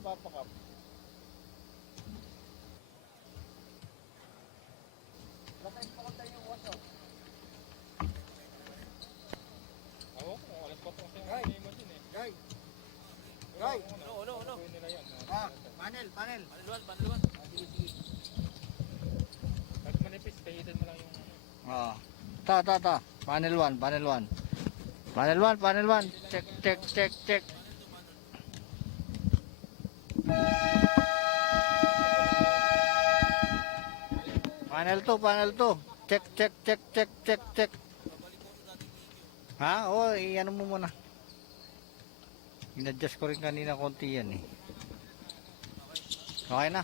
papakap. Bakit pakantay yung waso? Ako, alas 4 kasi Guy! yung machine eh. Guy! Guy! Ano? Nila yan. Panel! Panuluan. Pag manipis, kahitin mo lang yung ano. Oo. Ta. Panel 1. Panel 1. Check. Panel 2. Check. Ha? Oo, i-ano mo muna. In-adjust ko rin kanina konti yan eh. Okay na.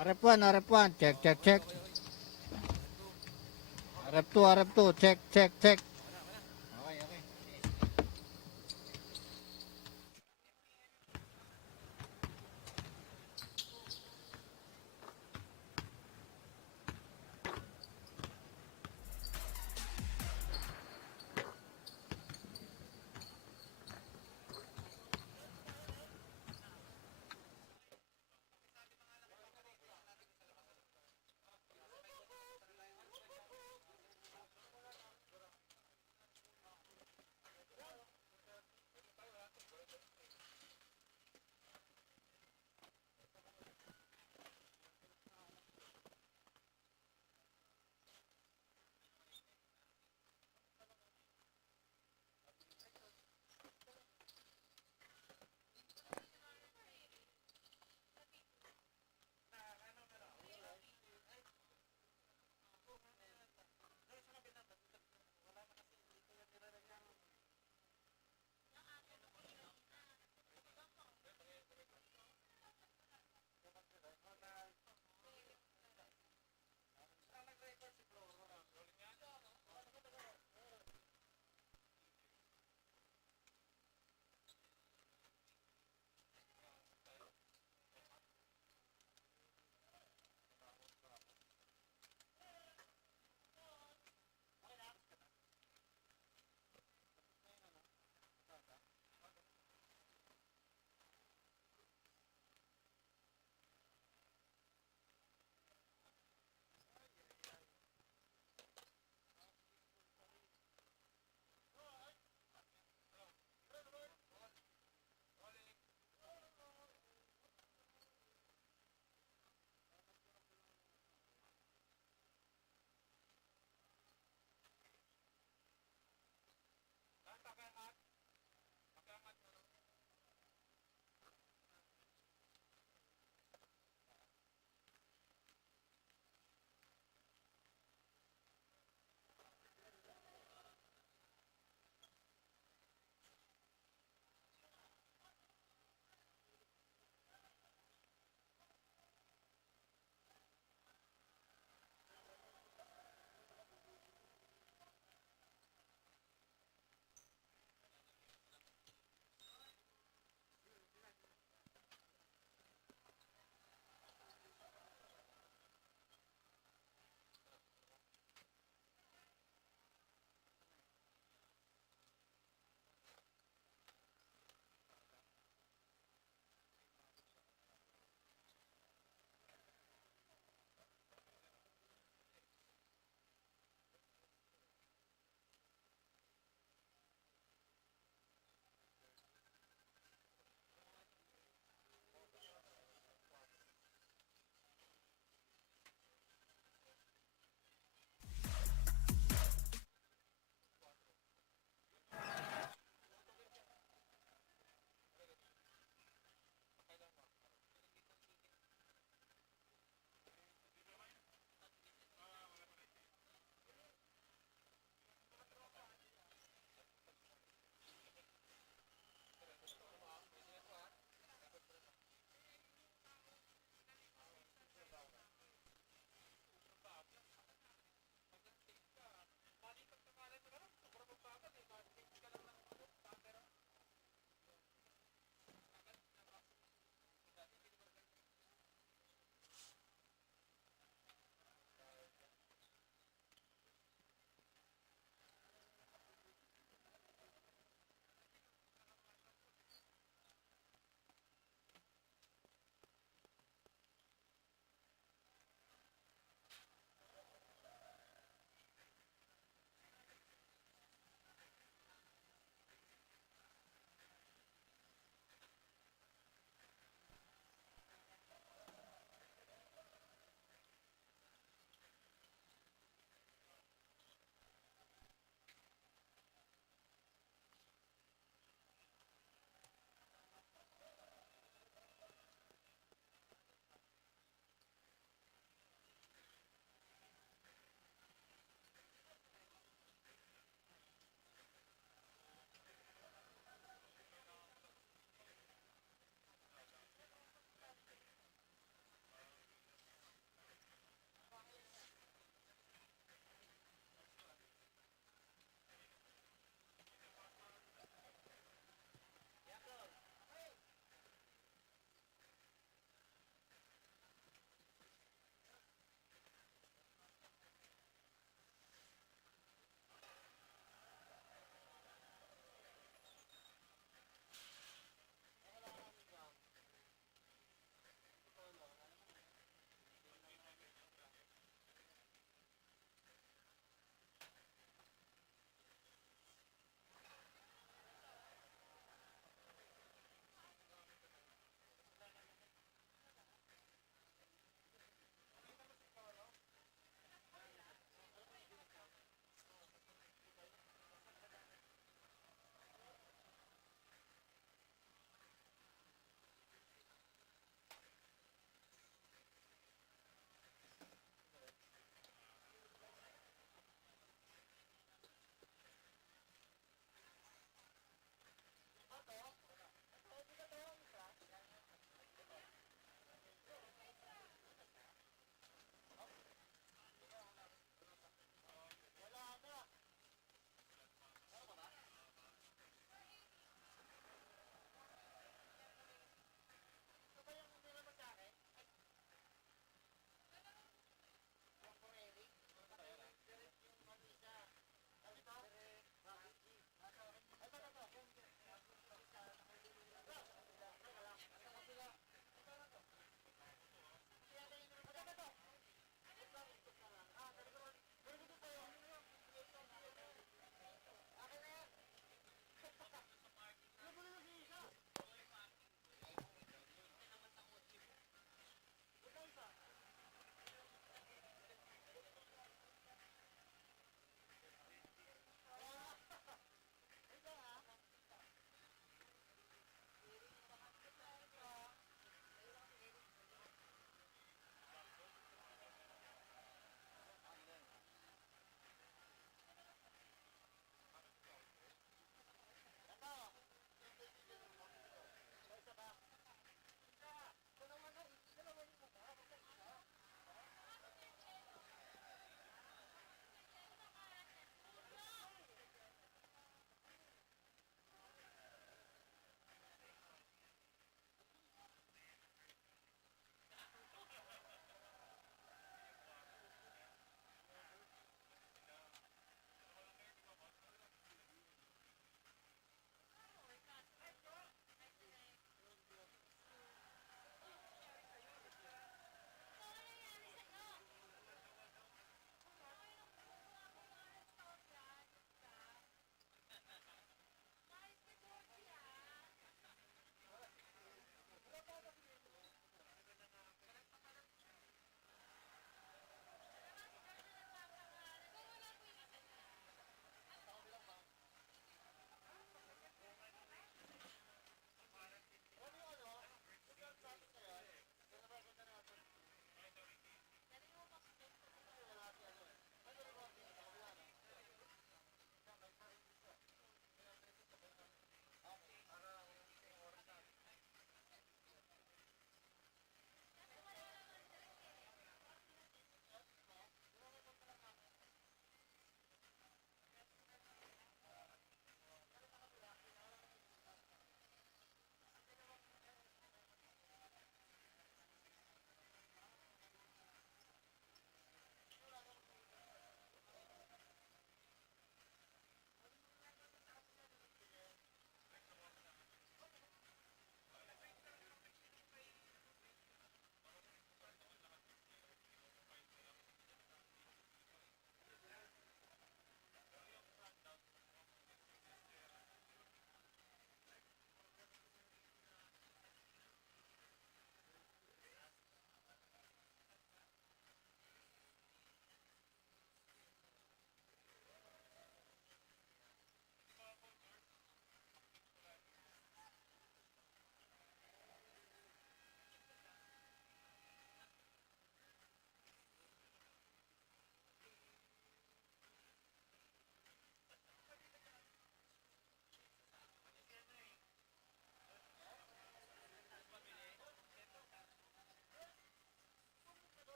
RF1. Check. RF2. Check. Okay.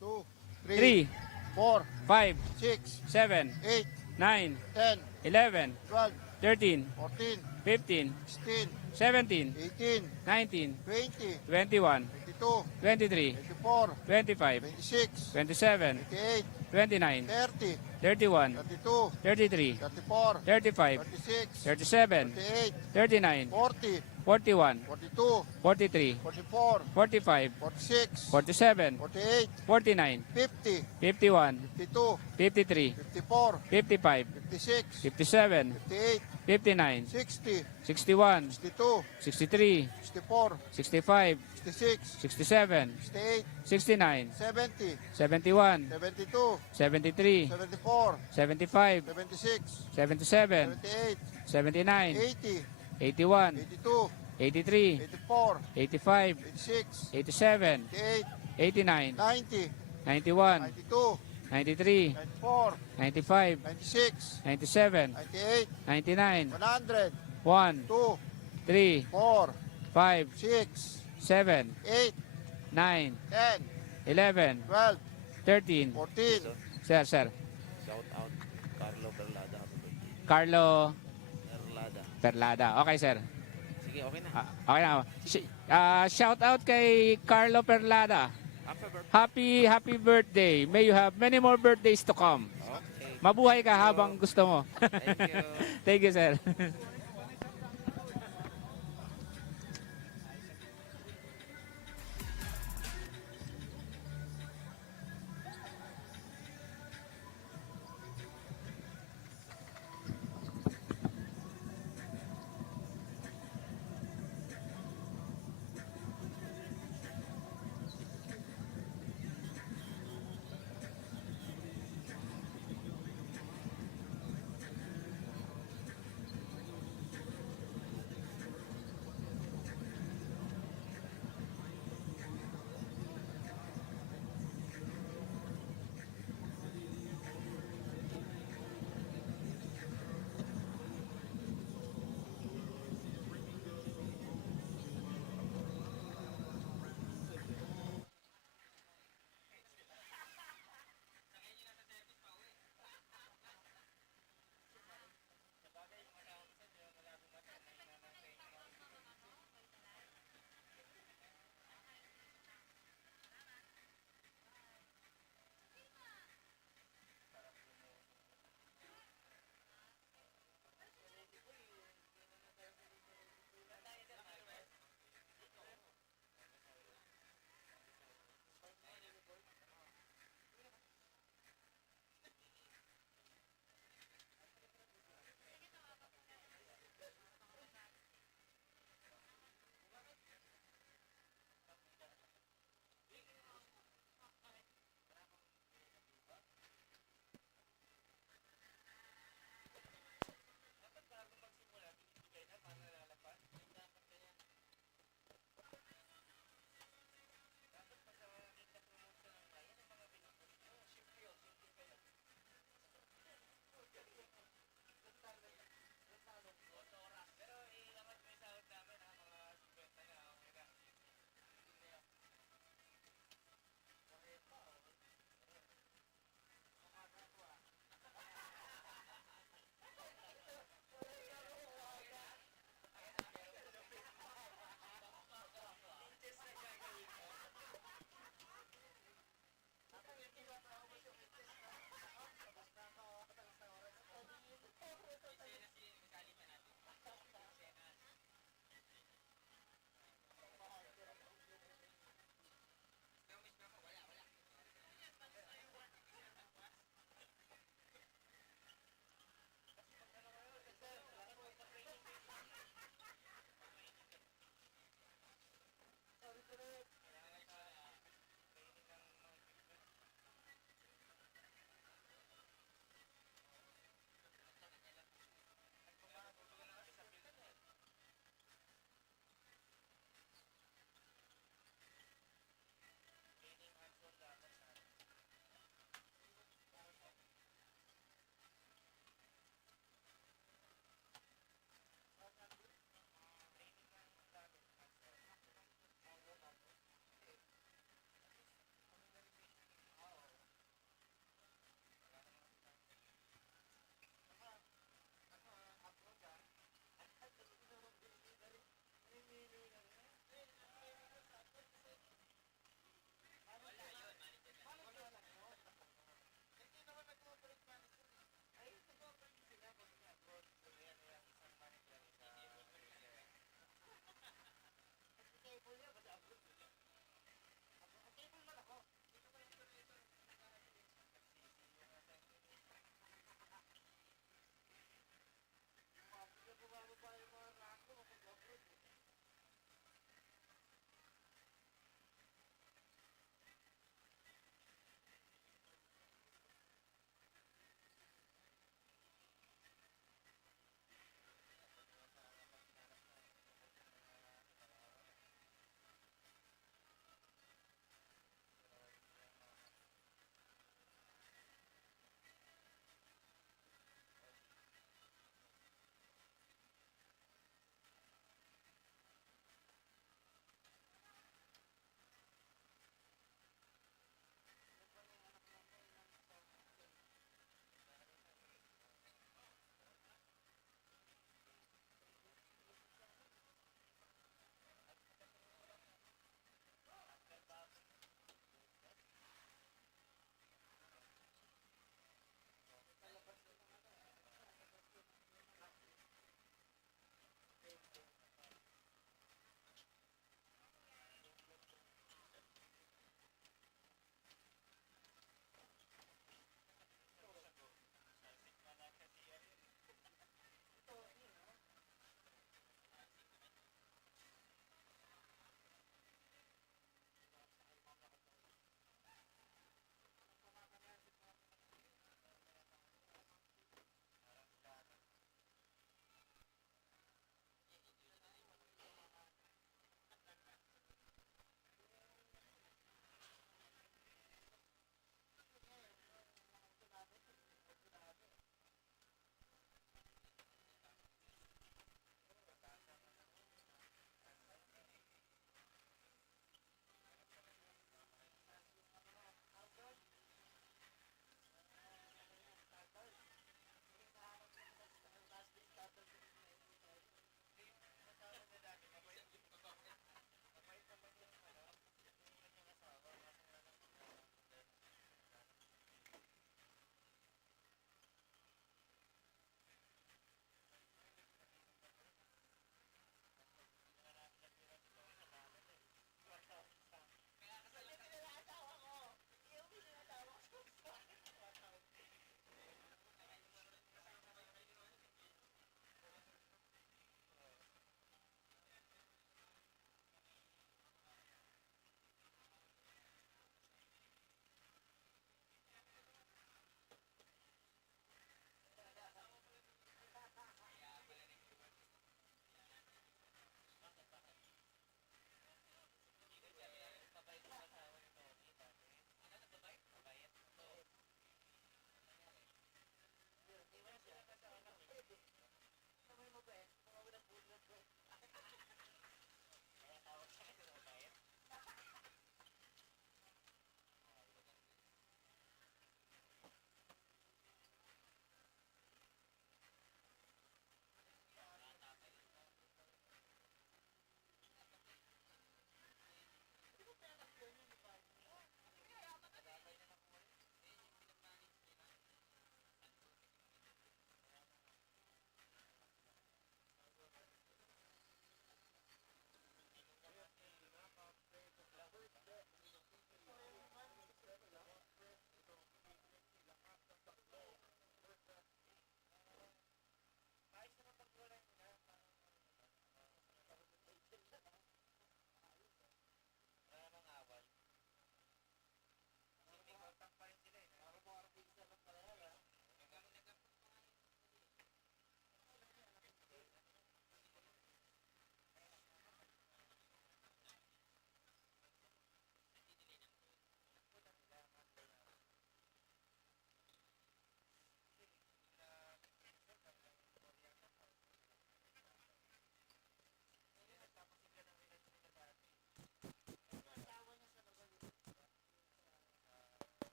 2, 3, 4, 5, 6, 7, 8, 9, 10, 11, 12, 13, 14, 15, 16, 17, 18, 19, 20, 21, 22, 23, 24, 25, 26, 27, 28, 29, 30, 31, 32, 33, 34, 35, 36, 37, 38, 39, 40, 41, 42, 43, 44, 45, 46, 47, 48, 49, 50, 51, 52, 53, 54, 55, 56, 57, 58, 59, 60, 61, 62, 63, 64, 65, 66, 67, 68, 69, 70, 71, 72, 73, 74, 75, 76, 77, 78, 79, 80, 81, 82, 83, 84, 85, 86, 87, 88, 89, 90, 91, 92, 93, 94, 95, 96, 97, 98, 99, 100, 1, 2, 3, 4, 5, 6, 7, 8, 9, 10, 11, 12, 13. 14, Sir. Shout out Carlo Berlada. Happy birthday. Carlo Berlada. Perlada. Okay, sir. Sige, okay na. Okay na. Shout out kay Carlo Perlada. Happy birthday. Happy birthday. May you have many more birthdays to come. Okay. Mabuhay ka Thank you. habang gusto mo. Thank you. Thank you, sir.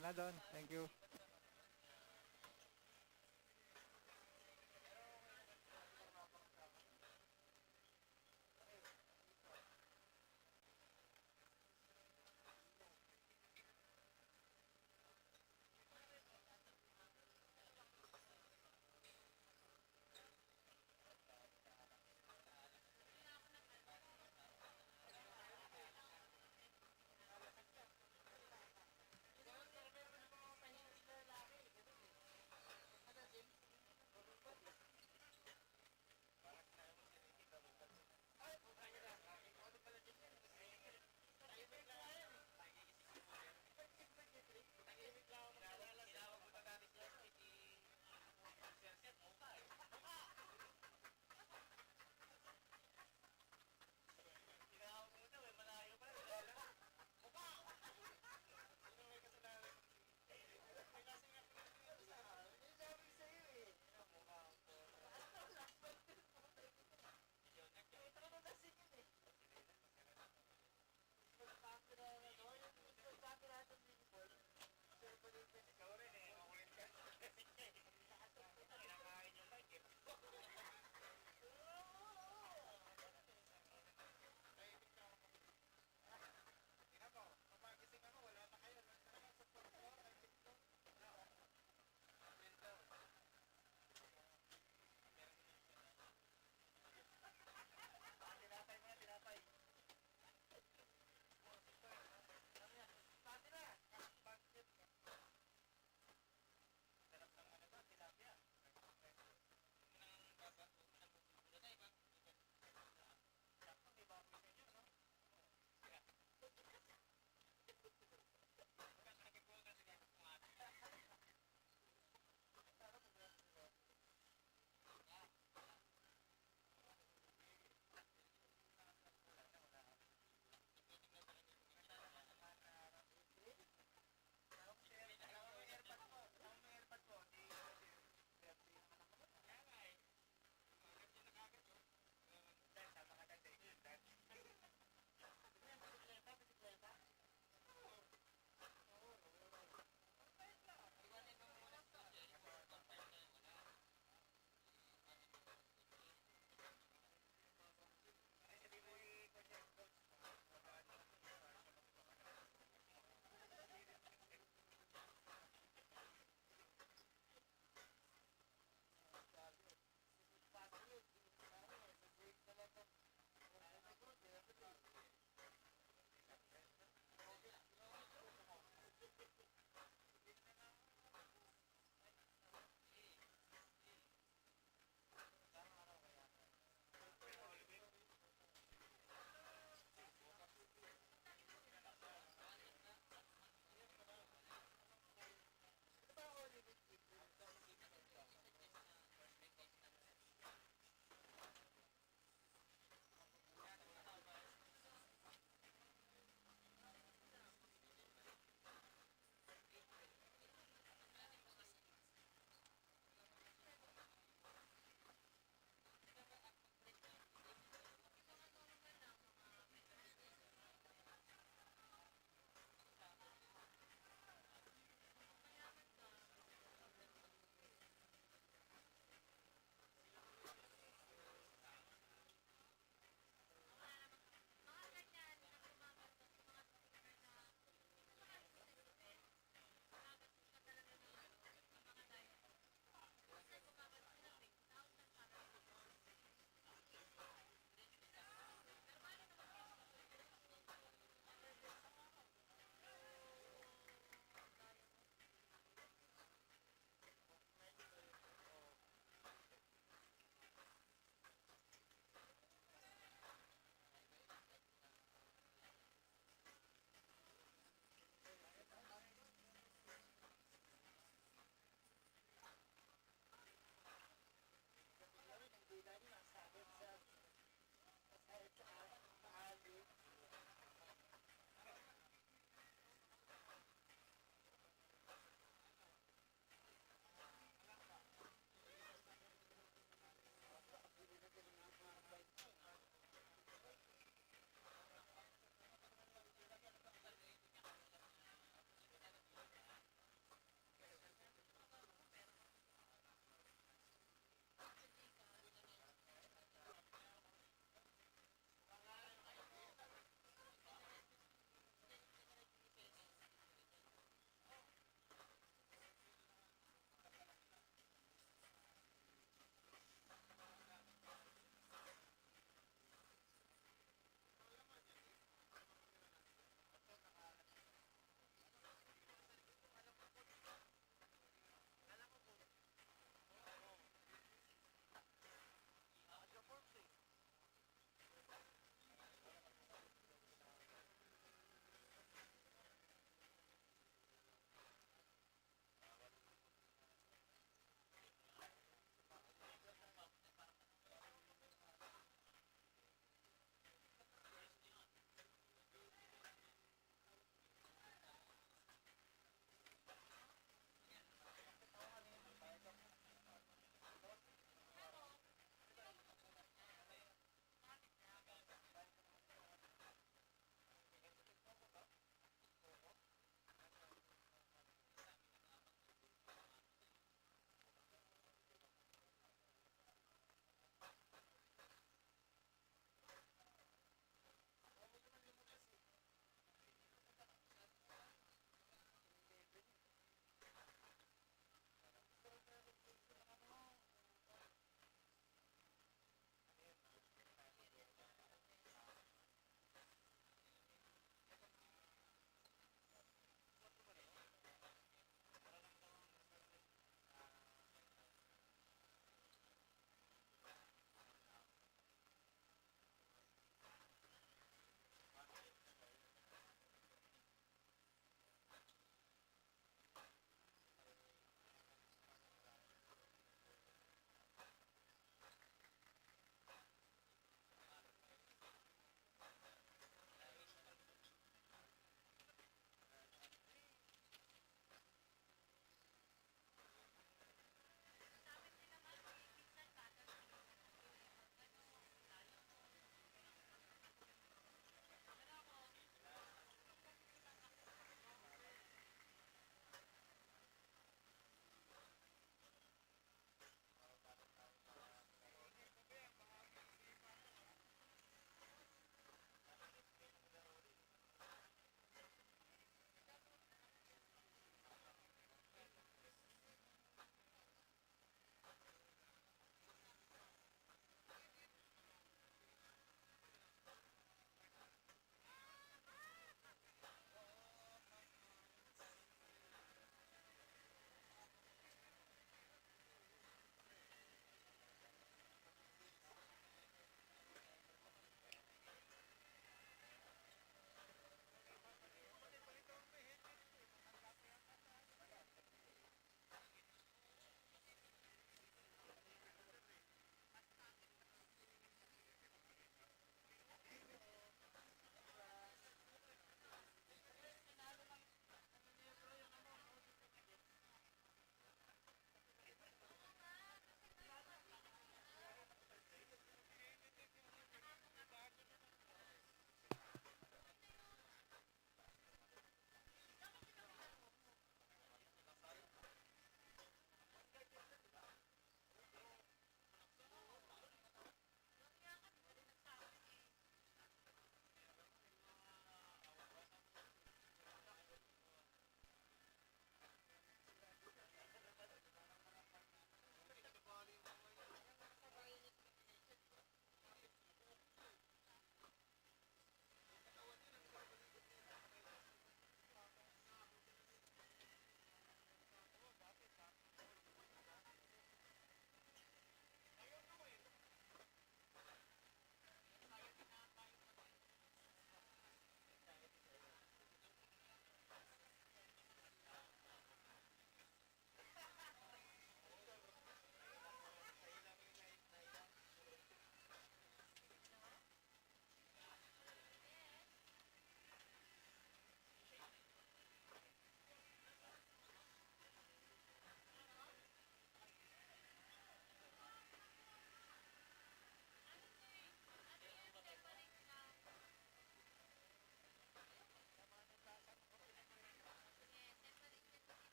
na doon. Thank you.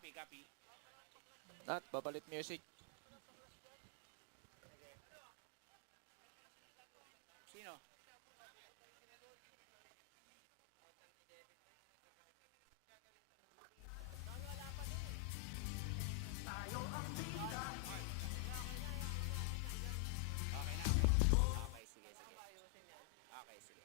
Copy, copy. Nat, babalit music. Sino? Okay na, okay. Okay, sige, sige. Okay, sige.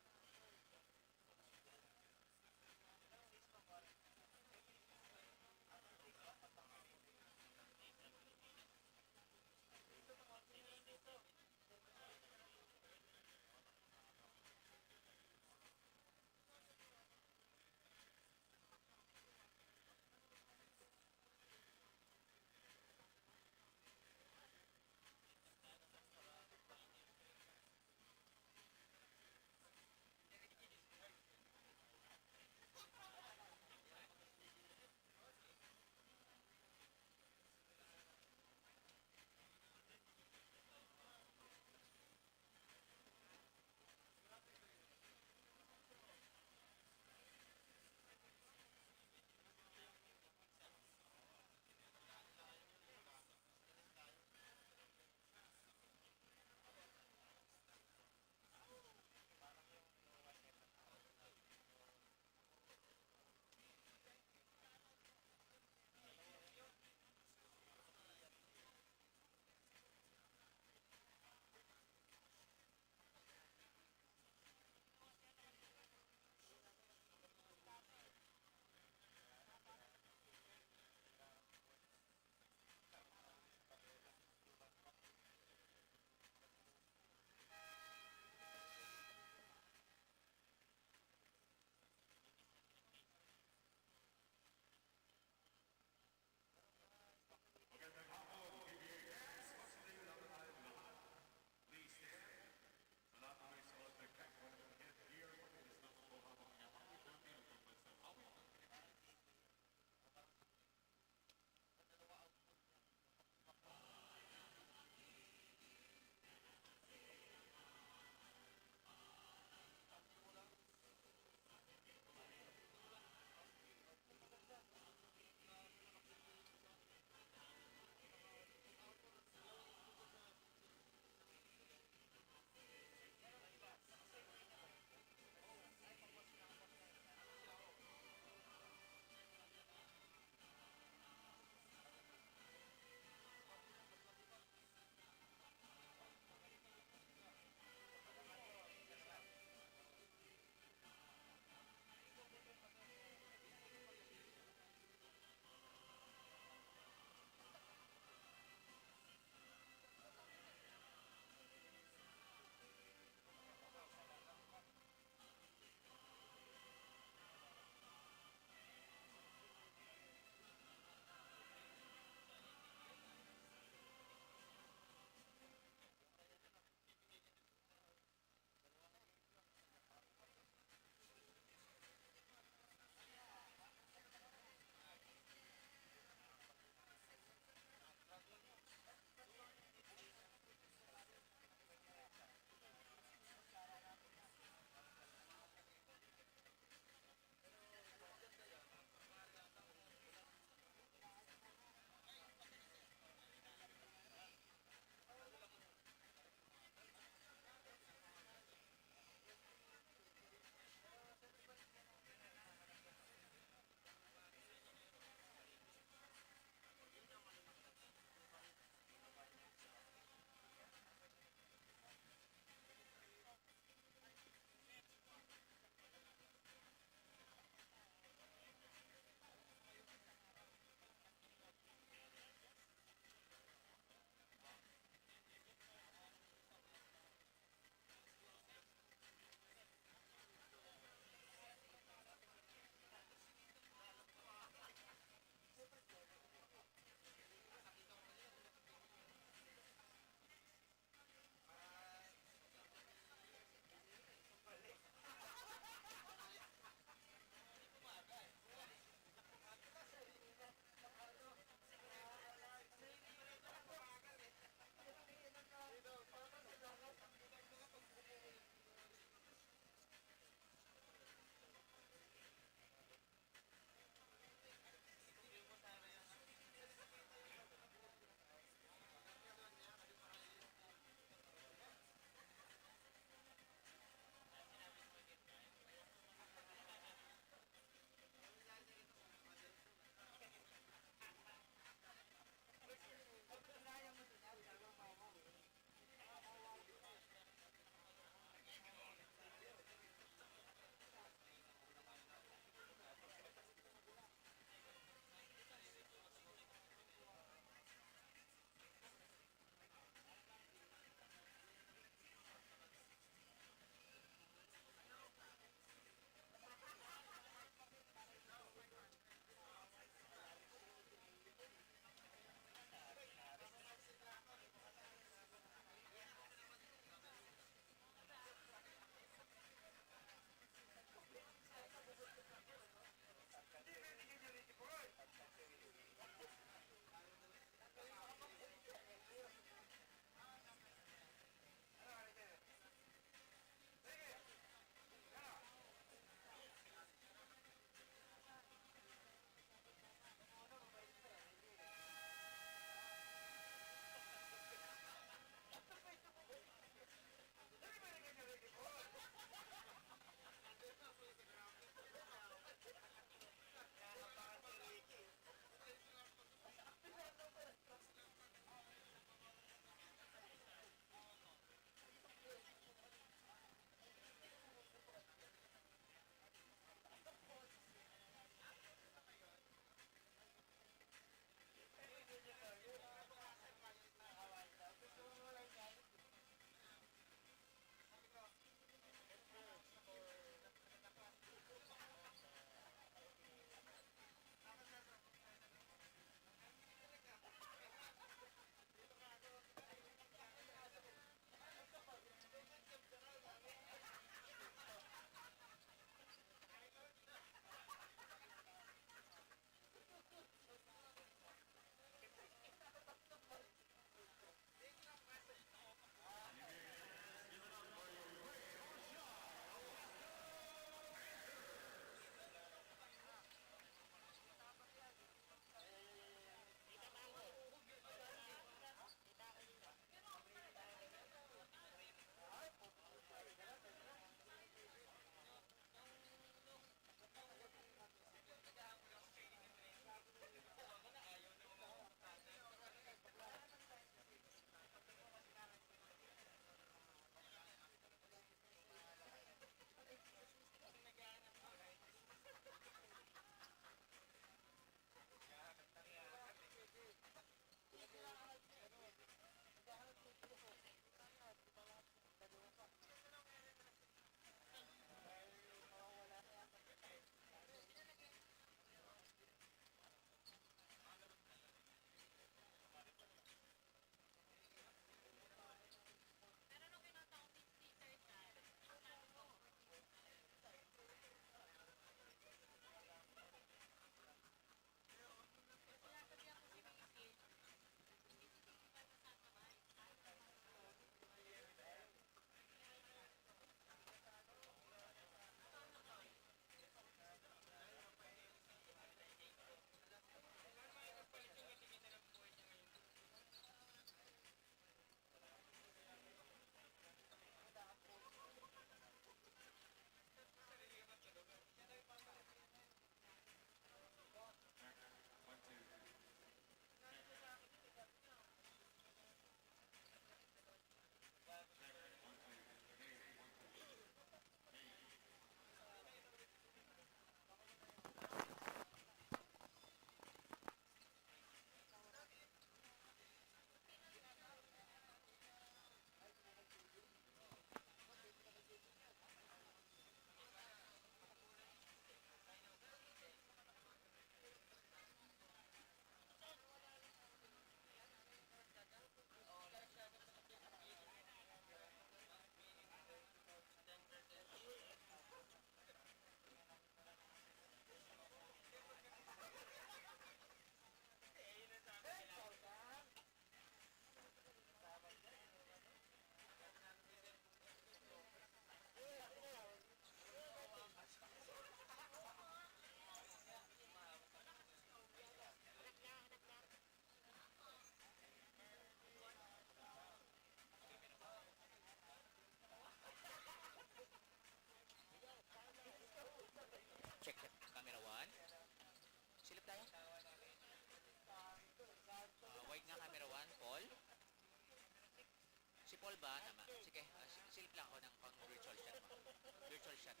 Call ba? Tama. Sige, silip lang ako ng pang virtual shot mo. Virtual shot.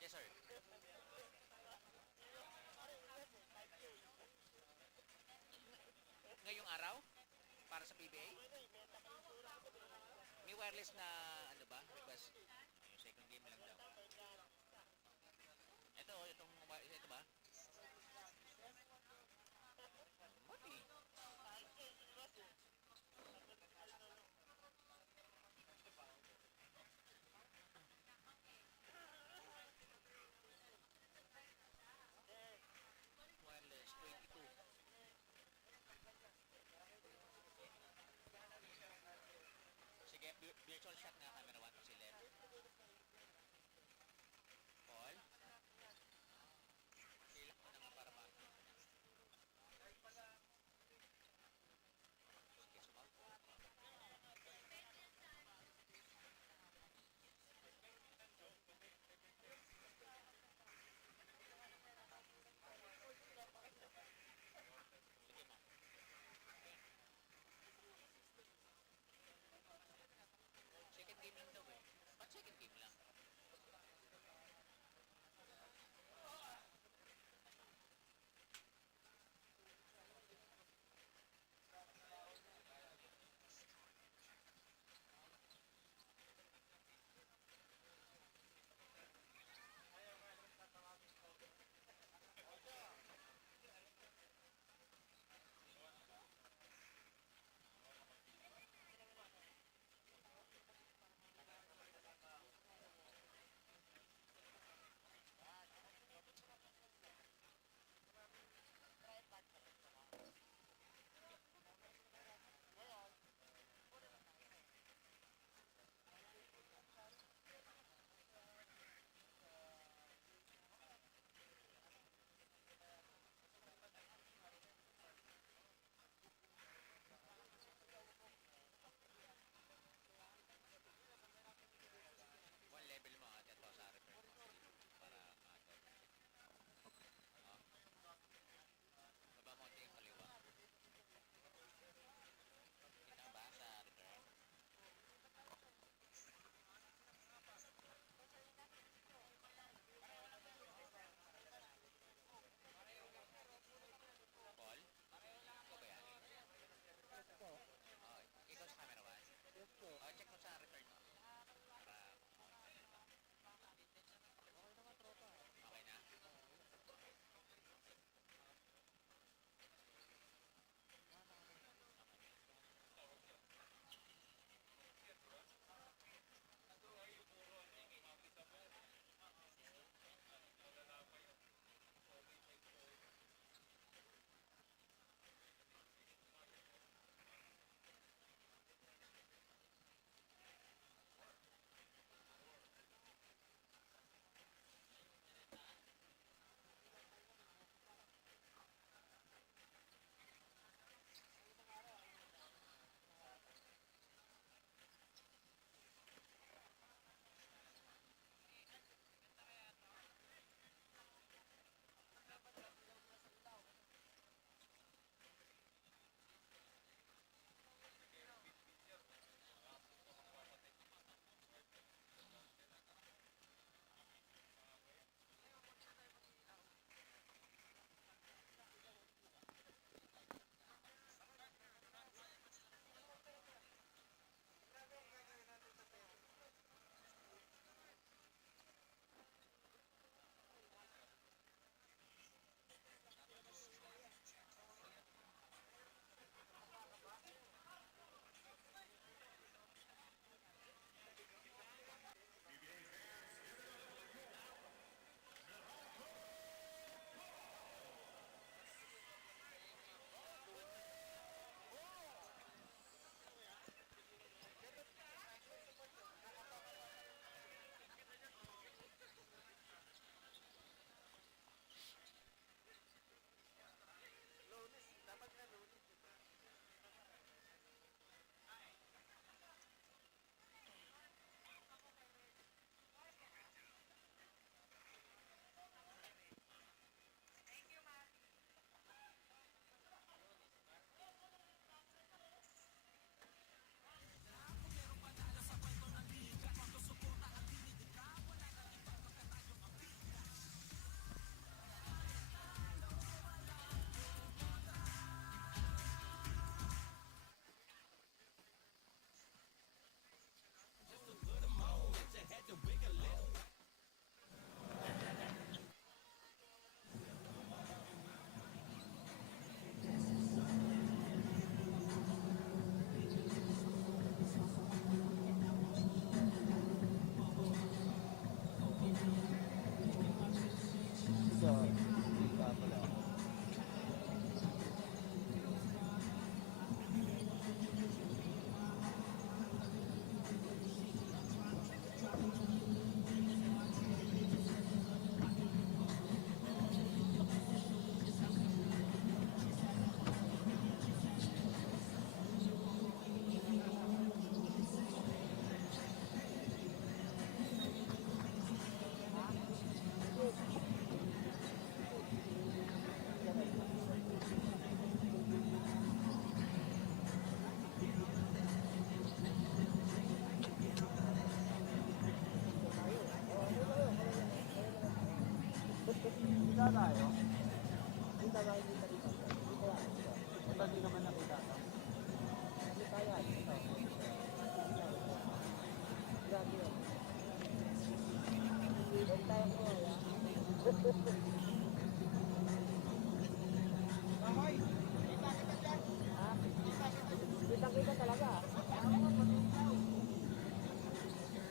Yes, sir. Ngayong araw? Para sa PBA? May wireless na ano ba? Request? Yung second game lang daw. Ito ba? Mati. Wireless, 22. Sige, virtual shot nga.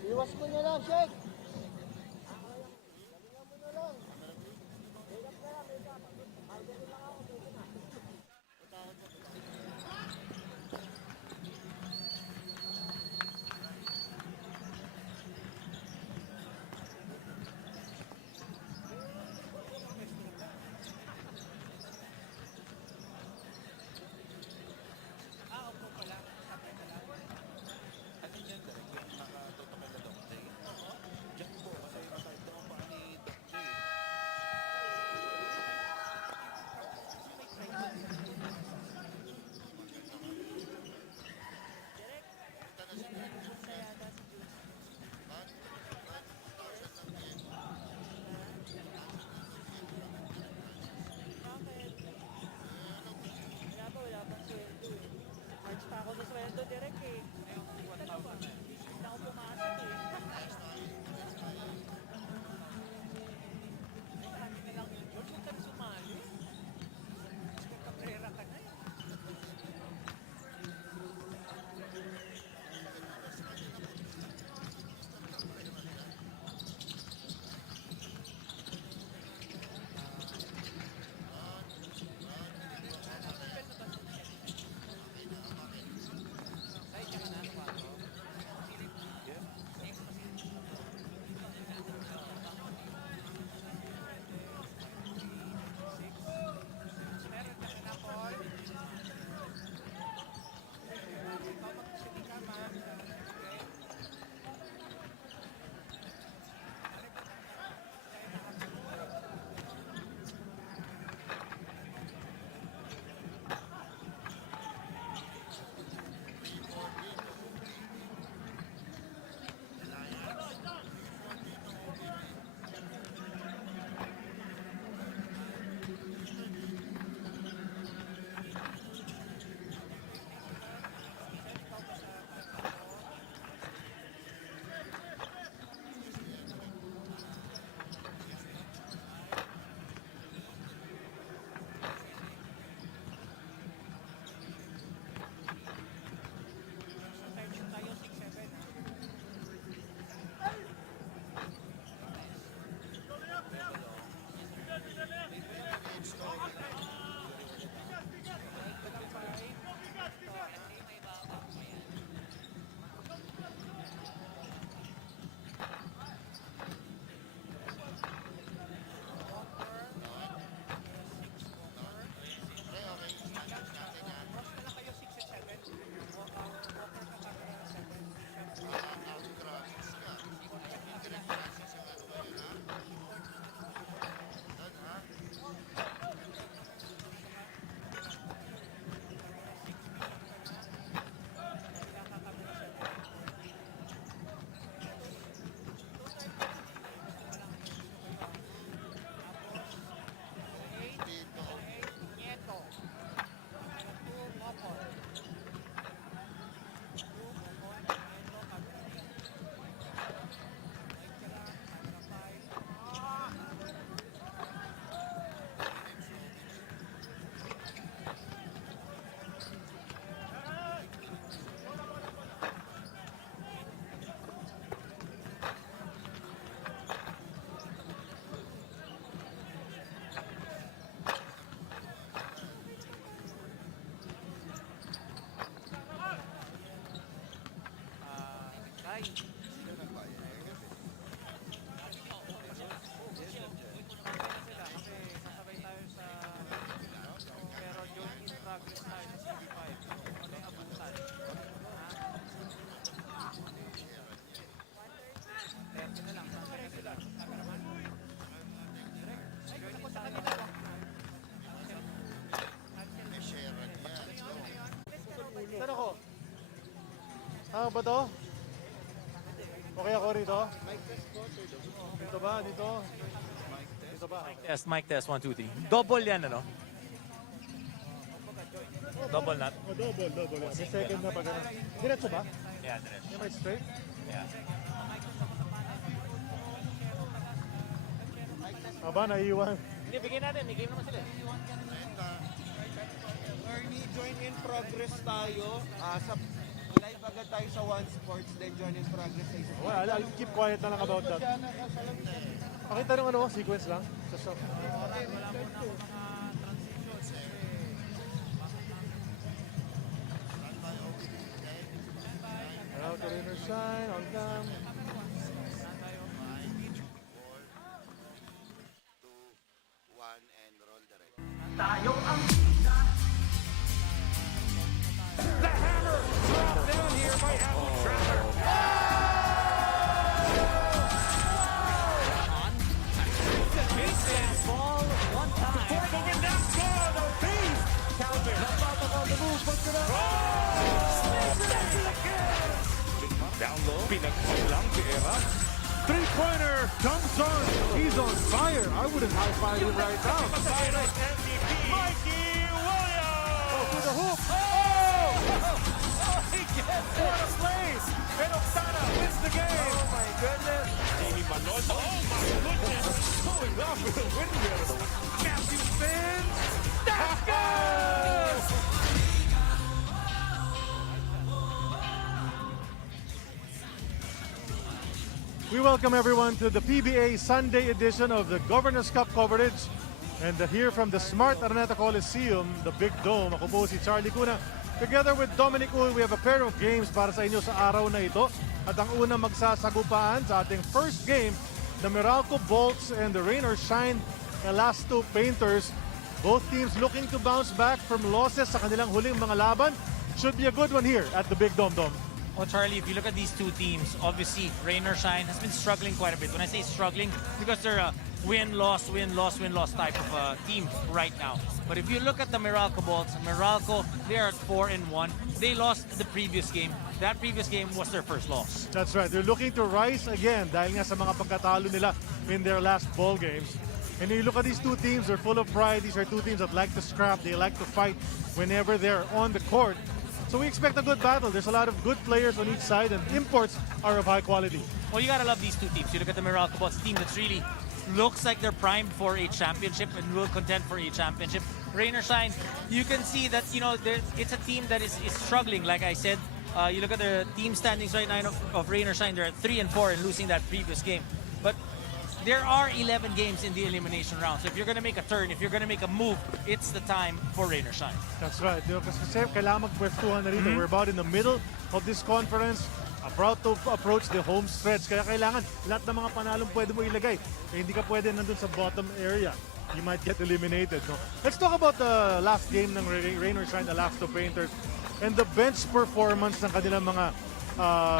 Iwas mo na lang, Shake! Ano dyan talaga? Yung nakatutok na Doc Day? Diyan po, kasi matype daw ang paa ni Doc Day. Wala pa, wala pang sweldo eh. March pa ako sa sweldo direct eh. Hindi ako pumasok eh. Sabi na lang yun, George, huwag ka na sumali. Kaprera ka na eh. Saan ako? Ah, ba to? Okay ako rito? Dito ba? Dito? Dito ka ba? Mic test, 1, 2, 3. Double yan, ano? Double not? Oh, double. May second na pag ganun. Diretso ba? Yeah, diretso. Yung right straight? Yeah. Aba, naiiwan. Hindi, bigyan natin. May game naman sila. Ernie, join in progress tayo. Sa live agad tayo sa One Sports, then join in progress tayo sa Well, I'll keep quiet na lang about that. Pakita ng ano, sequence lang. Just so. Out to inner shine, on cam. Down low, pinagsilang pera. Three-pointer comes on. He's on fire. I wouldn't high-five him right now. Mikey Williams! Oh, to the hoop. He gets it. What a play. And Oksana wins the game. Oh, my goodness. Jamie Manol. Oh, my goodness. Going off with a windmill. Matthew spins. That's good! We welcome everyone to the PBA Sunday edition of the Governors Cup coverage. And here from the Smart Araneta Coliseum, the Big Dome, ako po si Charlie Cuna. Together with Dominic Uy, we have a pair of games para sa inyo sa araw na ito. At ang unang magsasagupaan sa ating first game, the Meralco Bolts and the Rain or Shine Elasto Painters. Both teams looking to bounce back from losses sa kanilang huling mga laban. Should be a good one here at the Big Dome Dome. Well, Charlie, if you look at these two teams, obviously, Rain or Shine has been struggling quite a bit. When I say struggling, because they're a win-loss type of team right now. But if you look at the Meralco Bolts, Meralco, they are at 4-1. They lost the previous game. That previous game was their first loss. That's right. They're looking to rise again dahil nga sa mga pagkatalo nila in their last ball games. And you look at these two teams, they're full of pride. These are two teams that like to scrap. They like to fight whenever they're on the court. So we expect a good battle. There's a lot of good players on each side, and imports are of high quality. Well, you gotta love these two teams. You look at the Meralco Bolts team that's really looks like they're primed for a championship and will contend for a championship. Rain or Shine, you can see that, you know, it's a team that is struggling. Like I said, you look at the team standings right now of Rain or Shine, they're at 3-4 and losing that previous game. But there are 11 games in the elimination round. So if you're going to make a turn, if you're going to make a move, it's the time for Rain or Shine. That's right. Kasi kailangan magpwestuhan na rito. We're about in the middle of this conference. About to approach the home stretch. Kaya kailangan lahat ng mga panalong pwede mo ilagay. Kaya hindi ka pwede nandun sa bottom area. You might get eliminated. No? Let's talk about the last game ng Rain or Shine, the Elasto Painters, and the bench performance ng kanilang mga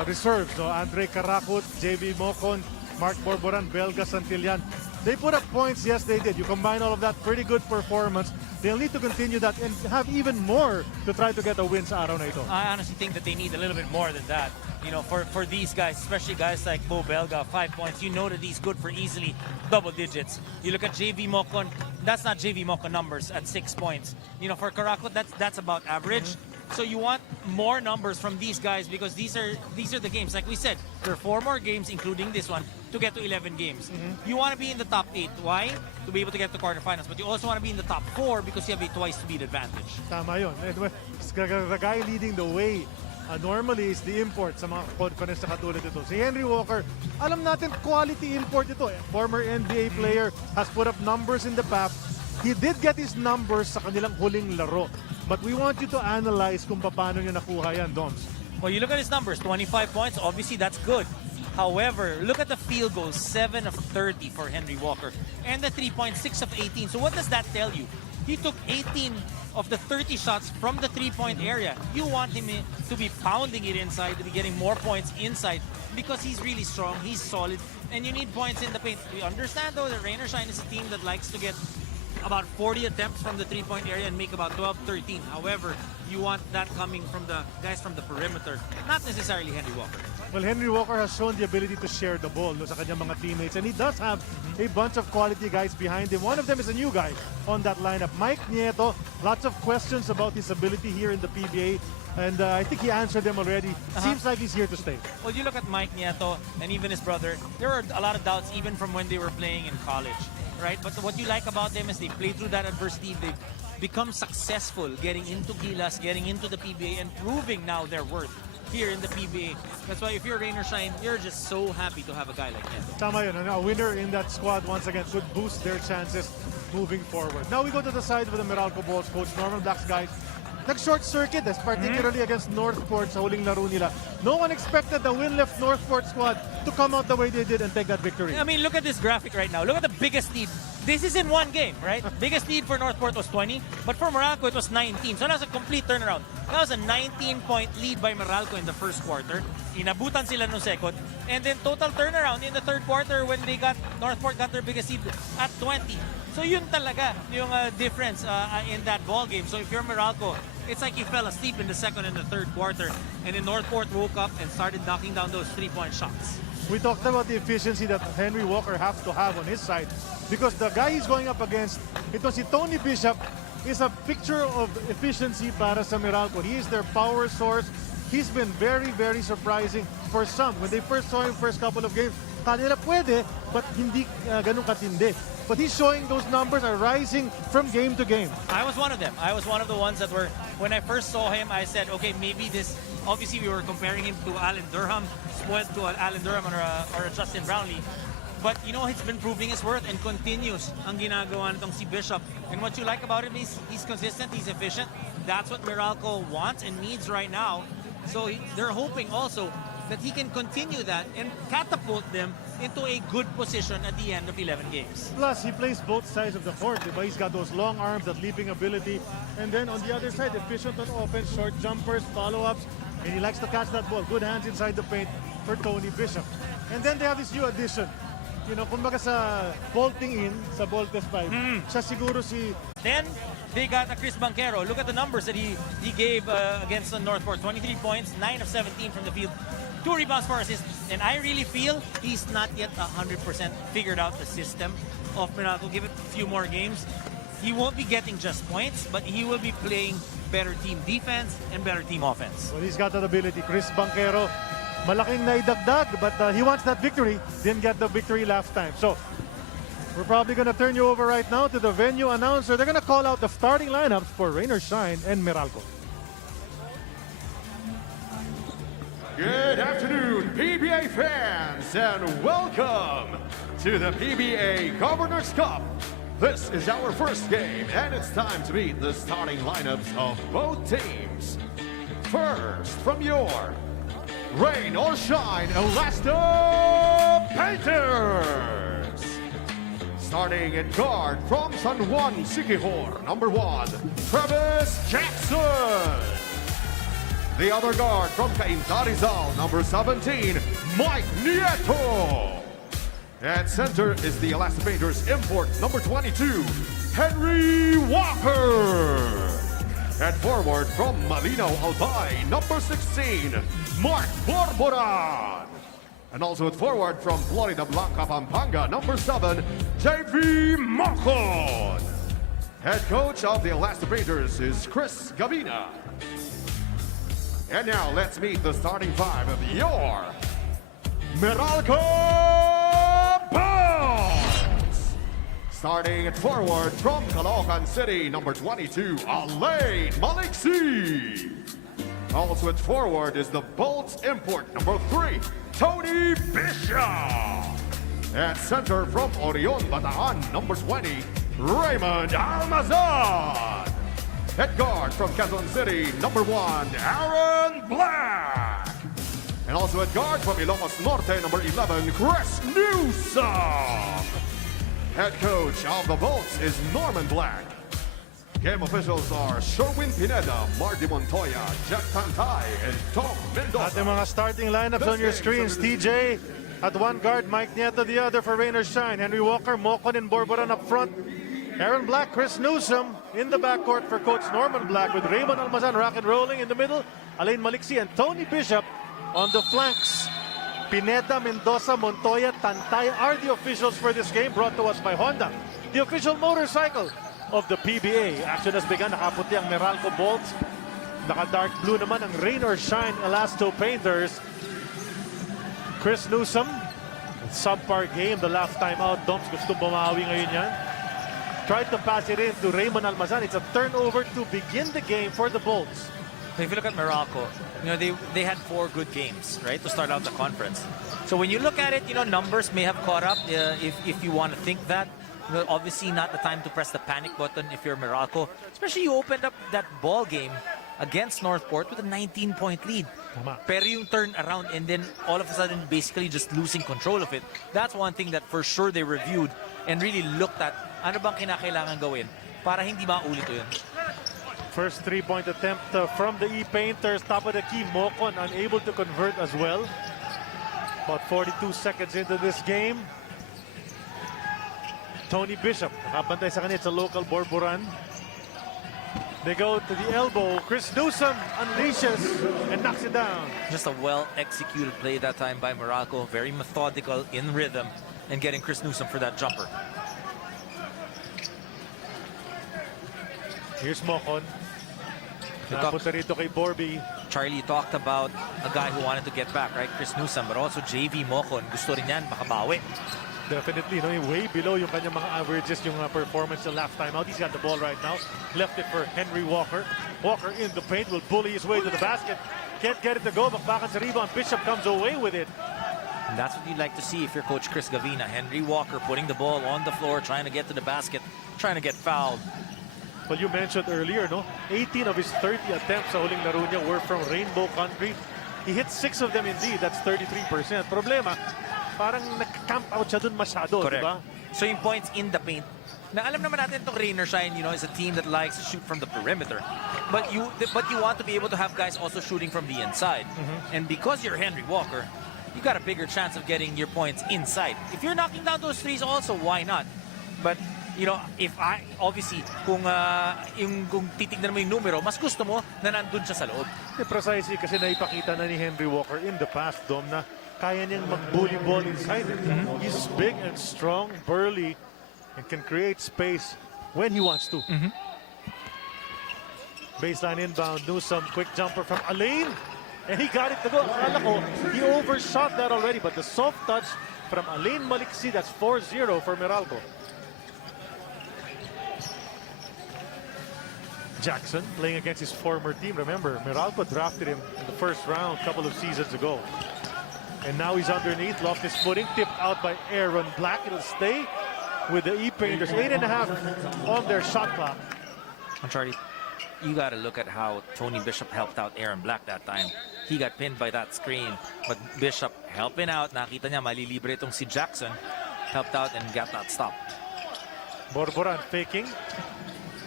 reserves. No? Andre Carakut, JV Mocon, Mark Borboran, Belga Santillan. They put up points, yes they did. You combine all of that, pretty good performance. They'll need to continue that and have even more to try to get a win sa araw na ito. I honestly think that they need a little bit more than that. You know, for these guys, especially guys like Bo Belga, 5 points, you know that he's good for easily double digits. You look at JV Mocon, that's not JV Mocon numbers at 6 points. You know, for Carakut, that's about average. So you want more numbers from these guys because these are the games. Like we said, there are 4 more games, including this one, to get to 11 games. You want to be in the top 8. Why? To be able to get to quarterfinals. But you also want to be in the top 4 because you have a twice-to-beat advantage. Tama yun. And the guy leading the way normally is the import sa mga conference na katulad ito. Si Henry Walker, alam natin quality import ito. Former NBA player, has put up numbers in the past. He did get his numbers sa kanilang huling laro. But we want you to analyze kung paano niya nakuha yan, Doms. Well, you look at his numbers, 25 points, obviously that's good. However, look at the field goals, 7 of 30 for Henry Walker. And the 3-point, 6 of 18. So what does that tell you? He took 18 of the 30 shots from the 3-point area. You want him to be pounding it inside, to be getting more points inside because he's really strong, he's solid, and you need points in the paint. We understand, though, that Rain or Shine is a team that likes to get about 40 attempts from the three-point area and make about 12, 13. However, you want that coming from the guys from the perimeter, not necessarily Henry Walker. Well, Henry Walker has shown the ability to share the ball sa kanyang mga teammates, and he does have a bunch of quality guys behind him. One of them is a new guy on that lineup, Mike Nieto. Lots of questions about his ability here in the PBA, and I think he answered them already. Seems like he's here to stay. Well, you look at Mike Nieto and even his brother, there were a lot of doubts even from when they were playing in college, right? But what you like about them is they play through that adversity. They've become successful getting into Gilas, getting into the PBA, and proving now their worth here in the PBA. That's why if you're Rain or Shine, you're just so happy to have a guy like Nieto. Tama yun. A winner in that squad once again could boost their chances moving forward. Now we go to the side of the Meralco Bulls. Coach Norman Black's guys nag-short circuit, particularly against Northport sa huling laro nila. No one expected the win-left Northport squad to come out the way they did and take that victory. I mean, look at this graphic right now. Look at the biggest lead. This is in one game, right? Biggest lead for Northport was 20, but for Meralco it was 19. So that was a complete turnaround. That was a 19-point lead by Meralco in the first quarter. Inabutan sila no second. And then total turnaround in the third quarter when Northport got their biggest lead at 20. So yun talaga yung difference in that ball game. So if you're Meralco, it's like you fell asleep in the second and the third quarter, and then Northport woke up and started knocking down those three-point shots. We talked about the efficiency that Henry Walker has to have on his side, because the guy he's going up against, ito si Tony Bishop, is a picture of efficiency para sa Meralco. He is their power source. He's been very, very surprising for some. When they first saw him first couple of games, kanila pwede, but hindi ganun katindi. But he's showing those numbers are rising from game to game. I was one of them. I was one of the ones that were, when I first saw him, I said, okay, maybe this, obviously we were comparing him to Alan Durham, spoiled to Alan Durham or a Justin Brownlee. But, you know, he's been proving his worth and continues ang ginagawa nitong si Bishop. And what you like about him is he's consistent, he's efficient. That's what Meralco wants and needs right now. So they're hoping also that he can continue that and catapult them into a good position at the end of 11 games. Plus, he plays both sides of the court. Diba? He's got those long arms, that leaping ability. And then on the other side, efficient on offense, short jumpers, follow-ups. And he likes to catch that ball. Good hands inside the paint for Tony Bishop. And then they have this new addition. You know, kumbaga sa bolting in, sa Voltes 5, siya siguro si... Then, they got a Chris Banquero. Look at the numbers that he gave against the Northport. 23 points, 9 of 17 from the field. 2 rebounds, 4 assists. And I really feel he's not yet 100% figured out the system of Meralco. Give it a few more games. He won't be getting just points, but he will be playing better team defense and better team offense. Well, he's got that ability. Chris Banquero, malaking naidagdag, but he wants that victory. Didn't get the victory last time. So, we're probably going to turn you over right now to the venue announcer. They're going to call out the starting lineups for Rain or Shine and Meralco. Good afternoon, PBA fans, and welcome to the PBA Governor's Cup. This is our first game, and it's time to meet the starting lineups of both teams. First, from your Rain or Shine Elasto Painters. Starting at guard from San Juan Siquijor, number 1, Travis Jackson. The other guard from Cainta Rizal, number 17, Mike Nieto. At center is the Elasto Painters import, number 22, Henry Walker. At forward from Malinaw Albay, number 16, Mark Borboran. And also at forward from Florida Blanca, Pampanga, number 7, JV Mocon. Head coach of the Elasto Painters is Chris Gabina. And now let's meet the starting 5 of your Meralco Bulls. Starting at forward from Caloocan City, number 22, Alain Maliksi. Also at forward is the Bolts import, number 3, Tony Bishop. At center from Orion, Bataan, number 20, Raymond Almazan. At guard from Quezon City, number 1, Aaron Black. And also at guard from Ilocos Norte, number 11, Chris Newsom. Head coach of the Bolts is Norman Black. Game officials are Sherwin Pineda, Marty Montoya, Jack Tantay, and Tom Mendoza. At the mga starting lineups on your screens, TJ at one guard, Mike Nieto the other for Rain or Shine, Henry Walker, Mocon, and Borboran up front. Aaron Black, Chris Newsom in the backcourt for Coach Norman Black with Raymond Almazan rock and rolling in the middle. Alain Maliksi and Tony Bishop on the flanks. Pineda, Mendoza, Montoya, Tantay are the officials for this game, brought to us by Honda, the official motorcycle of the PBA. Action has begun. Nakaputi ang Meralco Bolts. Naka-dark blue naman ang Rain or Shine Elasto Painters. Chris Newsom, subpar game, the last time out. Doms gusto bumawi ngayon yan. Tried to pass it in to Raymond Almazan. It's a turnover to begin the game for the Bolts. If you look at Morocco, you know, they had 4 good games, right, to start out the conference. So when you look at it, you know, numbers may have caught up if you want to think that. You know, obviously not the time to press the panic button if you're Morocco. Especially you opened up that ball game against Northport with a 19-point lead. Pero yung turn around and then all of a sudden basically just losing control of it. That's one thing that for sure they reviewed and really looked at. Ano bang kinakailangan gawin para hindi maulit yun? First 3-point attempt from the E-Painters. Top of the key, Mocon unable to convert as well. About 42 seconds into this game. Tony Bishop, nakabantay sa kanya. It's a local Borboran. They go to the elbow. Chris Newsom unleashes and knocks it down. Just a well-executed play that time by Morocco. Very methodical, in rhythm, and getting Chris Newsom for that jumper. Here's Mocon. Napunta rito kay Borby. Charlie talked about a guy who wanted to get back, right? Chris Newsom, but also JV Mocon. Gusto rin yan, makabawi. Definitely, no, way below yung kanyang mga averages, yung performance the last time out. He's got the ball right now. Left it for Henry Walker. Walker in the paint, will bully his way to the basket. Can't get it to go. Bakbakan sa rebound. Bishop comes away with it. And that's what you'd like to see if you're Coach Chris Gavina. Henry Walker putting the ball on the floor, trying to get to the basket, trying to get fouled. Well, you mentioned earlier, no? 18 of his 30 attempts sa huling laro niya were from Rainbow Country. He hit 6 of them indeed. That's 33%. Problema, parang nag-camp out siya dun masyado, Correct. diba? So yung points in the paint. Na alam naman natin itong Rain or Shine, you know, is a team that likes to shoot from the perimeter. But you want to be able to have guys also shooting from the inside. And because you're Henry Walker, you got a bigger chance of getting your points inside. If you're knocking down those threes also, why not? But you know, obviously, kung titignan mo yung numero, mas gusto mo na nandun siya sa loob. Precisely kasi naipakita na ni Henry Walker in the past, Dom, na kaya niyang mag-bully ball inside. He's big and strong, burly, and can create space when he wants to. Baseline inbound, Newsom, quick jumper from Alain, and he got it to go. Akala ko, he overshot that already, but the soft touch from Alain Maliksi, that's 4-0 for Meralco. Jackson playing against his former team. Remember, Meralco drafted him in the first round a couple of seasons ago. And now he's underneath, lost his footing, tipped out by Aaron Black. It'll stay with the E-Painters. 8.5 on their shot clock. Charlie, you got to look at how Tony Bishop helped out Aaron Black that time. He got pinned by that screen, but Bishop helping out. Nakita niya malilibre itong si Jackson. Helped out and got that stop. Borboran faking.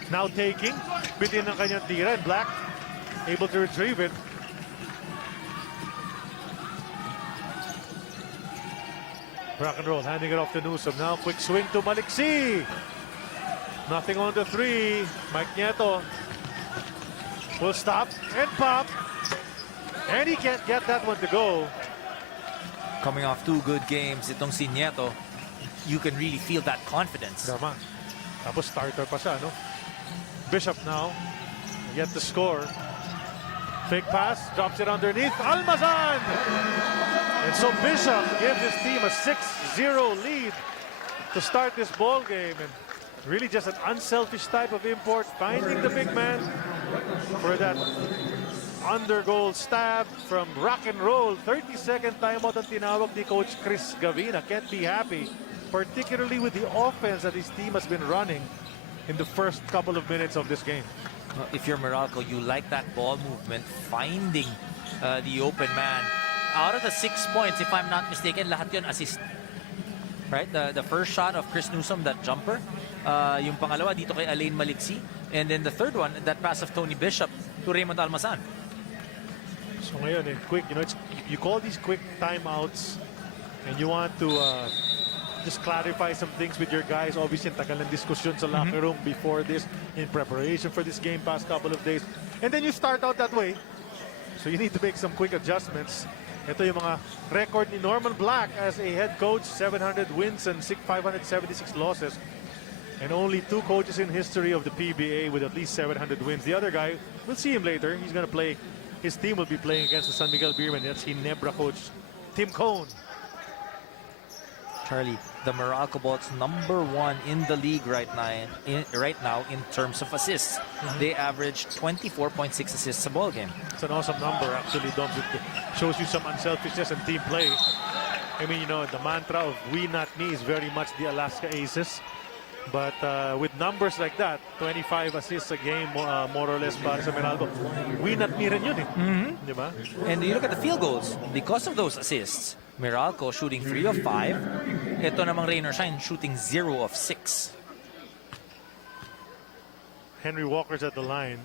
Now taking. Bitin ng kanyang tira, and Black able to retrieve it. Rock and roll, handing it off to Newsom. Now quick swing to Maliksi. Nothing on the 3. Mike Nieto will stop and pop. And he can't get that one to go. Coming off 2 good games, itong si Nieto, you can really feel that confidence. Tama. Tapos starter pa siya, no? Bishop now, yet to score. Fake pass, drops it underneath. Almazan! And so Bishop gives his team a 6-0 lead to start this ball game. And really just an unselfish type of import, finding the big man for that under-goal stab from rock and roll. 30-second timeout ang tinawag ni Coach Chris Gavina. Can't be happy, particularly with the offense that his team has been running in the first couple of minutes of this game. If you're Morocco, you like that ball movement, finding the open man. Out of the 6 points, if I'm not mistaken, lahat yun assist. Right? The first shot of Chris Newsom, that jumper. Yung pangalawa dito kay Alain Maliksi. And then the third one, that pass of Tony Bishop to Raymond Almazan. So ngayon, quick, you know, you call these quick timeouts and you want to just clarify some things with your guys. Obviously, ang tagal ng diskusyon sa locker room before this, in preparation for this game past couple of days. And then you start out that way. So you need to make some quick adjustments. Ito yung mga record ni Norman Black as a head coach, 700 wins and 576 losses. And only 2 coaches in history of the PBA with at least 700 wins. The other guy, we'll see him later. He's going to play, his team will be playing against the San Miguel Beermen. That's Ginebra coach Tim Cone. Charlie, the Meralco Bolts #1 in the league right now in terms of assists. They average 24.6 assists a ball game. It's an awesome number, actually, Doms. It shows you some unselfishness and team play. I mean, you know, the mantra of we not me is very much the Alaska Aces. But with numbers like that, 25 assists a game, more or less, para sa Meralco, we not me rin yun, eh. Di ba? And you look at the field goals. Because of those assists, Meralco shooting 3 of 5. Ito namang Rain or Shine shooting 0 of 6. Henry Walker's at the line.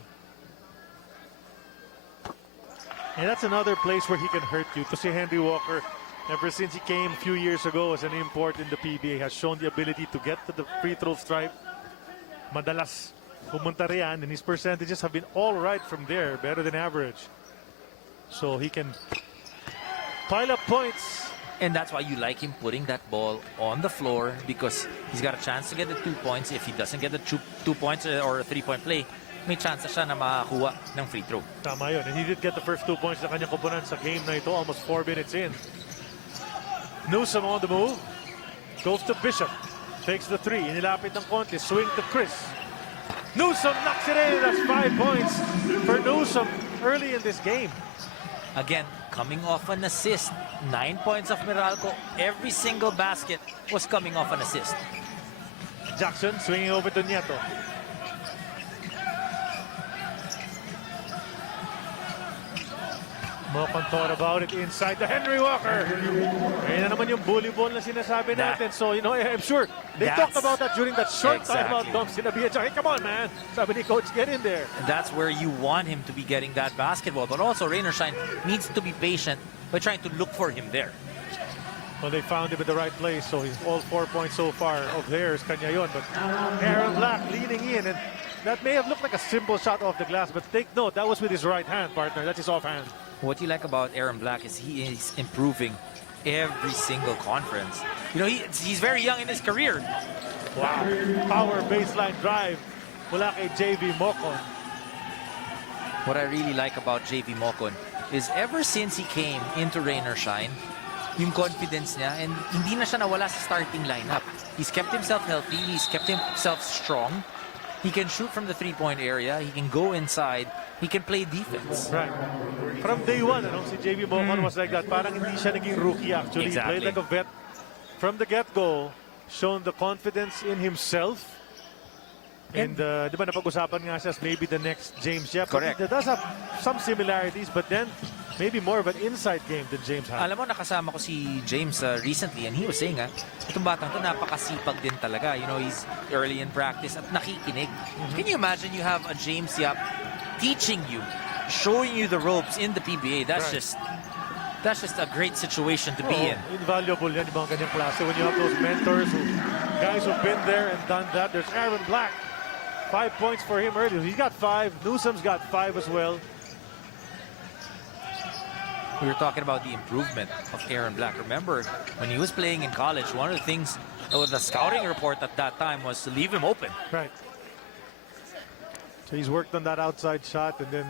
And that's another place where he can hurt you. To see Henry Walker, ever since he came a few years ago as an import in the PBA, has shown the ability to get to the free throw stripe. Madalas pumunta riyan, and his percentages have been all right from there, better than average. So he can pile up points. And that's why you like him putting that ball on the floor, because he's got a chance to get the 2 points. If he doesn't get the 2 points or a 3-point play, may chance siya na makakuha ng free throw. Tama yun. And he did get the first 2 points sa kanyang koponan sa game na ito, almost 4 minutes in. Newsom on the move. Goes to Bishop. Takes the 3. Inilapit ng konti. Swing to Chris. Newsom knocks it in. That's 5 points for Newsom early in this game. Again, coming off an assist. 9 points of Meralco. Every single basket was coming off an assist. Jackson swinging over to Nieto. Mokon thought about it inside the Henry Walker. Ayun na naman yung bully ball na sinasabi natin. So, you know, I'm sure they talked about that during that short timeout. Dom sinabi niya, hey, come on, man. Sabi ni Coach, get in there. And that's where you want him to be getting that basketball. But also, Rain or Shine needs to be patient by trying to look for him there. Well, they found him in the right place. So, he's all 4 points so far of theirs. Kanya yun. But Aaron Black leaning in. And that may have looked like a simple shot off the glass. But take note, that was with his right hand, partner. That's his offhand. What you like about Aaron Black is he is improving every single conference. You know, he's very young in his career. Wow. Power baseline drive mula kay JV Mocon. What I really like about JV Mocon is ever since he came into Rain or Shine, yung confidence niya, and hindi na siya nawala sa starting lineup. He's kept himself healthy. He's kept himself strong. He can shoot from the 3-point area. He can go inside. He can play defense. Right. From day one, si JV Mocon was like that. Parang hindi siya naging rookie actually. Exactly. He played like a vet from the get-go. Shown the confidence in himself. And di ba napag-usapan nga siya as maybe the next James Yap. Correct. He does have some similarities, but then maybe more of an inside game than James had. Alam mo, nakasama ko si James recently, and he was saying, itong batang to napakasipag din talaga. You know, he's early in practice at nakikinig. Can you imagine you have a James Yap teaching you, showing you the ropes in the PBA? That's just a great situation to be in. Invaluable yan, yung mga ganyang klase. When you have those mentors, guys who've been there and done that. There's Aaron Black. 5 points for him earlier. He's got 5. Newsom's got 5 as well. We were talking about the improvement of Aaron Black. Remember, when he was playing in college, one of the things with the scouting report at that time was to leave him open. Right. So he's worked on that outside shot, and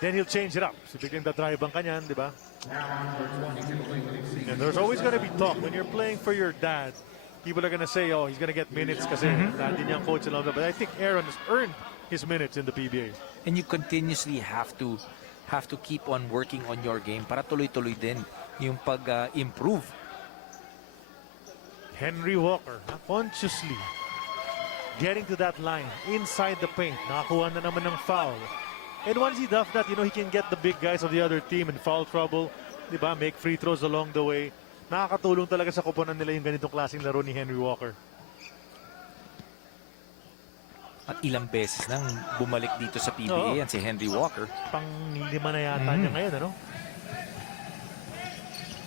then he'll change it up. So biglang da-drive ang kanyan, di ba? And there's always going to be talk when you're playing for your dad. People are going to say, oh, he's going to get minutes kasi daddy niyang coach and all that. But I think Aaron has earned his minutes in the PBA. And you continuously have to keep on working on your game para tuloy-tuloy din yung pag-improve. Henry Walker, consciously getting to that line inside the paint. Nakakuha na naman ng foul. And once he does that, you know, he can get the big guys of the other team in foul trouble. Diba? Make free throws along the way. Nakakatulong talaga sa koponan nila yung ganitong klaseng laro ni Henry Walker. At ilang beses nang bumalik dito sa PBA yan si Henry Walker. Pang-5 na yata niya ngayon, ano?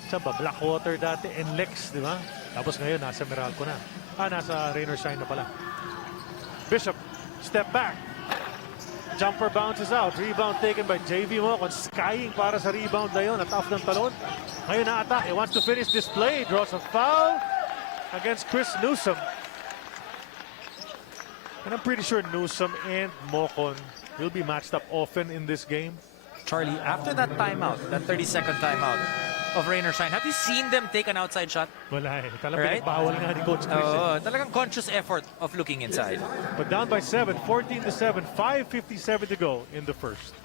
Sa Blackwater dati, NLEX, di ba? Tapos ngayon, nasa Meralco na. Nasa Rainer Shine na pala. Bishop, step back. Jumper bounces out. Rebound taken by JV Mocon. Skying para sa rebound na yun. At off ng talon. Ngayon na-attack. He wants to finish this play. Draws a foul against Chris Newsom. And I'm pretty sure Newsom and Mocon will be matched up often in this game. Charlie, after that timeout, that 30-second timeout of Rain or Shine, have you seen them take an outside shot? Wala eh. Talagang Right? bawal nga ni Coach Chris. Talagang conscious effort of looking inside. But down by 7, 14-7, 5:57 to go in the first.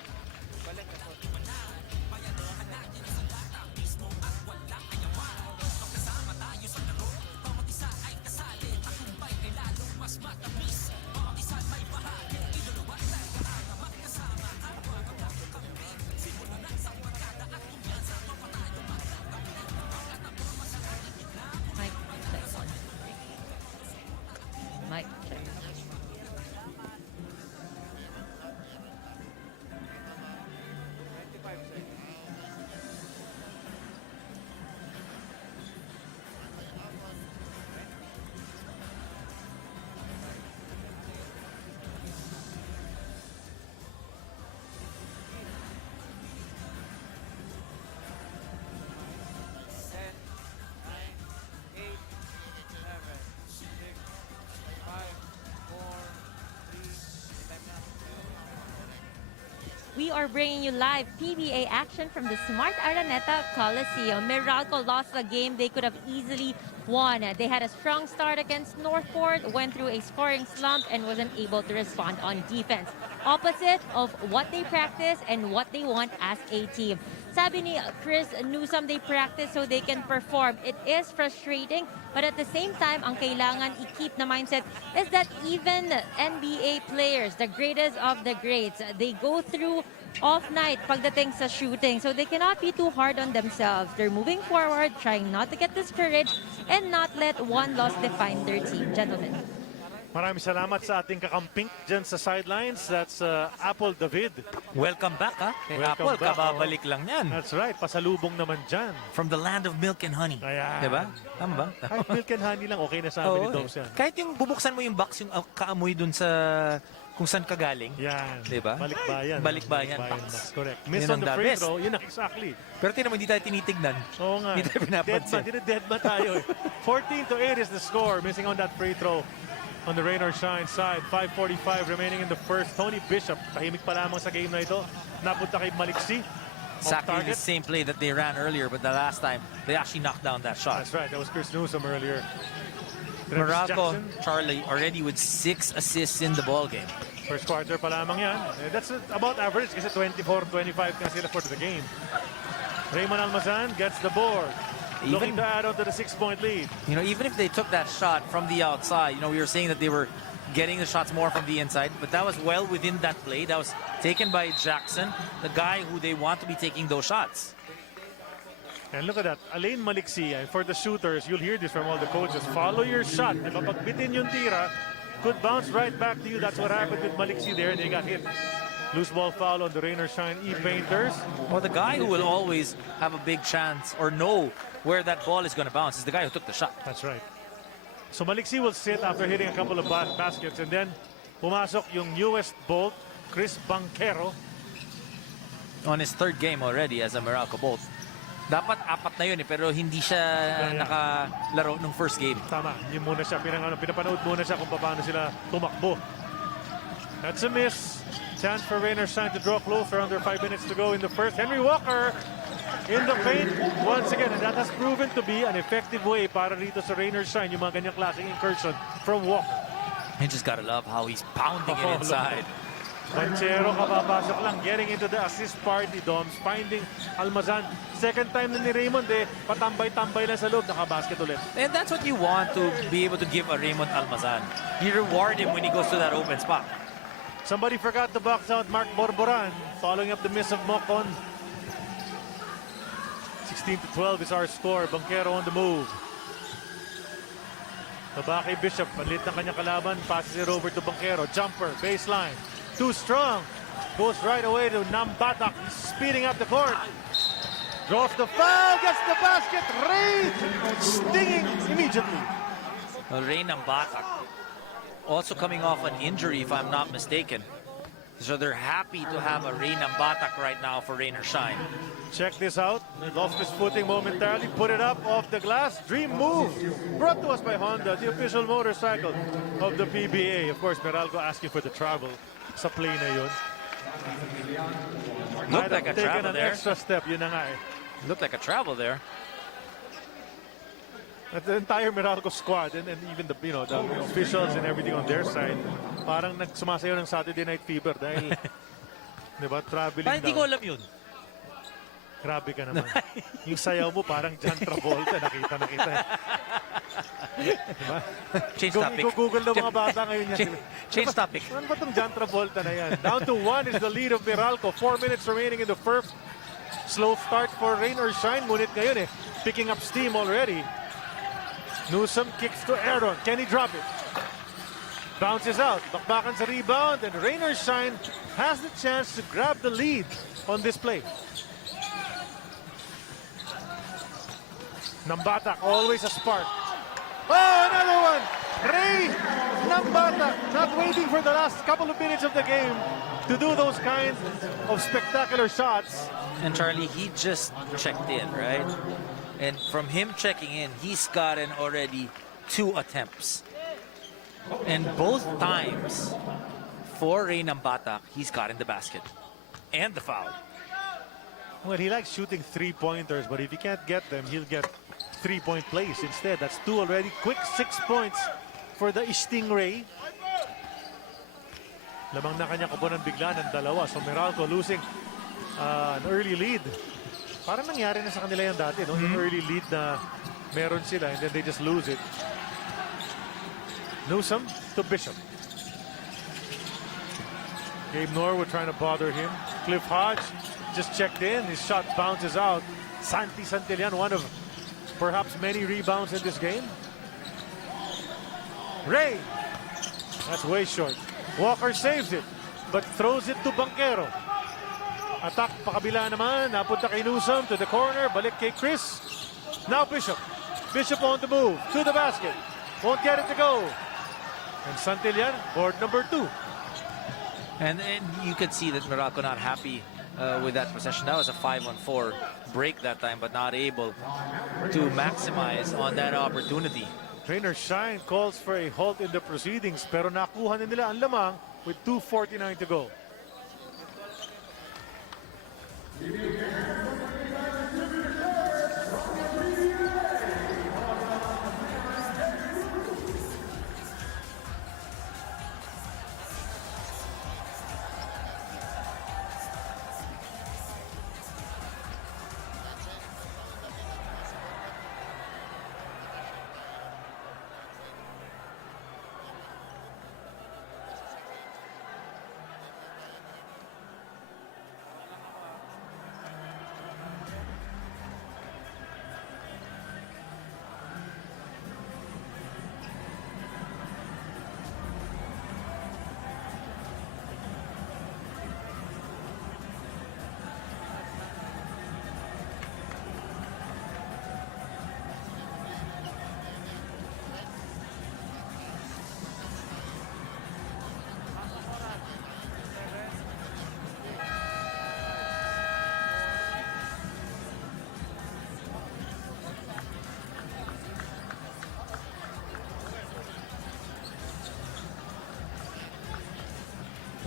Mic check. We are bringing you live PVA action from the Smart Araneta Coliseum. Meralco lost the game they could have easily won. They had a strong start against Northport, went through a scoring slump, and wasn't able to respond on defense. Opposite of what they practice and what they want as a team. Sabi ni Chris Newsom, they practice so they can perform. It is frustrating, but at the same time, ang kailangan i-keep na mindset is that even NBA players, the greatest of the greats, they go through off night pagdating sa shooting. So they cannot be too hard on themselves. They're moving forward, trying not to get discouraged and not let one loss define their team. Gentlemen. Maraming salamat sa ating kakamping dyan sa sidelines. That's Apple David. Welcome back, ha? Kay Welcome Apple, back, kababalik lang yan. That's right. Pasalubong naman dyan. From the land of milk and honey. Ayan. Diba? Tama ba? Kahit milk and honey lang, okay na sa amin ni Doms yan. Kahit yung bubuksan mo yung box, yung kaamoy dun sa kung saan ka galing. Yan. Diba? Balikbayan. Balikbayan. Box. Correct. Miss on Yun ang the the free best. throw, yun ang exactly. Pero tinan mo, hindi tayo tinitignan. Oo nga. Hindi tayo pinapansin. Deadman tayo. 14-8 is the score. Missing on that free throw on the Rain or Shine side. 5:45 remaining in the first. Tony Bishop, tahimik pa lamang sa game na ito. Napunta kay Maliksi. Exactly the same play that they ran earlier, but the last time, they actually knocked down that shot. That's right. That was Chris Newsom earlier. Morocco, Charlie, already with 6 assists in the ball game. First quarter pa lamang yan. That's about average kasi 24-25 na sila for the game. Raymond Almazan gets the board. Looking to add on to the 6-point lead. You know, even if they took that shot from the outside, you know, we were saying that they were getting the shots more from the inside, but that was well within that play. That was taken by Jackson, the guy who they want to be taking those shots. And look at that. Alain Maliksi, for the shooters, you'll hear this from all the coaches. Follow your shot. Kapag bitin yung tira, could bounce right back to you. That's what happened with Maliksi there. They got hit. Loose ball foul on the Rain or Shine E-Painters. Well, the guy who will always have a big chance or know where that ball is going to bounce is the guy who took the shot. That's right. So Maliksi will sit after hitting a couple of baskets, and then pumasok yung newest Bolt, Chris Banquero. On his 3rd game already as a Meralco Bolt. Dapat 4 na yun pero hindi siya nakalaro nung first game. Tama, yun muna siya. Pinapanood muna siya kung paano sila tumakbo. That's a miss. Chance for Rain or Shine to draw closer under 5 minutes to go in the first. Henry Walker in the paint once again, and that has proven to be an effective way para rito sa Rain or Shine yung mga ganyang klaseng incursion from Walker. You just gotta love how he's pounding it inside. Banchero kapapasok lang, getting into the assist party, Doms, finding Almazan. Second time na ni Raymond, patambay-tambay lang sa loob, nakabasket ulit. And that's what you want to be able to give a Raymond Almazan. You reward him when he goes to that open spot. Somebody forgot to box out Mark Borboran, following up the miss of Mocon. 16-12 is our score. Banquero on the move. Tabaki Bishop, palit ng kanyang kalaban, passes it over to Banquero. Jumper, baseline, too strong. Goes right away to Nambatak, speeding up the court. Draws the foul, gets the basket. Ray stinging immediately. Well, Ray Nambatak also coming off an injury, if I'm not mistaken. So they're happy to have a Ray Nambatak right now for rain or shine. Check this out. Lost his footing momentarily. Put it up off the glass. Dream move. Brought to us by Honda, the official motorcycle of the PBA. Of course, Meralco asking for the travel sa play na yun. Looked like a Taken travel an there. extra step. Yun na nga eh. Looked like a travel there. At the entire Meralco squad and even the the officials and everything on their side, parang nagsumasayaw ng Saturday Night Fever dahil diba, traveling Hindi ko alam yun. Grabe ka naman. Yung sayaw mo parang John Travolta. Nakita na kita. Diba? Change Kung topic. i-google ng mga bata ngayon yan. Change topic. Ano ba itong John Travolta na yan? Down to 1 is the lead of Meralco. 4 minutes remaining in the first. Slow start for rain or shine. Ngunit ngayon picking up steam already. Newsom kicks to Aaron. Can he drop it? Bounces out. Bakbakan sa rebound. And rain or shine has the chance to grab the lead on this play. Nambatak, always a spark. Oh, another one! Ray Nambatak, not waiting for the last couple of minutes of the game to do those kinds of spectacular shots. And Charlie, he just checked in, right? And from him checking in, he's gotten already 2 attempts. And both times, for Ray Nambatak, he's gotten the basket and the foul. Well, he likes shooting 3-pointers, but if he can't get them, he'll get 3-point plays instead. That's 2 already. Quick 6 points for the Stingray. Lamang na kanya kabunan bigla ng dalawa. So Meralco losing an early lead. Parang nangyari na sa kanila yan dati, no? Yung early lead na meron sila and then they just lose it. Newsom to Bishop. Gabe Norwood trying to bother him. Cliff Hodge just checked in. His shot bounces out. Santi Santillan, one of perhaps many rebounds in this game. Ray. That's way short. Walker saves it, but throws it to Banquero. Attack pakabila naman. Napunta kay Newsom to the corner. Balik kay Chris. Now Bishop. Bishop on the move. To the basket. Won't get it to go. And Santillan, board number 2. And you could see that Meralco not happy with that possession. That was a 5-on-4 break that time, but not able to maximize on that opportunity. Trainer Shine calls for a halt in the proceedings, pero nakuha na nila ang lamang with 2:49 to go.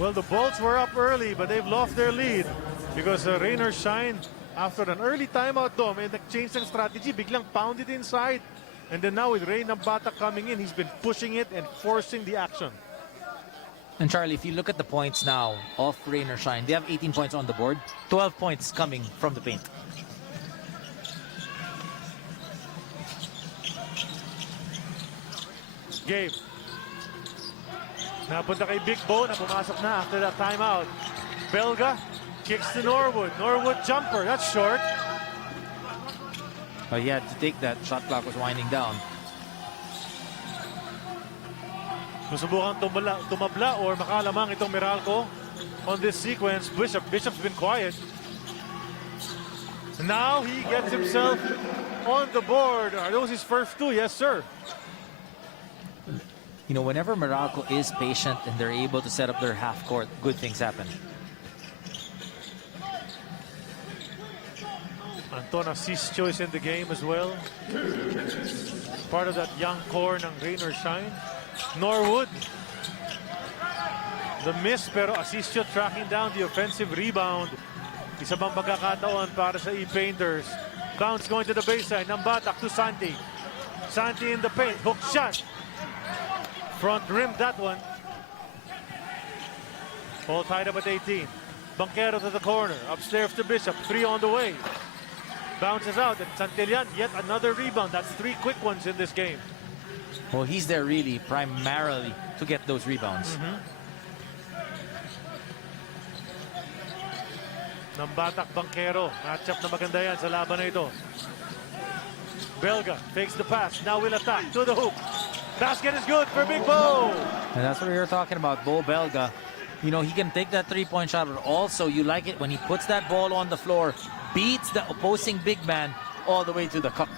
Well, the Bolts were up early, but they've lost their lead because rain or shine, after an early timeout though, may nag-change ng strategy, biglang pounded inside. And then now with Ray Nambatak coming in, he's been pushing it and forcing the action. And Charlie, if you look at the points now of rain or shine, they have 18 points on the board, 12 points coming from the paint. Gabe. Napunta kay Big Bo na pumasok na after that timeout. Belga kicks to Norwood. Norwood jumper. That's short. But he had to take that. Shot clock was winding down. Susubukan tumabla or makalamang itong Meralco on this sequence. Bishop's been quiet. Now he gets himself on the board. Are those his first two? Yes, sir. You know, whenever Meralco is patient and they're able to set up their half court, good things happen. Anton assist choice in the game as well. Part of that young core ng Rain or Shine. Norwood. The miss pero Asistio tracking down the offensive rebound. Isa bang pagkakataon para sa E-Painters. Bounce going to the baseline. Nambatak to Santi. Santi in the paint. Hook shot. Front rim that one. All tied up at 18. Banquero to the corner. Upstairs to Bishop. 3 on the way. Bounces out and Santillan, yet another rebound. That's 3 quick ones in this game. Well, he's there really primarily to get those rebounds. Nambatak Banquero. Matchup na maganda yan sa laban na ito. Belga takes the pass. Now will attack to the hoop. Basket is good for Big Bo. And that's what we were talking about, Bo Belga. You know, he can take that three-point shot, but also you like it when he puts that ball on the floor, beats the opposing big man all the way to the cup.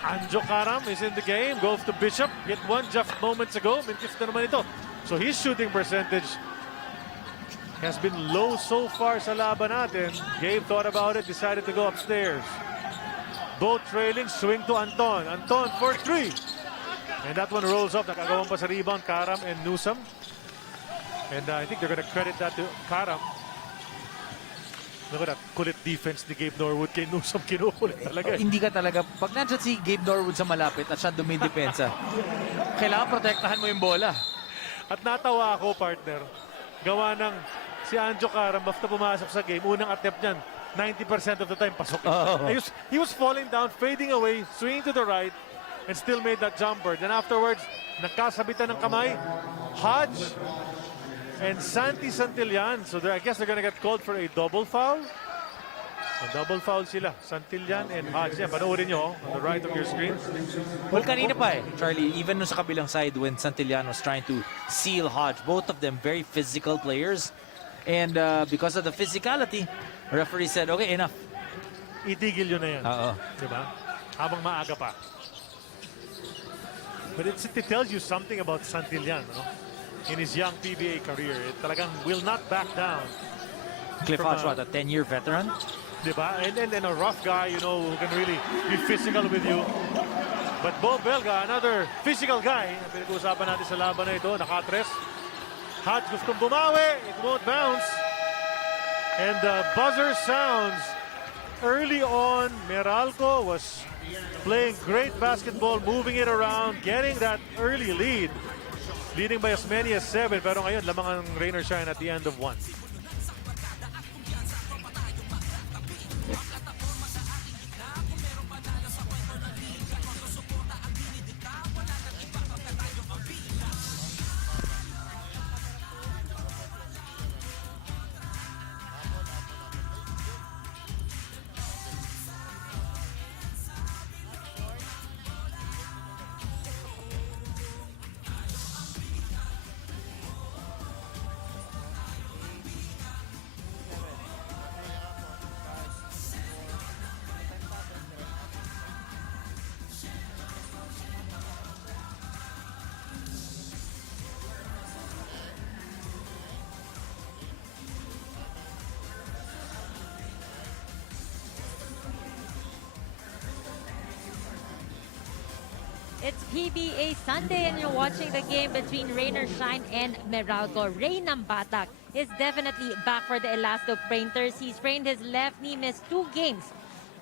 Anjo Karam is in the game. Goes to Bishop. Hit one just moments ago. Mintis na naman ito. So his shooting percentage has been low so far sa laban natin. Gabe thought about it, decided to go upstairs. Both trailing, swing to Anton. Anton for 3. And that one rolls off. Nakagawan pa sa rebound, Karam and Newsome. And I think they're going to credit that to Karam. Look at that kulit defense ni Gabe Norwood kay Newsome. Kinukulit talaga. Hindi ka talaga, pag nandiyan si Gabe Norwood sa malapit at siya dumidepensa, kailangan protektahan mo yung bola. At natawa ako, partner. Gawa ng si Anjo Karam, basta pumasok sa game, unang attempt niyan, 90% of the time pasok. He was falling down, fading away, swinging to the right, and still made that jumper. Then afterwards, nagkasabitan ng kamay, Hodge and Santi Santillan. So I guess they're gonna get called for a double foul. A double foul sila, Santillan and Hodge. Yeah, panoorin nyo on the right of your screen. Well, kanina pa Charlie, even no sa kabilang side when Santillan was trying to seal Hodge, both of them very physical players. And because of the physicality, the referee said, okay, enough. Itigil yun na yan. Oo. Diba? Habang maaga pa. But it tells you something about Santillan, no? In his young PBA career. It talagang will not back down. Cliff Hodge, what, a 10-year veteran? Diba? And a rough guy, you know, who can really be physical with you. But Bo Belga, another physical guy. Pinag-uusapan natin sa laban na ito, nakatres. Hodge gustong bumawi. It won't bounce. And the buzzer sounds. Early on, Meralco was playing great basketball, moving it around, getting that early lead. Leading by as many as 7. Pero ngayon, lamang ang Rain or Shine at the end of 1. It's PBA Sunday and you're watching the game between Rain or Shine and Meralco. Ray Nambatak is definitely back for the Elasto Painters. He's sprained his left knee, missed 2 games.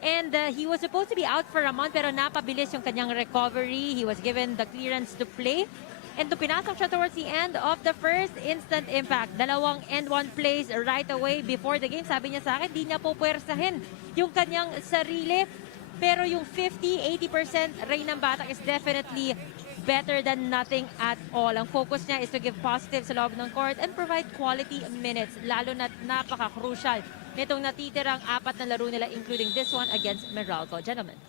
And he was supposed to be out for a month pero napabilis yung kanyang recovery. He was given the clearance to play. And to pinasok siya towards the end of the first, instant impact. 2 and 1 plays right away before the game. Sabi niya sa akin, di niya po puwersahin yung kanyang sarili. Pero yung 50-80% Ray Nambatak is definitely better than nothing at all. Ang focus niya is to give positive sa loob ng court and provide quality minutes. Lalo na napaka-crucial nitong natitirang 4 na laro nila including this one against Meralco. Gentlemen.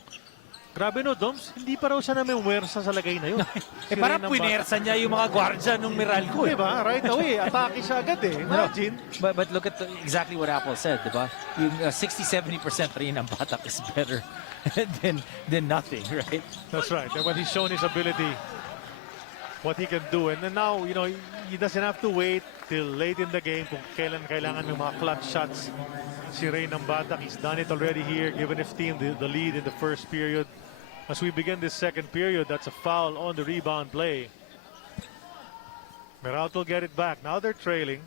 Grabe no, Doms, hindi pa raw siya na may umwersa sa lagay na yun. Eh parang puinersa niya yung mga gwardya nung Meralco. Diba? Right away, atake siya agad eh. Imagine. But look at exactly what Apple said, diba? Yung 60-70% rin ang Batak is better than nothing, right? That's right. And when he's shown his ability, what he can do. And then now, you know, he doesn't have to wait till late in the game kung kailan kailangan ng mga clutch shots si Ray ng Batak. He's done it already here, given his team the lead in the first period. As we begin this second period, that's a foul on the rebound play. Meralco will get it back. Now they're trailing.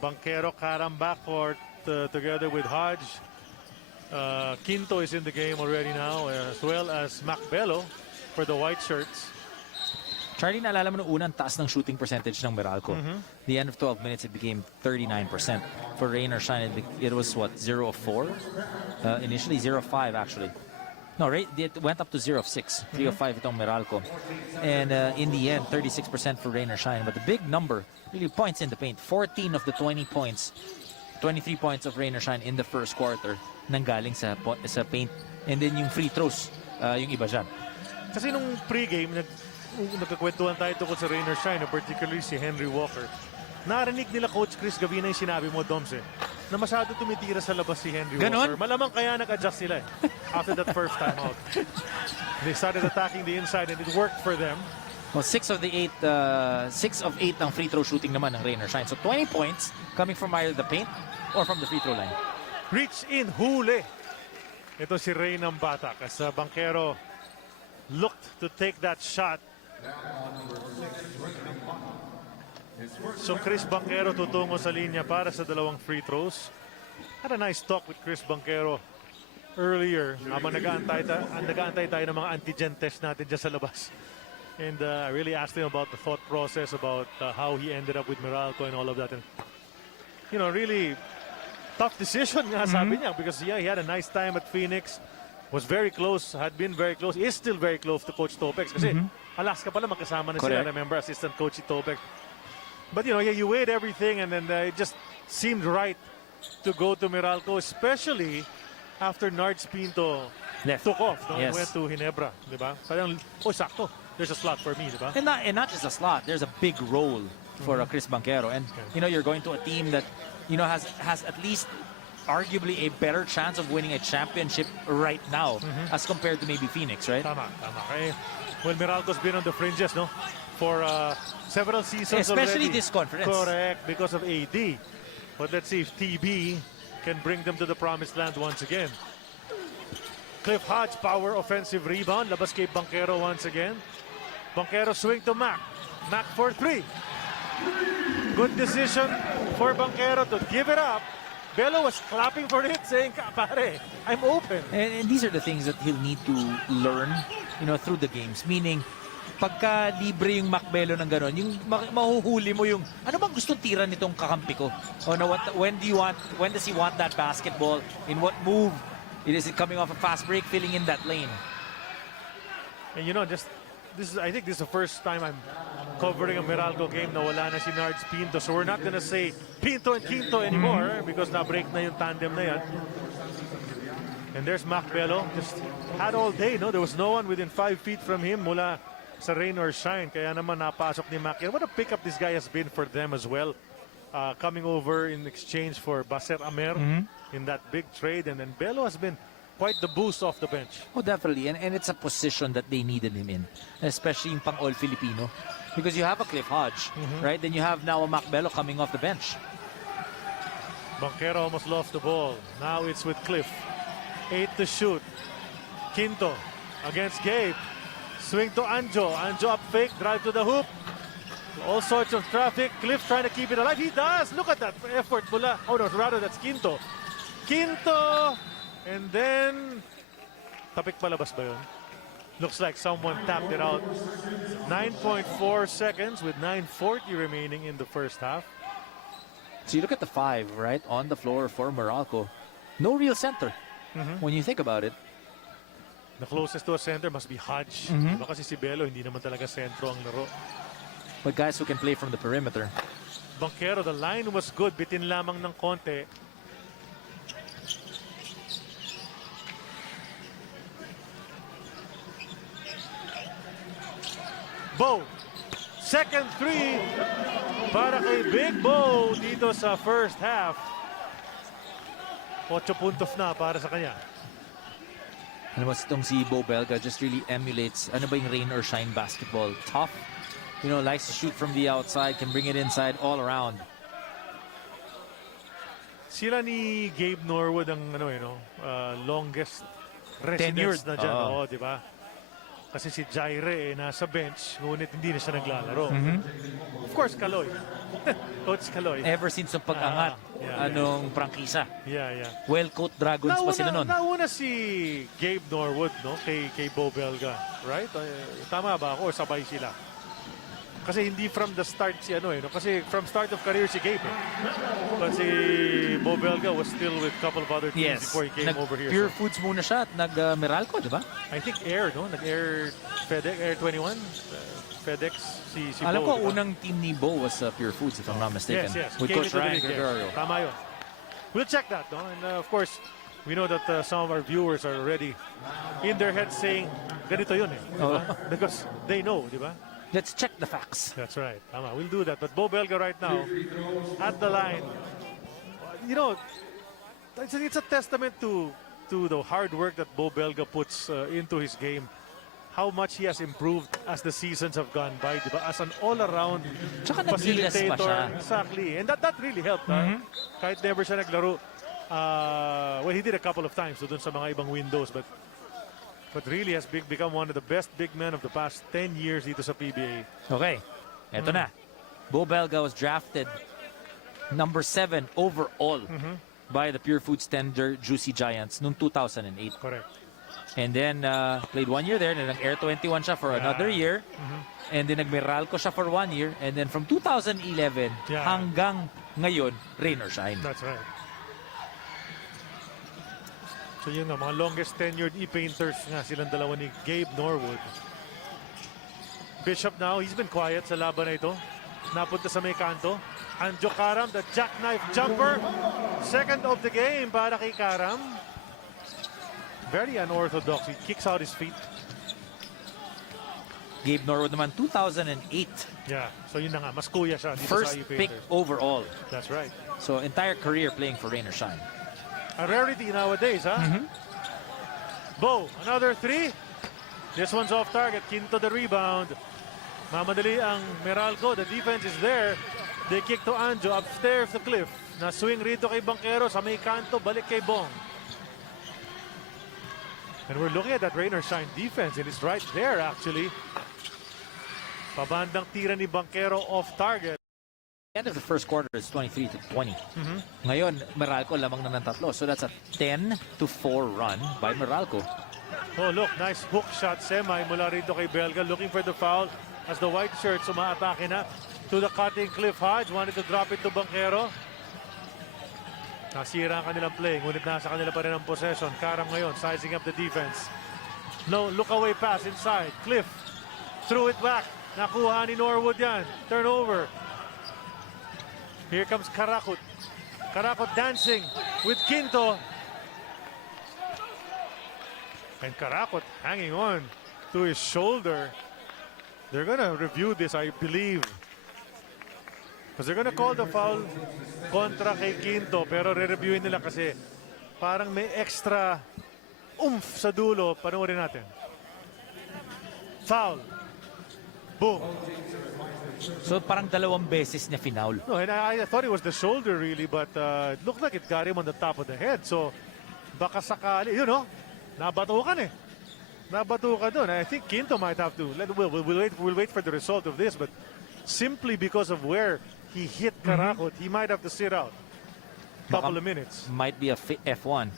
Banquero, Karam backcourt together with Hodge. Quinto is in the game already now, as well as Macbello for the white shirts. Charlie, naalala mo nung unang taas ng shooting percentage ng Meralco. The end of 12 minutes, it became 39%. For rain or shine, it was what, 0 of 4? Initially 0 of 5 actually. No, right, it went up to 0 of 6. 3 of 5 itong Meralco. And in the end, 36% for rain or shine. But the big number, really points in the paint. 14 of the 20 points, 23 points of rain or shine in the first quarter nanggaling sa paint. And then yung free throws, yung iba dyan. Kasi nung pre-game, nagkakwentuhan tayo tungkol sa rain or shine, particularly si Henry Walker. Narinig nila Coach Chris Gavina yung sinabi mo, Doms, na masyado tumitira sa labas si Henry Walker. Malamang kaya nag-adjust sila after that first time out. They started attacking the inside and it worked for them. Well, 6 of 8 ng free throw shooting naman ng rain or shine. So 20 points coming from either the paint or from the free throw line. Reach in, huli. Ito si Ray ng Batak as Banquero looked to take that shot. So Chris Banquero tutungo sa linya para sa dalawang free throws. Had a nice talk with Chris Banquero earlier habang nag-aantay tayo ng mga antigen test natin dyan sa labas. And I really asked him about the thought process, about how he ended up with Meralco and all of that. And, you know, really tough decision nga sabi niya because yeah, he had a nice time at Phoenix. Was very close, had been very close, is still very close to Coach Topex kasi Alaska pala magkasama na sila, remember, assistant coach si Topex. But you know, yeah, you weighed everything and then it just seemed right to go to Meralco, especially after Nards Pinto took off. No? Yes. Went to Ginebra, di ba? Parang, sakto. There's a slot for me, di ba? And not just a slot, there's a big role for Chris Banquero. And, you know, you're going to a team that, you know, has at least arguably a better chance of winning a championship right now as compared to maybe Phoenix, right? Tama. Okay. Well, Meralco's been on the fringes, no? For several seasons especially already. This conference. Correct, because of AD. But let's see if TB can bring them to the promised land once again. Cliff Hodge, power offensive rebound. Labas kay Banquero once again. Banquero swing to Mac. Mac for 3. Good decision for Banquero to give it up. Bello was clapping for it, saying, pare, I'm open. And these are the things that he'll need to learn, you know, through the games. Meaning, pagka libre yung Macbello ng gano'n, yung mahuhuli mo yung, ano bang gustong tira nitong kakampi ko? O when does he want that basketball? In what move? Is it coming off a fast break, filling in that lane? And you know, I think this is the first time I'm covering a Meralco game na wala na si Nards Pinto. So we're not gonna say Pinto and Quinto anymore because na-break na yung tandem na yan. And there's Macbello. Just had all day, no? There was no one within 5 feet from him mula sa rain or shine. Kaya naman napasok ni Mac. What a pickup this guy has been for them as well. Coming over in exchange for Baser Amer in that big trade. And then Bello has been quite the boost off the bench. Oh, definitely. And it's a position that they needed him in. Especially yung pang all-Filipino. Because you have a Cliff Hodge, right? Then you have now a Macbello coming off the bench. Banquero almost lost the ball. Now it's with Cliff. 8 to shoot. Quinto against Gabe. Swing to Anjo. Anjo up fake. Drive to the hoop. All sorts of traffic. Cliff trying to keep it alive. He does. Look at that effort. Oh no, rather that's Quinto. Quinto. And then, tapik palabas ba yun? Looks like someone tapped it out. 9.4 seconds with 9:40 remaining in the first half. So you look at the 5, right, on the floor for Meralco. No real center when you think about it. The closest to a center must be Hodge. Diba kasi si Bello, hindi naman talaga sentro ang laro. But guys who can play from the perimeter. Banquero, the line was good. Bitin lamang ng konti. Bo. Second three para kay Big Bo dito sa first half. 8 puntos na para sa kanya. Ano mas itong si Bo Belga just really emulates ano ba yung rain or shine basketball. Tough, you know, likes to shoot from the outside, can bring it inside all around. Sila ni Gabe Norwood ang longest residence na dyan. Oo, di ba? Kasi si Jaire nasa bench, ngunit hindi na siya naglalaro. Of course, Kaloy. Coach Kaloy. Ever since yung pag-angat, anong prangkisa. Yeah. Well-coached Dragons pa sila nun. Nauna si Gabe Norwood, no? Kay Bo Belga, right? Tama ba ako? O sabay sila? Kasi hindi from the start si Kasi from start of career si Gabe. Kasi Bo Belga was still with a couple of other teams before he came over here. Pure Foods muna siya at nag-Meralco, di ba? I think Air, no? Nag-Air FedEx, Air 21. FedEx, si Alam Bo. ko, unang team ni Bo was Pure Foods, if I'm not mistaken. Yes. With Came Coach into the Ryan league, Gregorio. Tama yun. We'll check that, no? And of course, we know that some of our viewers are already in their heads saying, ganito yun eh. Diba? Because they know, di ba? Let's check the facts. That's right. Tama. We'll do that. But Bo Belga right now, at the line, you know, it's a testament to the hard work that Bo Belga puts into his game. How much he has improved as the seasons have gone by, diba? As an all-around facilitator. Exactly. And that really helped. Kahit never siya naglaro. Well, he did a couple of times dun sa mga ibang windows, but really has become one of the best big men of the past 10 years dito sa PBA. Okay. Eto na. Bo Belga was drafted number 7 overall by the Pure Foods tender Juicy Giants noong 2008. Correct. And then played 1 year there. And then nag-Air 21 siya for another year. And then nag-Meralco siya for 1 year. And then from 2011 hanggang ngayon, rain or shine. That's right. So yun nga, mga longest tenured e-painters nga silang dalawa ni Gabe Norwood. Bishop now, he's been quiet sa laban na ito. Napunta sa may kanto. Anjo Karam, the jackknife jumper. Second of the game para kay Karam. Very unorthodox. He kicks out his feet. Gabe Norwood naman, 2008. Yeah, so yun na nga, mas kuya siya dito First sa pick e-painters. overall. That's right. So entire career playing for rain or shine. A rarity nowadays, huh? Bo, another three. This one's off target. Quinto the rebound. Mamadali ang Meralco. The defense is there. They kick to Anjo upstairs the cliff. Na swing rito kay Banquero sa may kanto. Balik kay Bong. And we're looking at that rain or shine defense. And it's right there actually. Pabandang tira ni Banquero off target. End of the first quarter is 23-20. Ngayon, Meralco lamang na ng tatlo. So that's a 10-4 run by Meralco. Oh, look, nice hook shot semi mula rito kay Belga. Looking for the foul as the white shirts umaatake na to the cutting Cliff Hodge. Wanted to drop it to Banquero. Nasira ang kanilang play. Ngunit nasa kanila pa rin ang possession. Karam ngayon, sizing up the defense. No, look away pass inside. Cliff threw it back. Nakuha ni Norwood yan. Turnover. Here comes Karakut. Karakut dancing with Quinto. And Karakut hanging on to his shoulder. They're going to review this, I believe. Because they're going to call the foul kontra kay Quinto. Pero re-reviewin nila kasi parang may extra oomph sa dulo. Panoorin natin. Foul. Boom. So parang dalawang beses niya finaul. No, and I thought it was the shoulder really, but it looked like it got him on the top of the head. So baka sakali, nabatukan eh. Nabatukan doon. I think Quinto might have to, we'll wait for the result of this, but simply because of where he hit Karakot, he might have to sit out a couple of minutes. Might be a F1.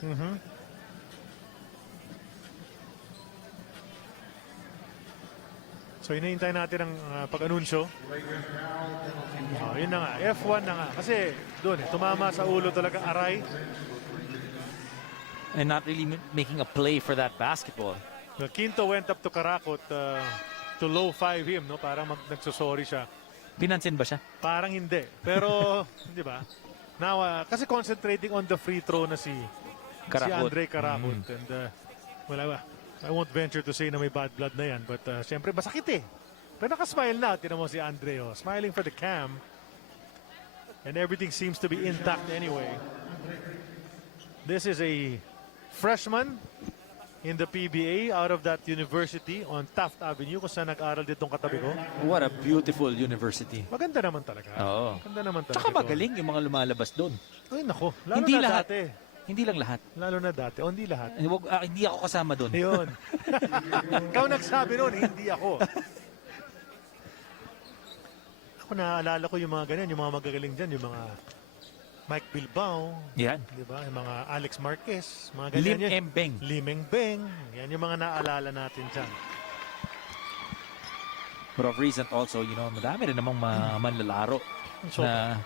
So hinihintay natin ang pag-anunsyo. Yun na nga, F1 na nga. Kasi doon tumama sa ulo talaga, aray. And not really making a play for that basketball. The Quinto went up to Karakot to low five him, no? Parang nagsosorry siya. Pinansin ba siya? Parang hindi. Pero, di ba? Now, kasi concentrating on the free throw na si Andre Karakot. And, well, I won't venture to say na may bad blood na yan. But, siyempre, masakit eh. Pero nakasmile na. Tinan mo si Andre, oh. Smiling for the cam. And everything seems to be intact anyway. This is a freshman in the PBA out of that university on Taft Avenue kung saan nag-aral ditong katabi ko. What a beautiful university. Maganda naman talaga. Oo. Maganda naman talaga. Tsaka ito. magaling yung mga lumalabas doon. Ay, nako. Lalo Hindi na lahat. dati. Hindi lang lahat. Lalo na dati. O, hindi lahat. Hindi ako kasama doon. Ayun. Ikaw nagsabi noon, hindi ako. Ako naaalala ko yung mga ganyan, yung mga magagaling dyan, yung mga Mike Bilbao. Yan. Di ba? Yung mga Alex Marquez. Mga ganyan Lim yan. Embeng. Limeng Beng. Yan yung mga naalala natin dyan. But of recent also, you know, madami rin namang manlalaro So, na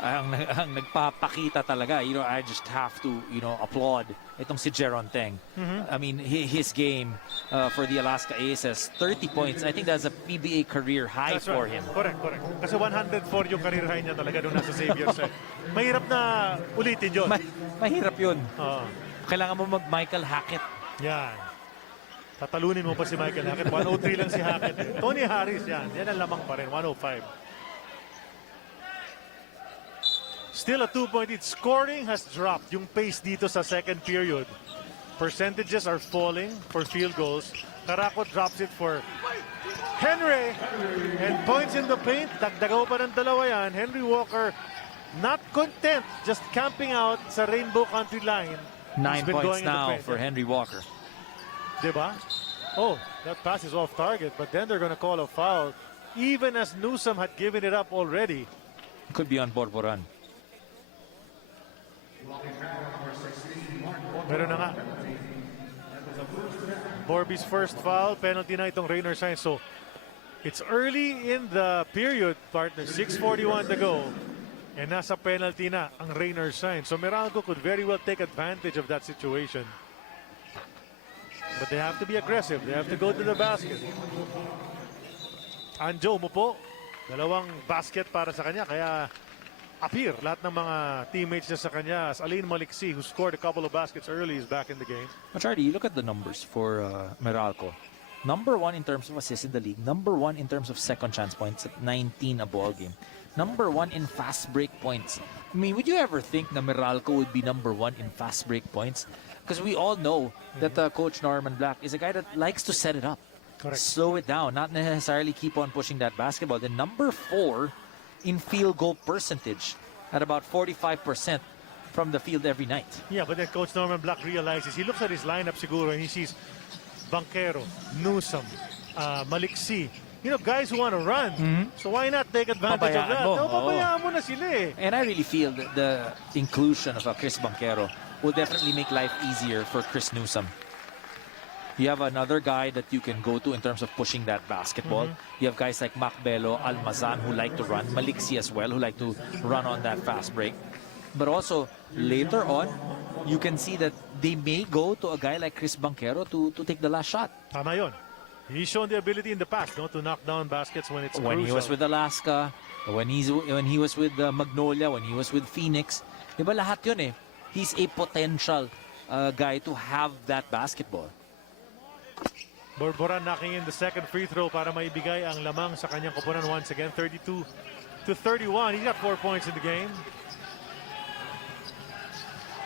ang nagpapakita talaga. You know, I just have to, you know, applaud itong si Jeron Teng. I mean, his game for the Alaska Aces, 30 points. I think that's a PBA career high that's for right. him. Correct. Kasi 104 yung career high niya talaga doon nasa Xavier side. Mahirap na ulitin yun. Mahirap yun. Oo. Kailangan mo mag-Michael Hackett. Yan. Tatalunin mo pa si Michael Hackett. 103 lang si Hackett. Tony Harris yan. Yan ang lamang pa rin. 105. Still a 2-point lead. Scoring has dropped. Yung pace dito sa second period. Percentages are falling for field goals. Caraco drops it for Henry. And points in the paint. Dagdagaw pa ng dalawa yan. Henry Walker not content. Just camping out sa Rainbow Country line. 9 He's been points going in the now paint. for Henry Walker. Diba? Oh, that pass is off target. But then they're going to call a foul. Even as Newsom had given it up already. Could be on Borboran. Meron na nga. Borby's first foul, penalty na itong Raynor Sainz. So, it's early in the period, partner. 6:41 to go. And nasa penalty na ang Raynor Sainz. So, Meralco could very well take advantage of that situation. But they have to be aggressive. They have to go to the basket. Anjo umupo. Dalawang basket para sa kanya. Kaya appear lahat ng mga teammates niya sa kanya. As Aline Maliksi, who scored a couple of baskets early, is back in the game. Machardi, you look at the numbers for Meralco. Number 1 in terms of assists in the league. Number 1 in terms of second chance points at 19 a ball game. Number 1 in fast break points. I mean, would you ever think that Meralco would be number 1 in fast break points? Because we all know that Coach Norman Black is a guy that likes to set it up. Correct. Slow it down, not necessarily keep on pushing that basketball. Then number 4 in field goal percentage at about 45% from the field every night. Yeah, but then Coach Norman Black realizes, he looks at his lineup siguro and he sees Banquero, Newsom, Maliksi. You know, guys who want to run. So why not take advantage of that? Pabayaan mo. Pabayaan mo na sila eh. And I really feel that the inclusion of Chris Banquero will definitely make life easier for Chris Newsom. You have another guy that you can go to in terms of pushing that basketball. You have guys like Macbelo, Almazan who like to run, Maliksi as well who like to run on that fast break. But also later on, you can see that they may go to a guy like Chris Banquero to take the last shot. Tama yun. He's shown the ability in the past, no, to knock down baskets when it's When he was crucial. with Alaska, when he was with Magnolia, when he was with Phoenix, diba lahat yun eh. He's a potential guy to have that basketball. Borboran knocking in the second free throw para maibigay ang lamang sa kanyang koponan once again. 32-31. He's got 4 points in the game.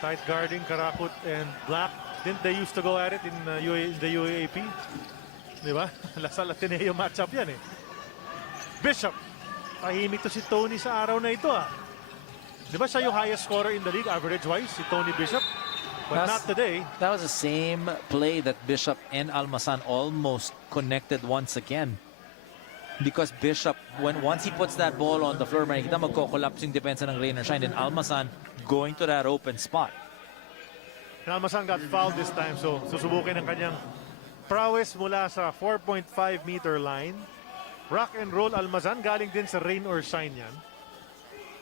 Tight guarding, Karakut and Black. Didn't they used to go at it in the UAAP? Di ba? Lasal Ateneo matchup yan eh. Bishop. Tahimik to si Tony sa araw na ito ah. Di ba siya yung highest scorer in the league average-wise, si Tony Bishop? But not today. That was the same play that Bishop and Almazan almost connected once again. Because Bishop, once he puts that ball on the floor, makikita magko-collapse yung depensa ng Raynor Shine, and Almazan going to that open spot. And Almazan got fouled this time, so susubukin ang kanyang prowess mula sa 4.5 meter line. Rock and roll Almazan, galing din sa rain or shine yan.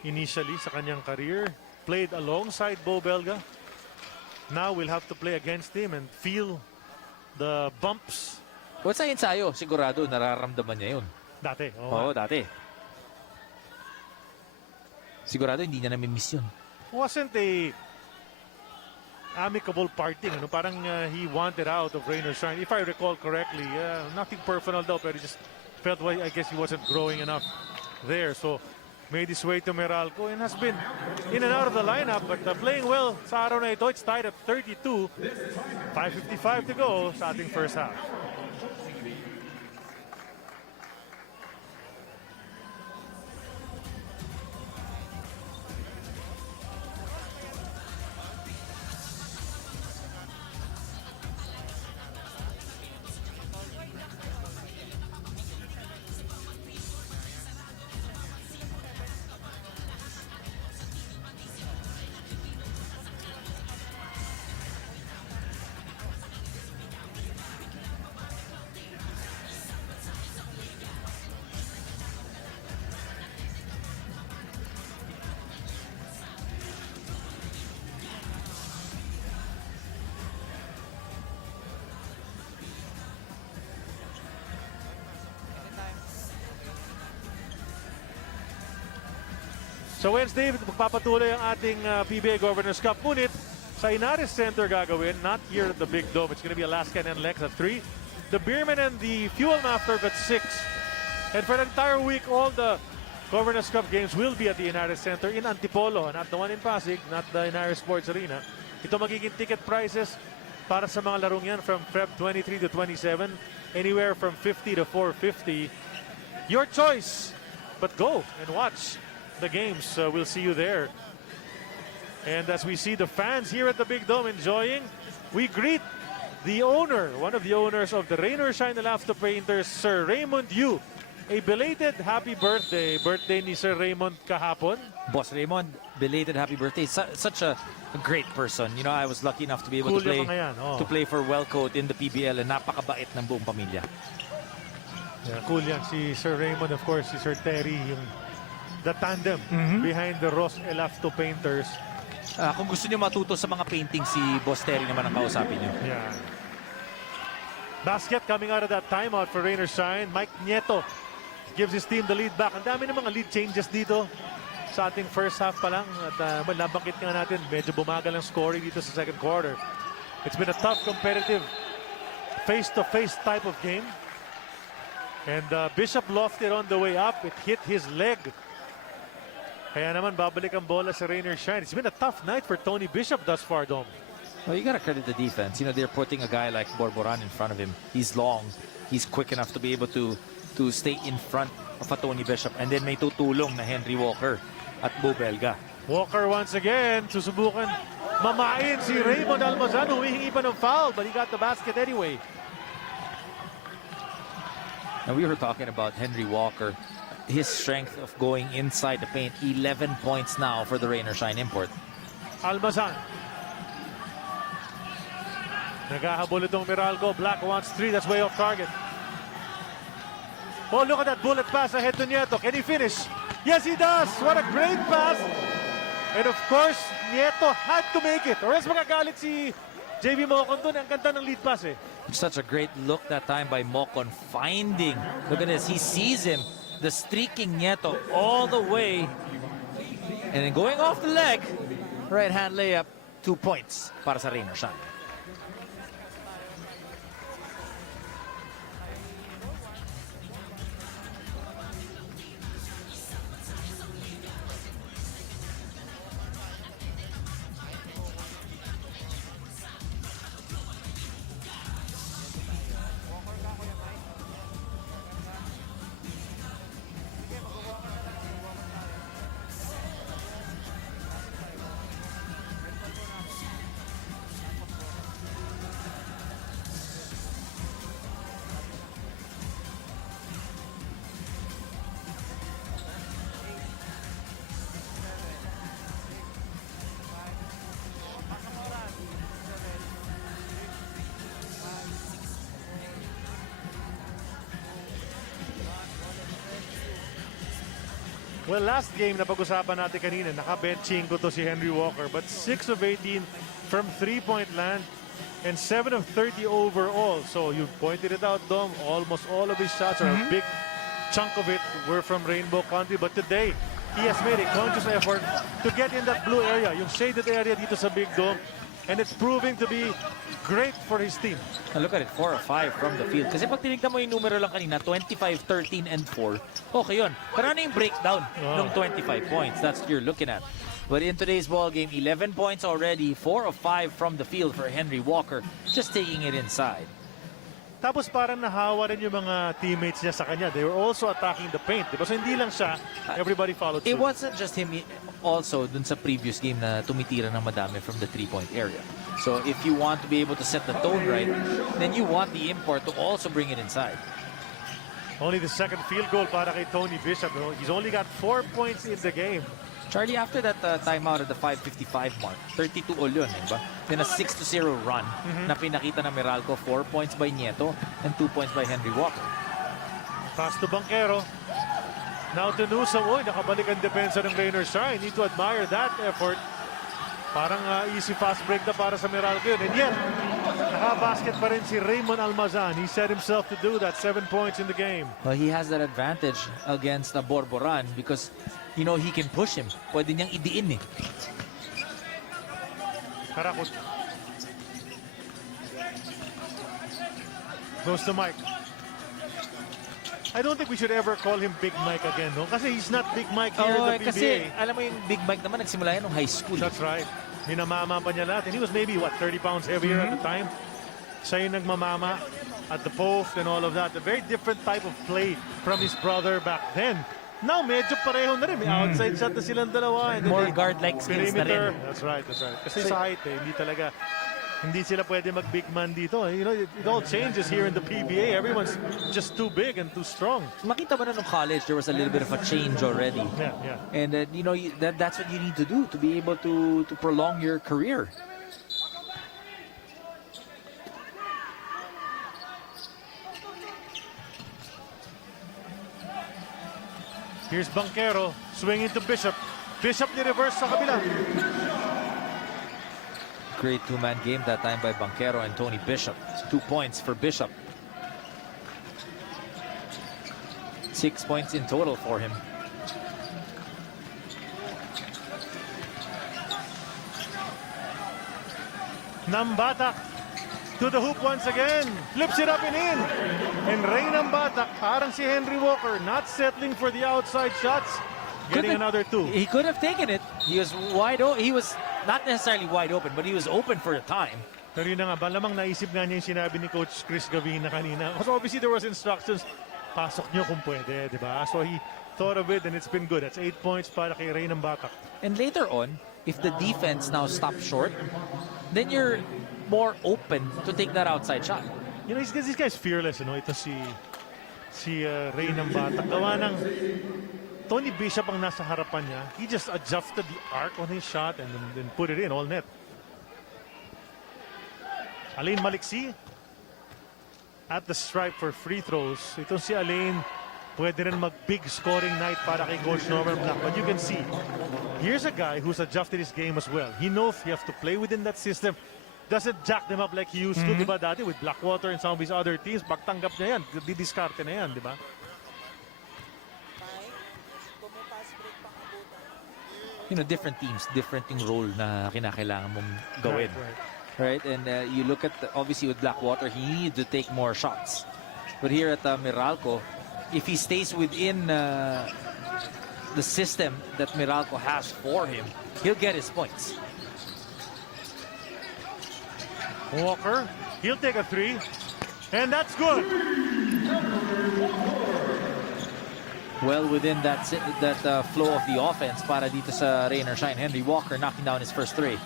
Initially sa kanyang career, played alongside Bo Belga. Now we'll have to play against him and feel the bumps. But sa ensayo, sigurado nararamdaman niya yun. Dati. Oo, dati. Sigurado hindi niya nami-miss yun. Wasn't a amicable parting. Ano? Parang he wanted out of rain or shine. If I recall correctly, nothing personal daw, pero just felt I guess he wasn't growing enough there. So made his way to Meralco and has been in and out of the lineup, but playing well sa araw na ito. It's tied at 32. 5:55 to go sa ating first half. So Wednesday, magpapatuloy ang ating PBA Governors Cup. Ngunit sa Inares Center gagawin, not here at the Big Dome. It's going to be Alaskan and Lex at 3. The Beerman and the Fuel Mafter at 6. And for the entire week, all the Governors Cup games will be at the Inares Center in Antipolo. Not the one in Pasig, not the Inares Sports Arena. Ito magiging ticket prices para sa mga larong yan from Feb 23 to 27. Anywhere from 50 to 450. Your choice. But go and watch the games. We'll see you there. And as we see the fans here at the Big Dome enjoying, we greet the owner, one of the owners of the Rain or Shine Elafto Painters, Sir Raymond Yu. A belated happy birthday. Birthday ni Sir Raymond kahapon. Boss Raymond, belated happy birthday. Such a great person. You know, I was lucky enough to be able Cool to play yung mga yan, oh. to play for Wellcoat in the PVL, and napakabait ng buong pamilya. Yeah, cool yan. Si Sir Raymond, of course, si Sir Terry, yung the tandem behind the Ross Elafto Painters. Kung gusto niyo matuto sa mga painting, si Boss Terry naman ang kausapin niyo. Yeah. Basket coming out of that timeout for Rain or Shine. Mike Nieto gives his team the lead back. Ang dami ng mga lead changes dito sa ating first half pa lang. At nabanggit nga natin, medyo bumagal ang scoring dito sa second quarter. It's been a tough, competitive, face-to-face type of game. And Bishop lofted on the way up. It hit his leg. Kaya naman babalik ang bola sa Rain or Shine. It's been a tough night for Tony Bishop thus far, Dom. Well, you gotta credit the defense. You know, they're putting a guy like Borboran in front of him. He's long. He's quick enough to be able to stay in front of a Tony Bishop. And then may tutulong na Henry Walker at Bo Belga. Walker once again, susubukan mamain si Raymond Almazan. Humihingi pa ng foul, but he got the basket anyway. And we were talking about Henry Walker. His strength of going inside the paint. 11 points now for the Rain or Shine import. Almazan. Naghahabol itong Meralco. Black wants 3. That's way off target. Oh, look at that bullet pass ahead to Nieto. Can he finish? Yes, he does. What a great pass. And of course, Nieto had to make it. Or else magagalit si JV Mocon dun. Ang ganda ng lead pass eh. Such a great look that time by Mocon. Finding. Look at this. He sees him. The streaking Nieto all the way. And then going off the leg. Right hand layup. 2 points para sa Rain or Shine. Well, last game na pag-usapan natin kanina, naka-benching ko to si Henry Walker. But 6 of 18 from 3-point land and 7 of 30 overall. So you pointed it out, Dom. Almost all of his shots, or a big chunk of it, were from Rainbow Country. But today, he has made a conscious effort to get in that blue area, yung shaded area dito sa Big Dome. and it's proving to be great for his team. Now look at it, 4 of 5 from the field. Kasi pag tinignan mo yung numero lang kanina, 25, 13, and 4, okay yun. Pero ano yung breakdown ng 25 points? That's what you're looking at. But in today's ball game, 11 points already, 4 of 5 from the field for Henry Walker, just taking it inside. Tapos parang nahawa rin yung mga teammates niya sa kanya. They were also attacking the paint. Diba? So hindi lang siya, everybody followed suit. It wasn't just him also dun sa previous game na tumitira ng madami from the three-point area. So if you want to be able to set the tone right, then you want the import to also bring it inside. Only the second field goal para kay Tony Bishop. He's only got 4 points in the game. Charlie, after that timeout at the 5:55 mark, 32 all yun, diba? Then a 6-0 run na pinakita ng Meralco, 4 points by Nieto and 2 points by Henry Walker. Pass to Banquero. Now to Newsom. Uy, nakabalik ang depensa ng Rainer Shine. Need to admire that effort. Parang easy fast break na para sa Meralco yun. And yet, nakabasket pa rin si Raymond Almazan. He set himself to do that. 7 points in the game. Well, he has that advantage against Borboran because, you know, he can push him. Pwede niyang idiin eh. Karakot. Goes to Mike. I don't think we should ever call him Big Mike again, no? Kasi he's not Big Mike here in the PBA. Kasi, alam mo yung Big Mike naman, nagsimula yan nung high school. That's right. Minamama pa niya lahat. And he was maybe, what, 30 pounds heavier at the time? Siya yung nagmamama at the post and all of that. A very different type of play from his brother back then. Now, medyo pareho na rin. May outside shot na silang dalawa. And more guard-like skills na rin. That's right, that's right. Kasi sa height, hindi sila pwede mag-big man dito. You know, it all changes here in the PBA. Everyone's just too big and too strong. Makita mo na nung college, there was a little bit of a change already. Yeah. And, you know, that's what you need to do to be able to prolong your career. Here's Banquero, swinging to Bishop. Bishop ni-reverse sa kabila. Great two-man game that time by Banquero and Tony Bishop. 2 points for Bishop. 6 points in total for him. Nambatak to the hoop once again. Flips it up and in. And Ray Nambatak, parang si Henry Walker, not settling for the outside shots. Getting another 2. He could have taken it. He was wide open. He was not necessarily wide open, but he was open for a time. Pero yun na nga, malamang naisip nga niya yung sinabi ni Coach Chris Gavina kanina. Because obviously there was instructions, pasok nyo kung pwede, di ba? So he thought of it and it's been good. That's 8 points para kay Ray Nambatak. And later on, if the defense now stops short, then you're more open to take that outside shot. You know, this guy's fearless, you know. Ito si Ray Nambatak. Gawa ng Tony Bishop ang nasa harapan niya. He just adjusted the arc on his shot and then put it in, all net. Alain Maliksi at the stripe for free throws. Ito si Alain, pwede rin mag-big scoring night para kay Coach Norman Black. But you can see, here's a guy who's adjusted his game as well. He knows he has to play within that system. Doesn't jack them up like he used to, di ba, dati with Blackwater and some of his other teams. Pagtanggap niya yan, didiskarte na yan, di ba? You know, different teams, different role na kinakailangan mong gawin. Right? And you look at, obviously with Blackwater, he needed to take more shots. But here at Meralco, if he stays within the system that Meralco has for him, he'll get his points. Walker, he'll take a 3. And that's good. Well within that flow of the offense para dito sa Rainer Shine. Henry Walker knocking down his first 3.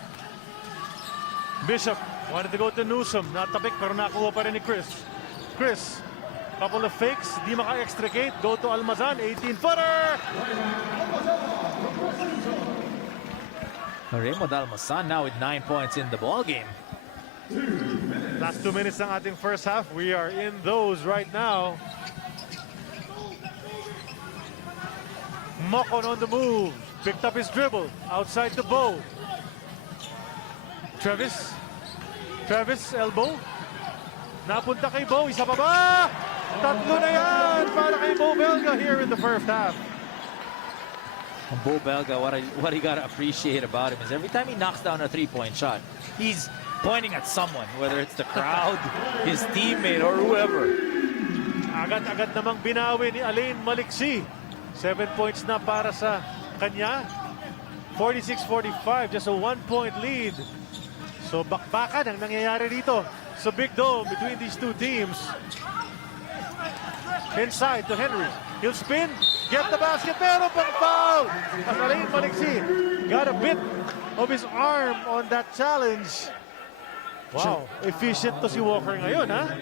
Bishop wanted to go to Newsom. Natabik pero nakuha pa rin ni Chris. Chris, couple of fakes. Di maka-extricate. Go to Almazan. 18-footer! Raymond Almazan now with 9 points in the ball game. Last 2 minutes ng ating first half. We are in those right now. Mocon on the move. Picked up his dribble. Outside the bow. Travis, elbow. Napunta kay Bo. Isa pa ba? Tatlo na yan para kay Bo Belga here in the first half. And Bo Belga, what I gotta appreciate about him is every time he knocks down a three-point shot, he's pointing at someone, whether it's the crowd, his teammate, or whoever. Agad-agad namang binawi ni Alain Maliksi. 7 points na para sa kanya. 46-45, just a 1-point lead. So bakbakan ang nangyayari dito sa big dome between these two teams. Inside to Henry. He'll spin, get the basket, pero pang foul. As Alain Maliksi got a bit of his arm on that challenge. Wow, efficient to si Walker ngayon, ha?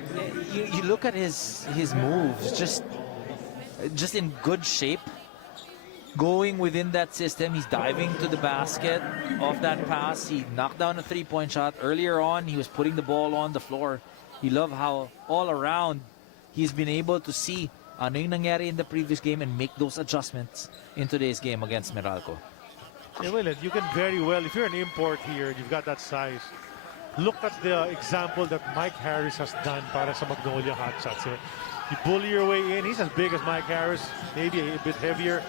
You look at his moves, just in good shape. Going within that system, he's diving to the basket off that pass. He knocked down a three-point shot. Earlier on, he was putting the ball on the floor. You love how all around he's been able to see ano yung nangyari in the previous game and make those adjustments in today's game against Meralco. Yeah, well, you can very well, if you're an import here, you've got that size. Look at the example that Mike Harris has done para sa Magnolia Hotshots. You bully your way in. He's as big as Mike Harris, maybe a bit heavier.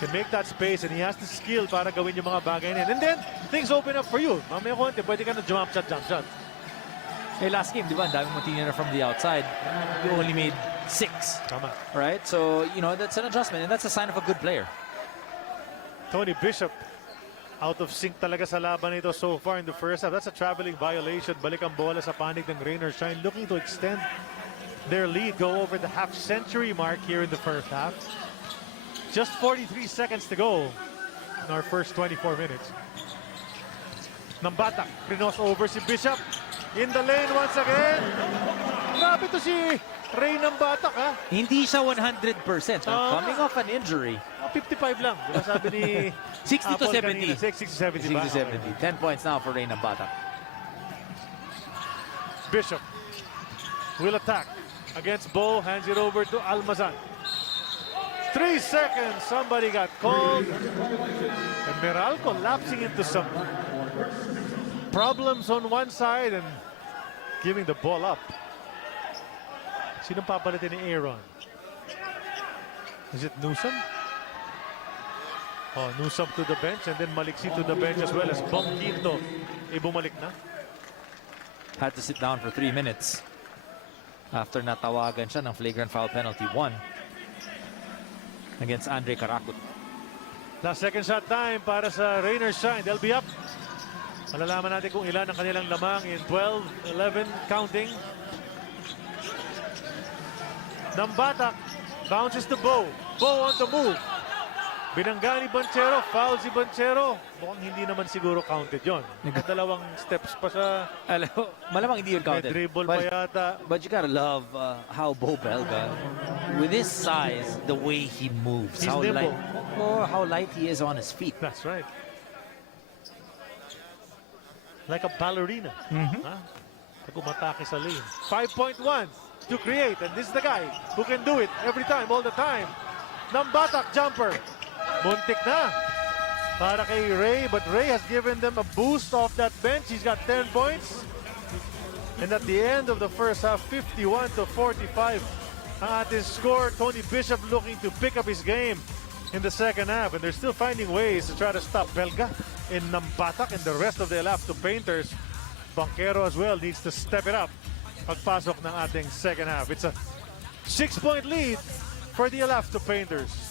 Can make that space and he has the skill para gawin yung mga bagay na yan. And then, things open up for you. Mamaya konti, pwede ka na jump shot. Hey, last game, di ba? Ang dami mo tinira from the outside. You only made 6. Tama. Right? So, you know, that's an adjustment and that's a sign of a good player. Tony Bishop, out of sync talaga sa laban ito so far in the first half. That's a traveling violation. Balik ang bola sa panig ng Rain or Shine, looking to extend their lead, go over the half-century mark here in the first half. Just 43 seconds to go in our first 24 minutes. Nambatak, Krinos over si Bishop. In the lane once again. Grabe to si Ray Nambatak, ha? Hindi siya 100%. Coming off an injury. 55 lang. Diba sabi ni 60 to 70. 60 to 70 ba? 60 to 70. 10 points now for Ray Nambatak. Bishop will attack against Bo. Hands it over to Almazan. 3 seconds. Somebody got called. And Meralco lapsing into some problems on one side and giving the ball up. Sinong papalitin ni Aaron? Is it Newsom? Oh, Newsom to the bench and then Maliksi to the bench as well as Bong Quinto. Bumalik na. Had to sit down for 3 minutes after natawagan siya ng flagrant foul penalty 1 against Andre Karakut. Last second shot time para sa Rain or Shine. They'll be up. Malalaman natin kung ilan ang kanilang lamang in 12, 11, counting. Nambatak bounces to Bo. Bo on the move. Binangga ni Banchero, foul si Banchero. Mukhang hindi naman siguro counted yon. Dalawang steps pa sa... Malamang hindi yun counted. Dribble pa yata. But you gotta love how Bo Belga, with his size, the way he moves. He's how nimble. how light he is on his feet. That's right. Like a ballerina. Pag umatake sa lane. 5.1 to create. And this is the guy who can do it every time, all the time. Nambatak jumper. Muntik na para kay Ray, but Ray has given them a boost off that bench. He's got 10 points. And at the end of the first half, 51-45 ang ating score. Tony Bishop looking to pick up his game in the second half, and they're still finding ways to try to stop Belga and Nambatak and the rest of the Elapto Painters. Banquero as well needs to step it up pagpasok ng ating second half. It's a 6-point lead for the Elapto Painters.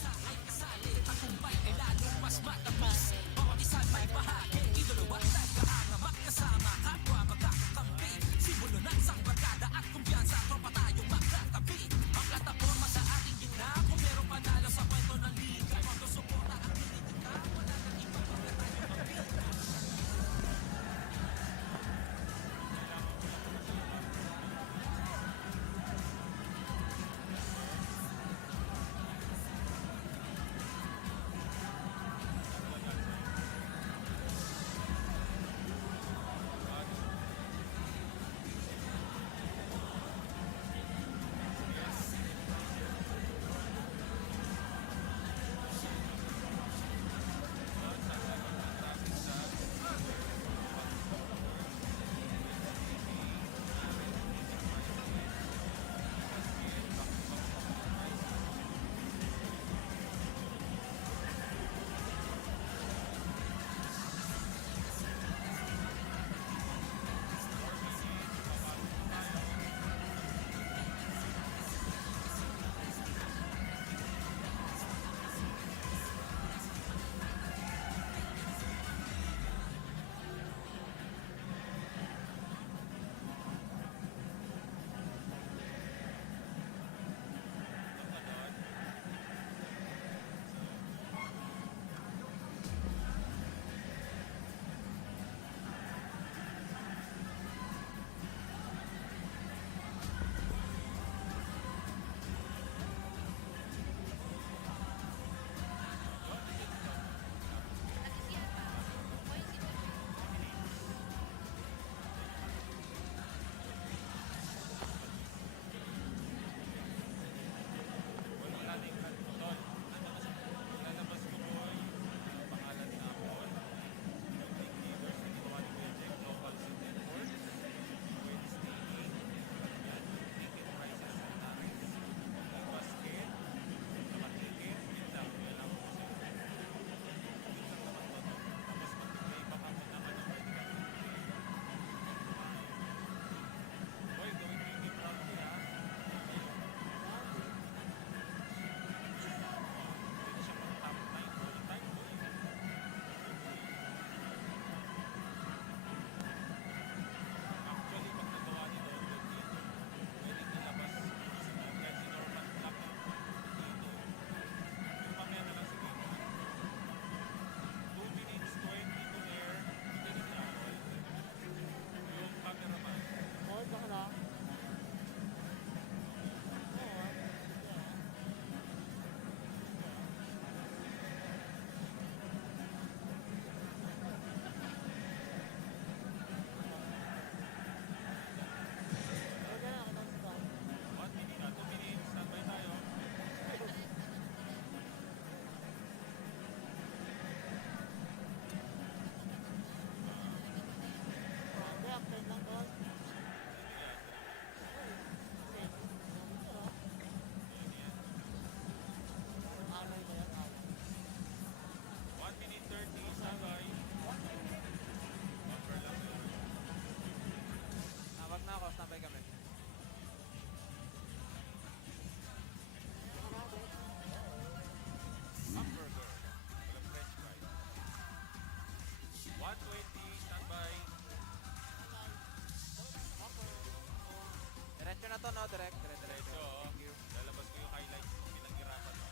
direct. Dire-diretso. Lalabas ko yung highlights kung pinaghirapan mo.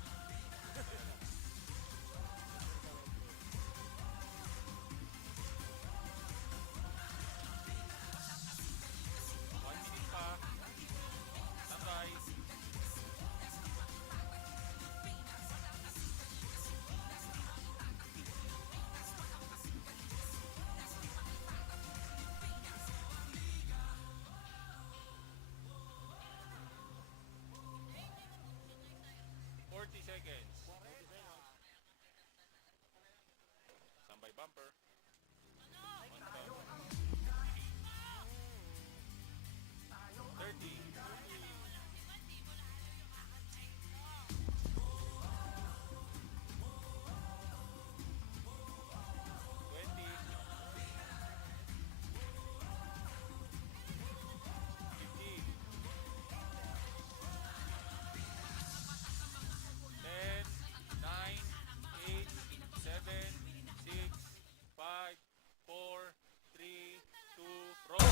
One minute pa. Sabay. Seconds. Sambay bumper. 30. 20. 15. 10, 9, 8, 7, 6, 5, 4, 3, 2, roll.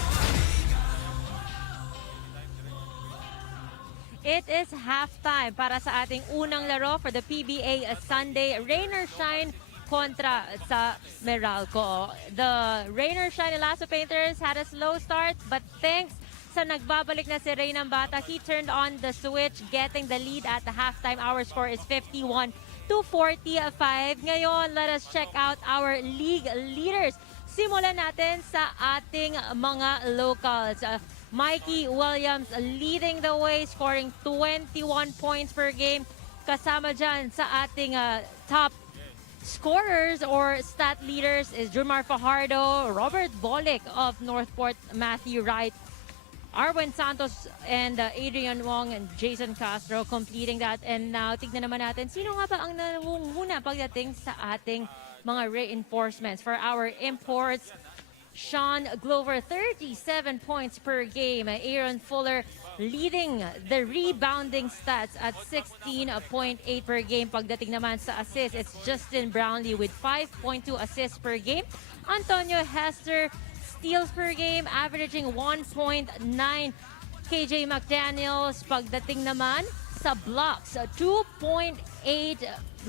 It is halftime para sa ating unang laro for the PBA Sunday Rain or Shine kontra sa Meralco. The Rain or Shine Lasso Painters had a slow start, but thanks sa nagbabalik na si Ray ng Bata, he turned on the switch, getting the lead at the halftime. Our score is 51 to 45. Ngayon, let us check out our league leaders. Simulan natin sa ating mga locals. Mikey Williams leading the way, scoring 21 points per game. Kasama dyan sa ating top scorers or stat leaders is Jumar Fajardo, Robert Bolick of Northport, Matthew Wright, Arwen Santos, and Adrian Wong and Jason Castro completing that. And now, tignan naman natin, sino nga ba ang nangunguna pagdating sa ating mga reinforcements for our imports? Sean Glover, 37 points per game. Aaron Fuller leading the rebounding stats at 16.8 per game. Pagdating naman sa assists, it's Justin Brownlee with 5.2 assists per game. Antonio Hester, steals per game, averaging 1.9. KJ McDaniels, pagdating naman sa blocks, 2.8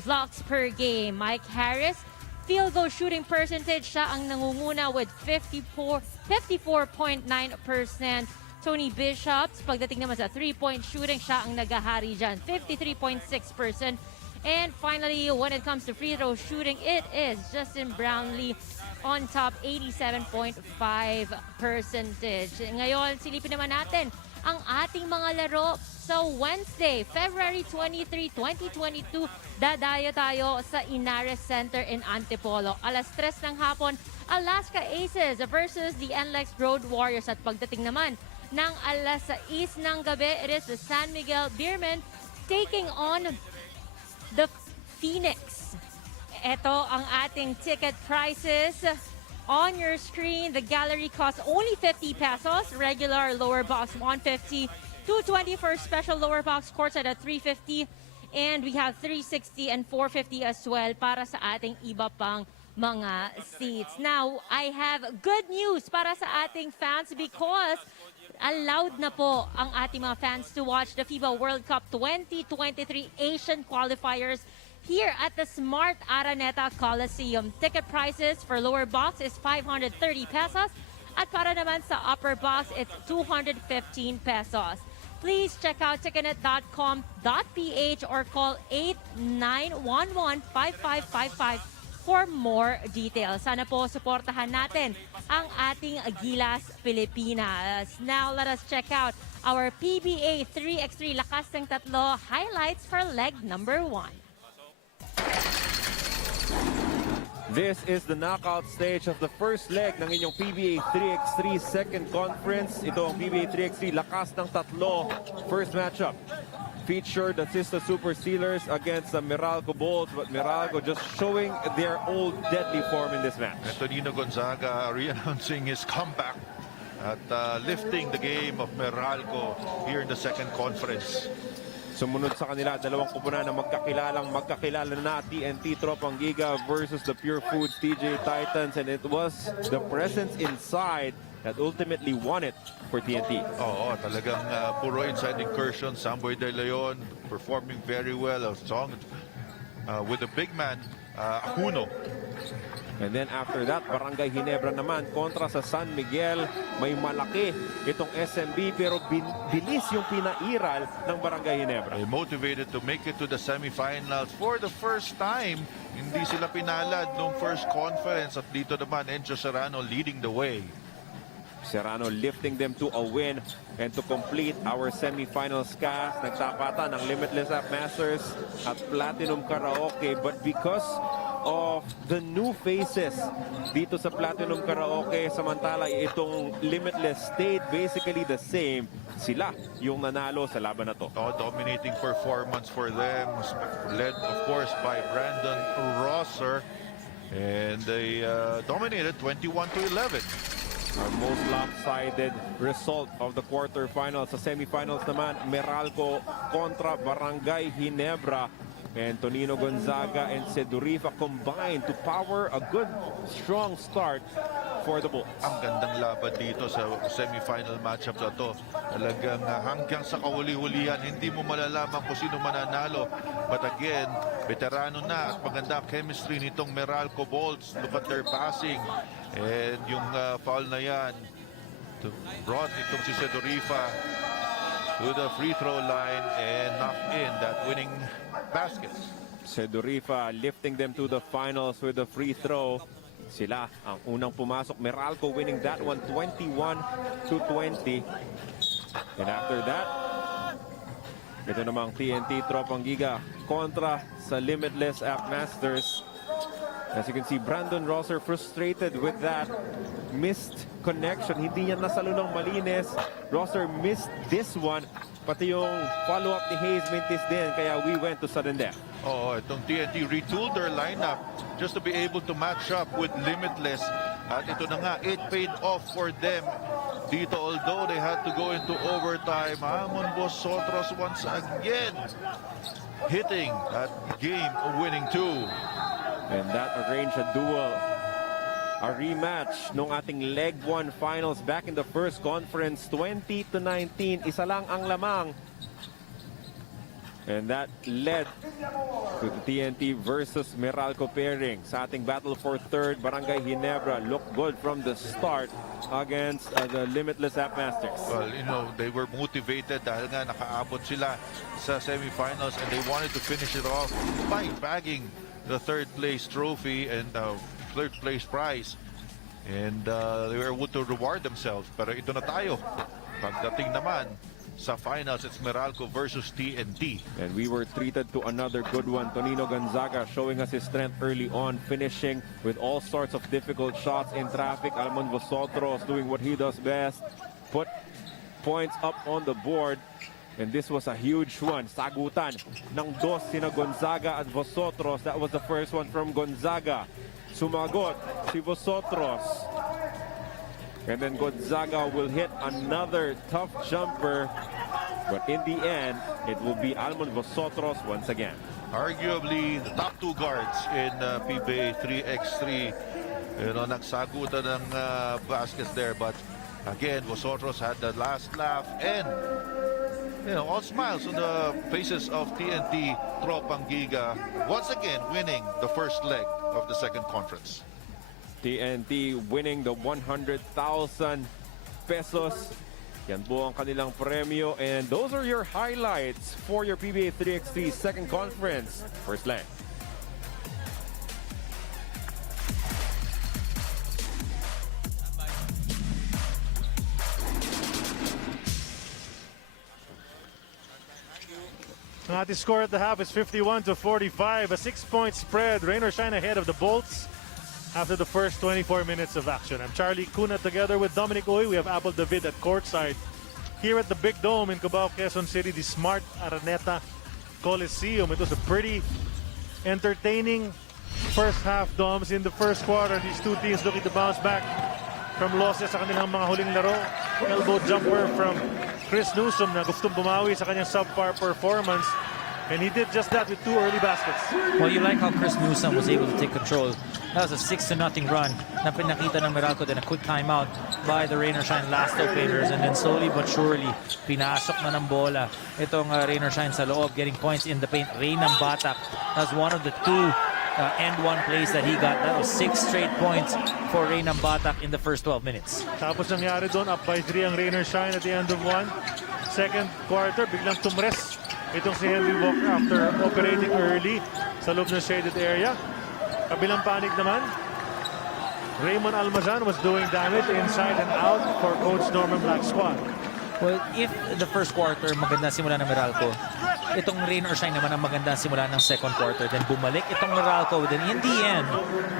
blocks per game. Mike Harris, field goal shooting percentage, siya ang nangunguna with 54.9%. Tony Bishops, pagdating naman sa 3-point shooting, siya ang nagahari dyan, 53.6%. And finally, when it comes to free throw shooting, it is Justin Brownlee on top, 87.5%. Ngayon, silipin naman natin ang ating mga laro sa Wednesday, February 23, 2022. Dadayo tayo sa Inares Center in Antipolo. Alas 3 ng hapon, Alaska Aces versus the NLEX Road Warriors. At pagdating naman ng alas 6 ng gabi, it is the San Miguel Beermen taking on the Phoenix. Ito ang ating ticket prices. On your screen, the gallery costs only 50 pesos. Regular lower box 150. 220 for special lower box courts at 350. And we have 360 and 450 as well para sa ating iba pang mga seats. Now, I have good news para sa ating fans because allowed na po ang ating mga fans to watch the FIBA World Cup 2023 Asian qualifiers here at the Smart Araneta Coliseum. Ticket prices for lower box is 530 pesos. At para naman sa upper box, it's 215 pesos. Please check out ticketnet.com.ph or call 8911-5555 for more details. Sana po suportahan natin ang ating Gilas Pilipinas. Now, let us check out our PBA 3x3 Lakas ng Tatlo highlights for leg number 1. This is the knockout stage of the first leg ng inyong PBA 3x3 second conference. Ito ang PBA 3x3 Lakas ng Tatlo first matchup. Featured the Sista Super Steelers against the Meralco Bulls, but Meralco just showing their old deadly form in this match. Antonino Gonzaga re-announcing his comeback at lifting the game of Meralco here in the second conference. Sumunod sa kanila, dalawang kupunan na magkakilala na TNT Tropang Giga versus the Pure Foods TJ Titans, and it was the presence inside that ultimately won it for TNT. Oo, talagang puro inside incursion. Samboy De Leon performing very well. A song with the big man, Acuno. And then after that, Barangay Ginebra naman kontra sa San Miguel. May malaki itong SMB pero bilis yung pinairal ng Barangay Ginebra. Motivated to make it to the semifinals for the first time. Hindi sila pinalad nung first conference at dito naman Enzo Serrano leading the way. Serrano lifting them to a win, and to complete our semifinals cast, nagtapatan ng Limitless App Masters at Platinum Karaoke. But because of the new faces dito sa Platinum Karaoke, samantala itong Limitless stayed basically the same, sila yung nanalo sa laban na to. Dominating performance for them, led of course by Brandon Rosser, and they dominated 21-11. Our most lopsided result of the quarterfinals. Sa semifinals naman, Meralco kontra Barangay Ginebra. And Tonino Gonzaga and Sedurifa combined to power a good, strong start for the Bulls. Ang gandang laban dito sa semifinal matchup na to. Talagang hanggang sa kahuli-hulihan, hindi mo malalaman kung sino mananalo. But again, veterano na at maganda chemistry nitong Meralco Bolts. Look at their passing. And yung foul na yan, brought itong si Sedurifa to the free throw line and knocked in that winning basket. Sedurifa lifting them to the finals with a free throw. Sila ang unang pumasok. Meralco winning that one 21-20. And after that, ito namang TNT Tropang Giga kontra sa Limitless App Masters. As you can see, Brandon Rosser frustrated with that missed connection. Hindi niya nasalo ng malinis. Rosser missed this one. Pati yung follow-up ni Hayes mintis din. Kaya we went to sudden death. Oo, itong TNT retooled their lineup just to be able to match up with Limitless. At ito na nga, it paid off for them. Dito, although they had to go into overtime, Amon Vosotros once again hitting that game-winning two. And that arranged a duel, a rematch nung ating Leg 1 finals back in the first conference, 20-19. Isa lang ang lamang. And that led to the TNT versus Meralco pairing. Sa ating battle for third, Barangay Ginebra looked good from the start against the Limitless App Masters. Well, you know, they were motivated dahil nga nakaabot sila sa semifinals and they wanted to finish it off by bagging the third place trophy and third place prize, and they were able to reward themselves. Pero ito na tayo, pagdating naman sa finals, it's Meralco versus TNT. And we were treated to another good one. Tonino Gonzaga showing us his strength early on, finishing with all sorts of difficult shots in traffic. Almon Vosotros doing what he does best, put points up on the board. And this was a huge one. Sagutan ng dos sina Gonzaga at Vosotros. That was the first one from Gonzaga. Sumagot si Vosotros. And then Gonzaga will hit another tough jumper. But in the end, it will be Almon Vosotros once again. Arguably the top two guards in PBA 3x3. You know, nagsagutan ng baskets there. But again, Vosotros had the last laugh and all smiles on the faces of TNT Tropang Giga, once again winning the first leg of the second conference. TNT winning the 100,000 pesos. Yan po ang kanilang premyo. And those are your highlights for your PBA 3x3 second conference first leg. Ang ating score at the half is 51-45, a 6-point spread. Rain or shine ahead of the Bolts after the first 24 minutes of action. I'm Charlie Cuna together with Dominic Uy. We have Apple David at courtside here at the Big Dome in Cubao, Quezon City, the Smart Araneta Coliseum. It was a pretty entertaining first half, Doms. In the first quarter, these two teams looking to bounce back from losses sa kanilang mga huling laro. Elbow jumper from Chris Newsom na gustong bumawi sa kanyang subpar performance. And he did just that with 2 early baskets. Well, you like how Chris Newsom was able to take control. That was a 6-0 run na pinakita ng Meralco, then a quick timeout by the Rain or Shine last painters, and then slowly but surely pinasok na ng bola itong Rain or Shine sa loob, getting points in the paint. Rain ng Batak, that's one of the 2 end one plays that he got. That was 6 straight points for Rain ng Batak in the first 12 minutes. Tapos nangyari doon, up by 3 ang Rain or Shine at the end of 1. Second quarter, biglang tumres itong si Henry Walker after operating early sa loob ng shaded area. Kabilang panig naman, Raymond Almazan was doing damage inside and out for Coach Norman Black's squad. Well, if the first quarter maganda simula ng Meralco, itong Rain or Shine naman ang maganda simula ng second quarter. Then bumalik itong Meralco. Then in the end,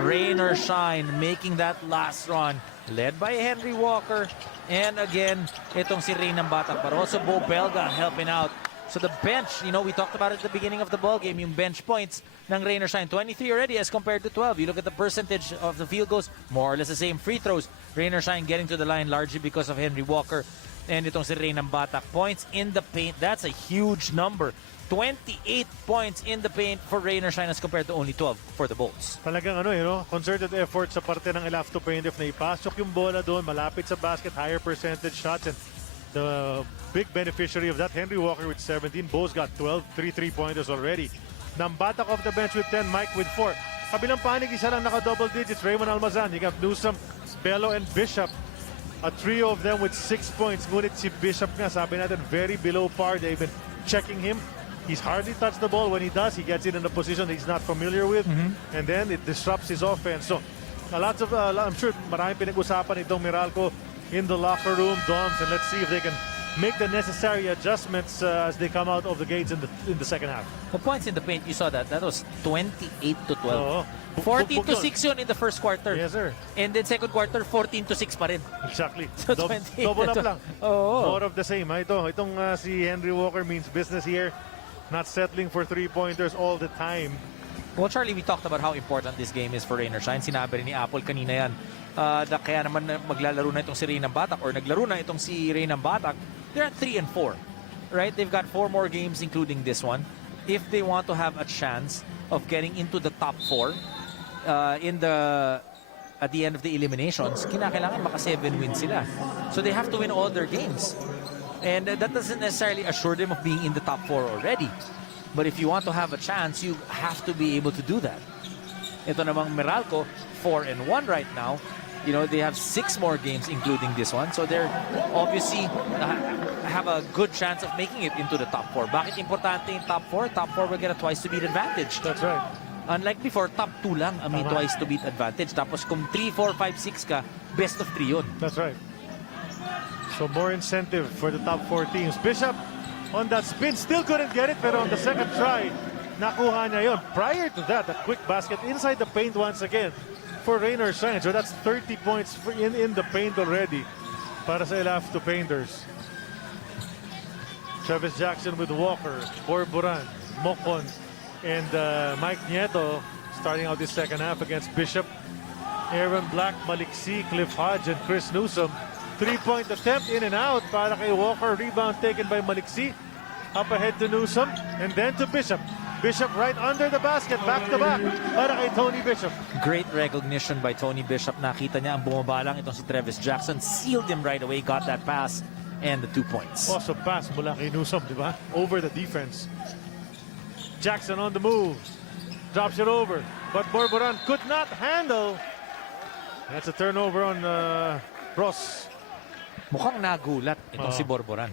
Rain or Shine making that last run, led by Henry Walker. And again, itong si Rain ng Batak, but also Bo Belga helping out. So the bench, you know, we talked about it at the beginning of the ball game, yung bench points ng Rain or Shine, 23 already as compared to 12. You look at the percentage of the field goals, more or less the same. Free throws, Rain or Shine getting to the line largely because of Henry Walker. And itong si Rain ng Batak, points in the paint, that's a huge number. 28 points in the paint for Rain or Shine as compared to only 12 for the Bolts. Talagang concerted effort sa parte ng Elafto Painter na ipasok yung bola doon, malapit sa basket, higher percentage shots, and the big beneficiary of that, Henry Walker with 17. Bo's got 12, 3 3-pointers already. Nambatak off the bench with 10, Mike with 4. Kabilang panig, isa lang naka-double digits, Raymond Almazan. You got Newsom, Bello, and Bishop. A trio of them with 6 points. Ngunit si Bishop nga, sabi natin, very below par. They've been checking him. He's hardly touched the ball. When he does, he gets it in a position that he's not familiar with. And then it disrupts his offense. So, I'm sure maraming pinag-usapan itong Meralco in the locker room, Doms, and let's see if they can make the necessary adjustments as they come out of the gates in the second half. The points in the paint, you saw that. That was 28-12. Oo. 14-6 yun in the first quarter. Yes, sir. And then second quarter, 14-6 pa rin. Exactly. So Double up lang. Oh. More of the same. Itong si Henry Walker means business here. Not settling for 3-pointers all the time. Well, Charlie, we talked about how important this game is for Rain or Shine. Sinabi rin ni Apple kanina yan. Kaya naman maglalaro na itong si Rain ng Batak or naglaro na itong si Rain ng Batak. They're at 3 and 4. Right? They've got 4 more games including this one. If they want to have a chance of getting into the top 4 at the end of the eliminations, kinakailangan maka 7 wins sila. So they have to win all their games. And that doesn't necessarily assure them of being in the top 4 already. But if you want to have a chance, you have to be able to do that. Ito namang Meralco, 4 and 1 right now. You know, they have 6 more games including this one. So they're obviously have a good chance of making it into the top 4. Bakit importante yung top 4? Top 4 will get a twice to beat advantage. That's right. Unlike before, top 2 lang ang may twice to beat advantage. Tapos kung 3, 4, 5, 6 ka, best of 3 yun. That's right. So more incentive for the top 4 teams. Bishop on that spin, still couldn't get it, pero on the second try, nakuha niya yun. Prior to that, a quick basket inside the paint once again for Rain or Shine. So that's 30 points in the paint already para sa Elafto Painters. Travis Jackson with Walker, Borboran, Mocon, and Mike Nieto starting out this second half against Bishop. Aaron Black, Maliksi, Cliff Hodge, and Chris Newsom. 3-point attempt in and out para kay Walker. Rebound taken by Maliksi. Up ahead to Newsom and then to Bishop. Bishop right under the basket, back to back para kay Tony Bishop. Great recognition by Tony Bishop. Nakita niya ang bumabalang itong si Travis Jackson. Sealed him right away, got that pass and the 2 points. Also pass mula kay Newsom, di ba? Over the defense. Jackson on the move. Drops it over. But Borboran could not handle. That's a turnover on Ross. Mukhang nagulat itong si Borboran.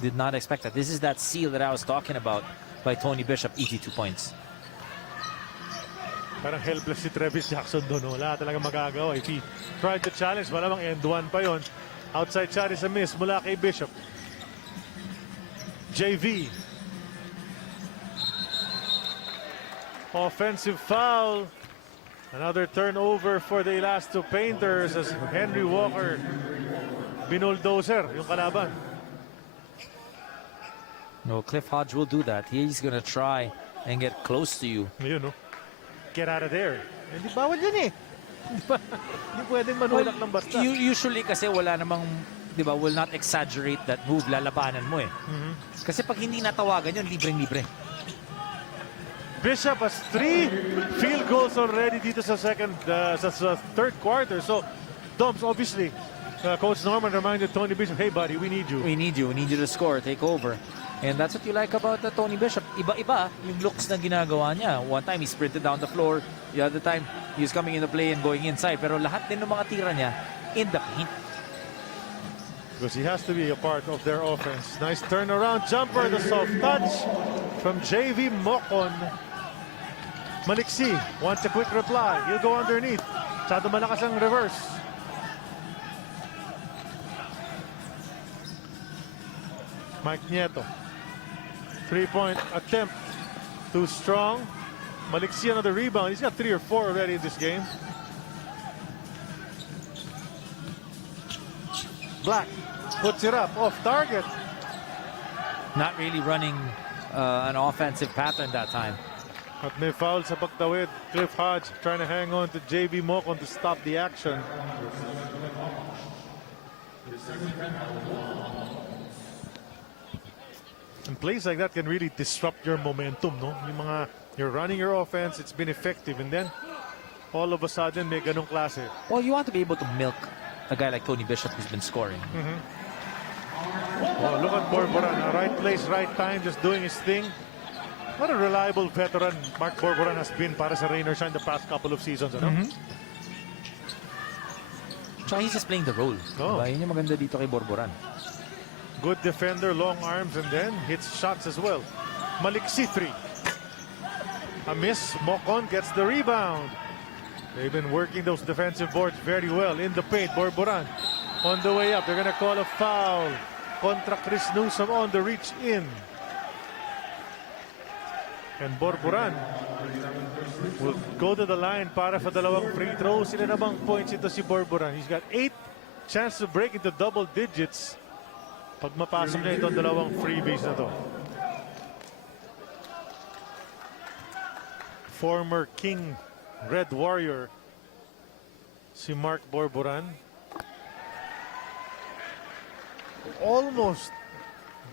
Did not expect that. This is that seal that I was talking about by Tony Bishop, 82 points. Parang helpless si Travis Jackson doon. Wala talaga magagawa. If he tried to challenge, malamang end one pa yon. Outside shot is a miss mula kay Bishop. JV. Offensive foul. Another turnover for the Elafto Painters as Henry Walker binuldozer yung kalaban. No, Cliff Hodge will do that. He's gonna try and get close to you. Yun, no? Get out of there. Hindi bawal yan eh. Hindi pwedeng manulak ng basta. Usually kasi wala namang, di ba, will not exaggerate that move, lalabanan mo eh. Kasi pag hindi natawagan yun, libreng-libre. Bishop has 3 field goals already dito sa third quarter. So, Doms, obviously, Coach Norman reminded Tony Bishop, hey buddy, we need you. We need you to score, take over. And that's what you like about Tony Bishop. Iba-iba yung looks na ginagawa niya. One time, he sprinted down the floor. The other time, he was coming into play and going inside. Pero lahat din ng mga tira niya in the paint. Because he has to be a part of their offense. Nice turnaround jumper, the soft touch from JV Mocon. Maliksi wants a quick reply. He'll go underneath. Masyado malakas ang reverse. Mike Nieto. 3-point attempt. Too strong. Maliksi another rebound. He's got 3 or 4 already in this game. Black puts it up off target. Not really running an offensive pattern that time. At may foul sa pagtawid. Cliff Hodge trying to hang on to JV Mocon to stop the action. And plays like that can really disrupt your momentum, no? Yung mga, you're running your offense, it's been effective, and then all of a sudden may ganong klase. Well, you want to be able to milk a guy like Tony Bishop who's been scoring. Oh, look at Borboran. Right place, right time, just doing his thing. What a reliable veteran Mark Borboran has been para sa Rayners in the past couple of seasons. Ano? So he's just playing the role. Oh. Diba? Yun yung maganda dito kay Borboran. Good defender, long arms, and then hits shots as well. Maliksi 3. A miss. Mocon gets the rebound. They've been working those defensive boards very well in the paint. Borboran on the way up. They're going to call a foul contra Chris Newsom on the reach in. And Borboran will go to the line para for dalawang free throws. Sila namang points ito si Borboran. He's got 8 chances to break into double digits. Pag mapasok niya itong dalawang freebies na to. Former King Red Warrior si Mark Borboran. Almost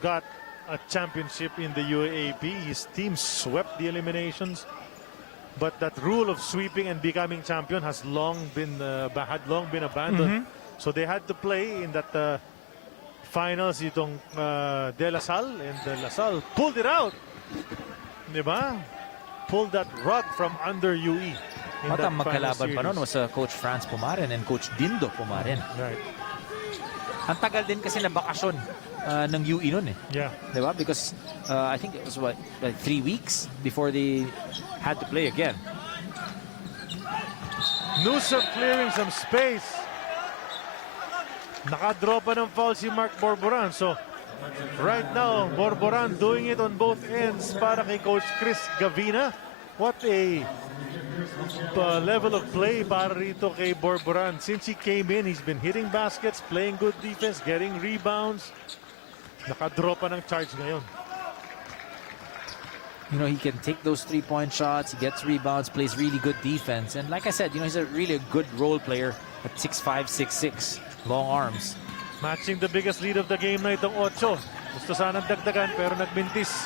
got a championship in the UAAP. His team swept the eliminations. But that rule of sweeping and becoming champion has long been abandoned. So they had to play in that finals itong De La Salle, and De La Salle pulled it out. Diba? Pulled that rug from under UE. At ang magkalaban pa nun was Coach Franz Pumarin and Coach Dindo Pumarin. Right. Ang tagal din kasi na bakasyon ng UE nun eh. Yeah. Diba? Because I think it was like 3 weeks before they had to play again. Newsom clearing some space. Nakadraw pa ng foul si Mark Borboran. So, right now, Borboran doing it on both ends para kay Coach Chris Gavina. What a level of play para rito kay Borboran. Since he came in, he's been hitting baskets, playing good defense, getting rebounds. Nakadraw pa ng charge ngayon. You know, he can take those 3-point shots, he gets rebounds, plays really good defense. And like I said, you know, he's a really good role player at 6'5", 6'6", long arms. Matching the biggest lead of the game na itong 8. Gusto sanang dagdagan pero nagbintis.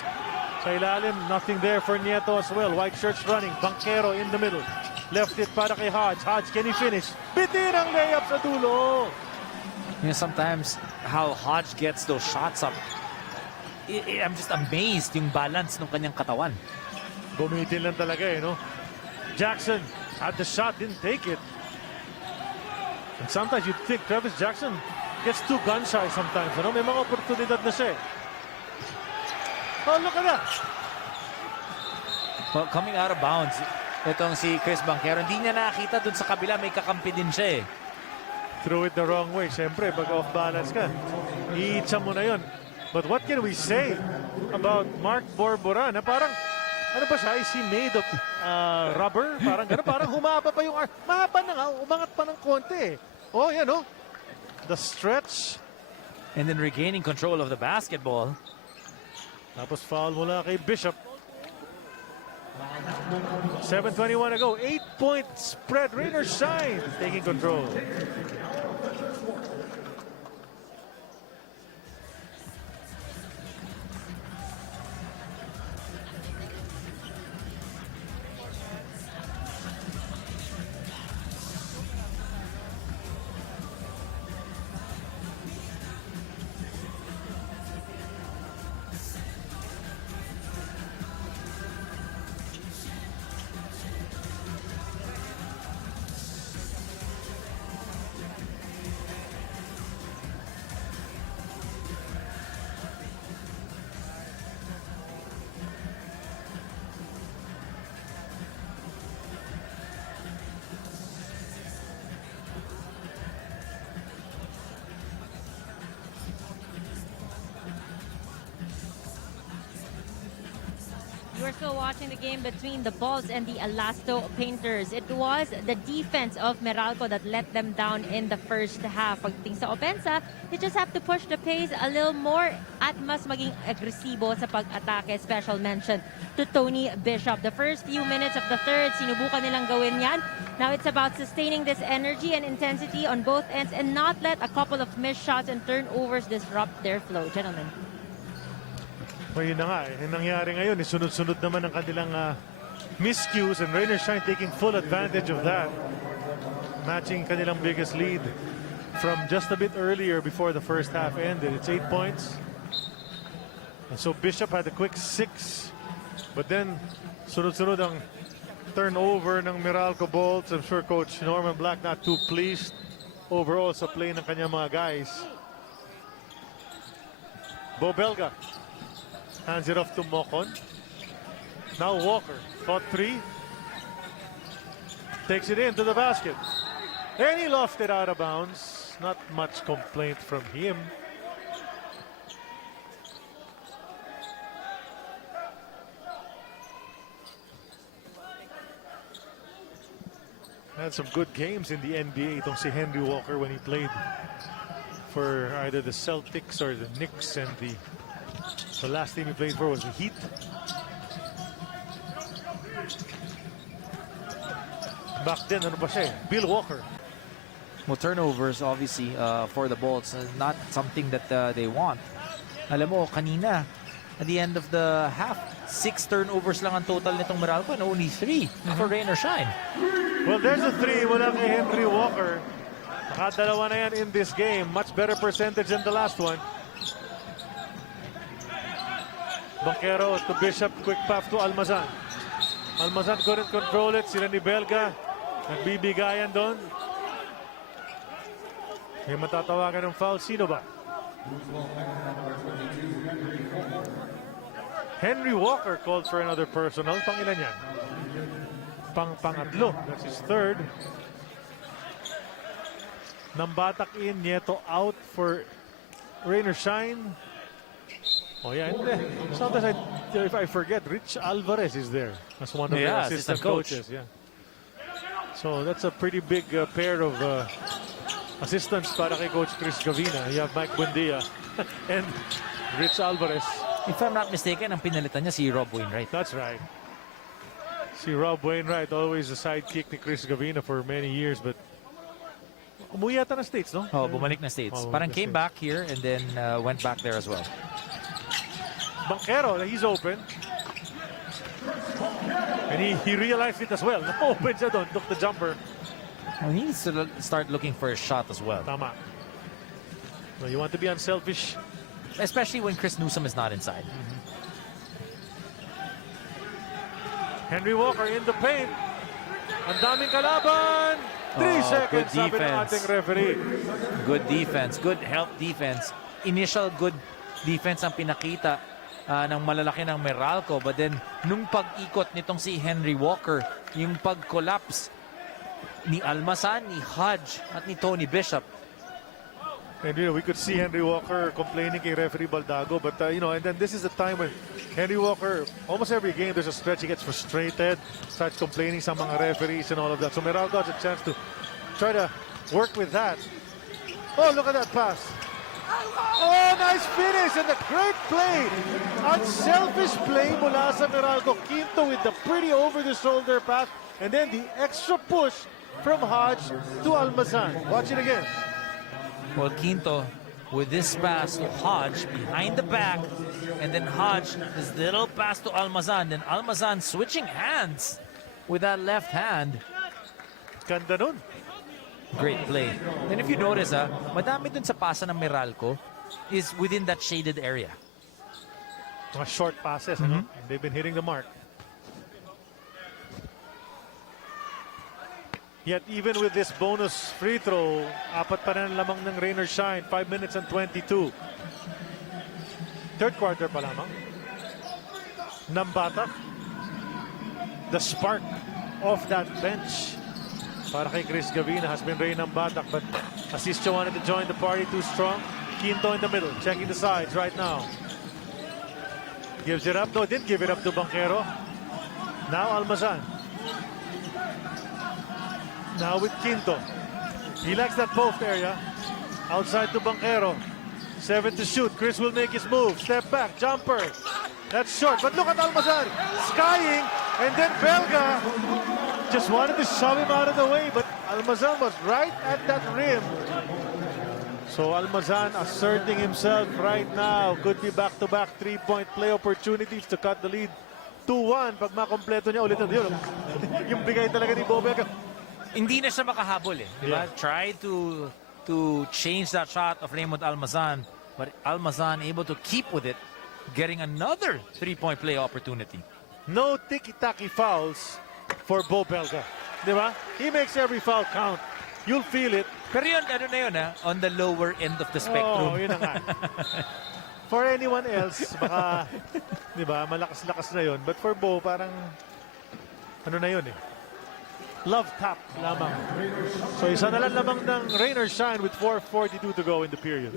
Sa ilalim, nothing there for Nieto as well. White shirts running. Banquero in the middle. Left it para kay Hodge. Hodge, can he finish? Bitin ang layup sa dulo. You know, sometimes how Hodge gets those shots up, I'm just amazed yung balance ng kanyang katawan. Bumitin lang talaga eh, no? Jackson had the shot, didn't take it. And sometimes you'd think Travis Jackson gets too gun shy sometimes. Ano? May mga oportunidad na siya. Oh, look at that. Well, coming out of bounds, itong si Chris Banquero, hindi niya nakita dun sa kabila, may kakampi din siya eh. Threw it the wrong way. Siyempre, pag off balance ka, iitsa mo na yun. But what can we say about Mark Borboran? Na parang, ano ba siya? Is he made of rubber? Parang gano'n. Parang humaba pa yung arm. Mahaba na nga. Umangat pa ng konti. Oh, yan oh. The stretch. And then regaining control of the basketball. Tapos foul mula kay Bishop. 7:21 to go. 8-point spread. Rain or shine, taking control. You are still watching the game between the Bulls and the Elasto Painters. It was the defense of Meralco that let them down in the first half. Pagdating sa opensa, they just have to push the pace a little more at mas maging agresibo sa pag-atake. Special mention to Tony Bishop. The first few minutes of the third, sinubukan nilang gawin yan. Now it's about sustaining this energy and intensity on both ends and not let a couple of missed shots and turnovers disrupt their flow. Gentlemen. Well, yun na nga. Yung nangyari ngayon, sunod-sunod naman ang kanilang miscues and Rain or Shine taking full advantage of that. Matching kanilang biggest lead from just a bit earlier before the first half ended. It's 8 points. And so Bishop had a quick 6. But then, sunod-sunod ang turnover ng Meralco Bolts. I'm sure Coach Norman Black not too pleased overall sa play ng kanyang mga guys. Bo Belga hands it off to Mocon. Now Walker, caught 3. Takes it into the basket. And he lofted out of bounds. Not much complaint from him. Had some good games in the NBA. Itong si Henry Walker when he played for either the Celtics or the Knicks, and the last team he played for was the Heat. Back then, ano pa siya? Bill Walker. Well, turnovers, obviously, for the Bolts, not something that they want. Alam mo, kanina, at the end of the half, 6 turnovers lang ang total nitong Meralco and only 3 for Rain or Shine. Well, there's a 3 mula kay Henry Walker. Nakadalawa na yan in this game. Much better percentage than the last one. Banquero to Bishop, quick pass to Almazan. Almazan couldn't control it. Sila ni Belga nagbibigayan doon. May matatawagan ng foul. Sino ba? Henry Walker called for another personal. Pangilan yan? Pangatlo. That's his third. Nambatak in, Nieto out for Rain or Shine. Oh yeah, and sometimes if I forget, Rich Alvarez is there as one of the assistant coaches. Yeah, so that's a pretty big pair of assistants para kay Coach Chris Gavina. You have Mike Buendia and Rich Alvarez. If I'm not mistaken, ang pinalitan niya si Rob Wainwright. That's right. Si Rob Wainwright, always a sidekick ni Chris Gavina for many years, but umuwi yata na States, no? Oh, bumalik na States. Parang came back here and then went back there as well. Banquero, he's open. And he realized it as well. Open siya doon, took the jumper. Well, he needs to start looking for a shot as well. Tama. Well, you want to be unselfish. Especially when Chris Newsom is not inside. Henry Walker in the paint. Ang daming kalaban. 3 seconds, sabi ng ating referee. Good defense. Good help defense. Initial good defense ang pinakita ng malalaki ng Meralco. But then, nung pag-ikot nitong si Henry Walker, yung pag-collapse ni Almazan, ni Hodge, at ni Tony Bishop. And we could see Henry Walker complaining kay referee Baldago, but and then this is the time when Henry Walker, almost every game there's a stretch he gets frustrated, starts complaining sa mga referees and all of that. So Meralco has a chance to try to work with that. Oh, look at that pass. Oh, nice finish and a great play. Unselfish play mula sa Meralco. Quinto with the pretty over-the-shoulder pass. And then the extra push from Hodge to Almazan. Watch it again. Well, Quinto with this pass to Hodge behind the back, and then Hodge this little pass to Almazan, then Almazan switching hands with that left hand. Ganda nun. Great play. And if you notice, madami dun sa pasa ng Meralco is within that shaded area. Mga short passes, ano? They've been hitting the mark. Yet even with this bonus free throw, apat pa rin lamang ng rain or shine, 5 minutes and 22. Third quarter pa lamang. Nambata, the spark off that bench para kay Chris Gavina has been Ray Nambatak, but Asistio wanted to join the party too strong. Quinto in the middle, checking the sides right now. Gives it up, no, didn't give it up to Banquero. Now Almazan. Now with Quinto. He likes that post area. Outside to Banquero. 7 to shoot. Chris will make his move. Step back. Jumper. That's short. But look at Almazan. Skying. And then Belga just wanted to shove him out of the way. But Almazan was right at that rim. So Almazan asserting himself right now. Could be back-to-back three-point play opportunities to cut the lead. 2-1. Pag makompleto niya ulit. Yung bigay talaga ni Belga. Hindi na siya makahabol eh. Diba? Try to change that shot of Raymond Almazan, but Almazan able to keep with it, getting another three-point play opportunity. No tiki-taki fouls for Bo Belga. Diba? He makes every foul count. You'll feel it. Pero yun, ano na yun on the lower end of the spectrum. Oh, yun na nga. For anyone else, baka, diba, malakas-lakas na yun. But for Bo, parang, ano na yun eh. Love tap lamang. So isa na lang lamang ng rain or shine with 4:42 to go in the period.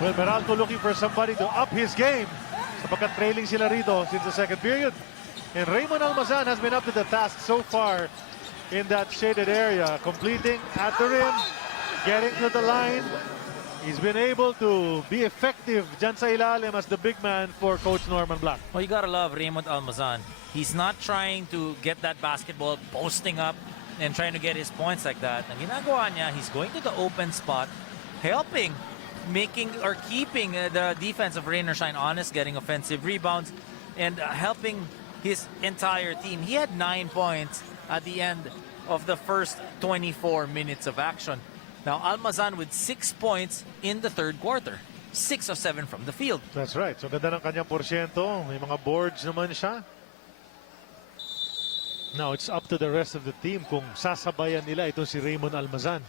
Well, Meralco looking for somebody to up his game sapagkat trailing sila rito since the second period. And Raymond Almazan has been up to the task so far in that shaded area, completing at the rim, getting to the line. He's been able to be effective dyan sa ilalim as the big man for Coach Norman Black. Well, you gotta love Raymond Almazan. He's not trying to get that basketball, posting up and trying to get his points like that. Ang ginagawa niya, he's going to the open spot, helping, making or keeping the defense of Rain or Shine honest, getting offensive rebounds, and helping his entire team. He had 9 points at the end of the first 24 minutes of action. Now, Almazan with 6 points in the third quarter. 6 of 7 from the field. That's right. So ganda ng kanyang porsyento. May mga boards naman siya. Now, it's up to the rest of the team kung sasabayan nila ito si Raymond Almazan.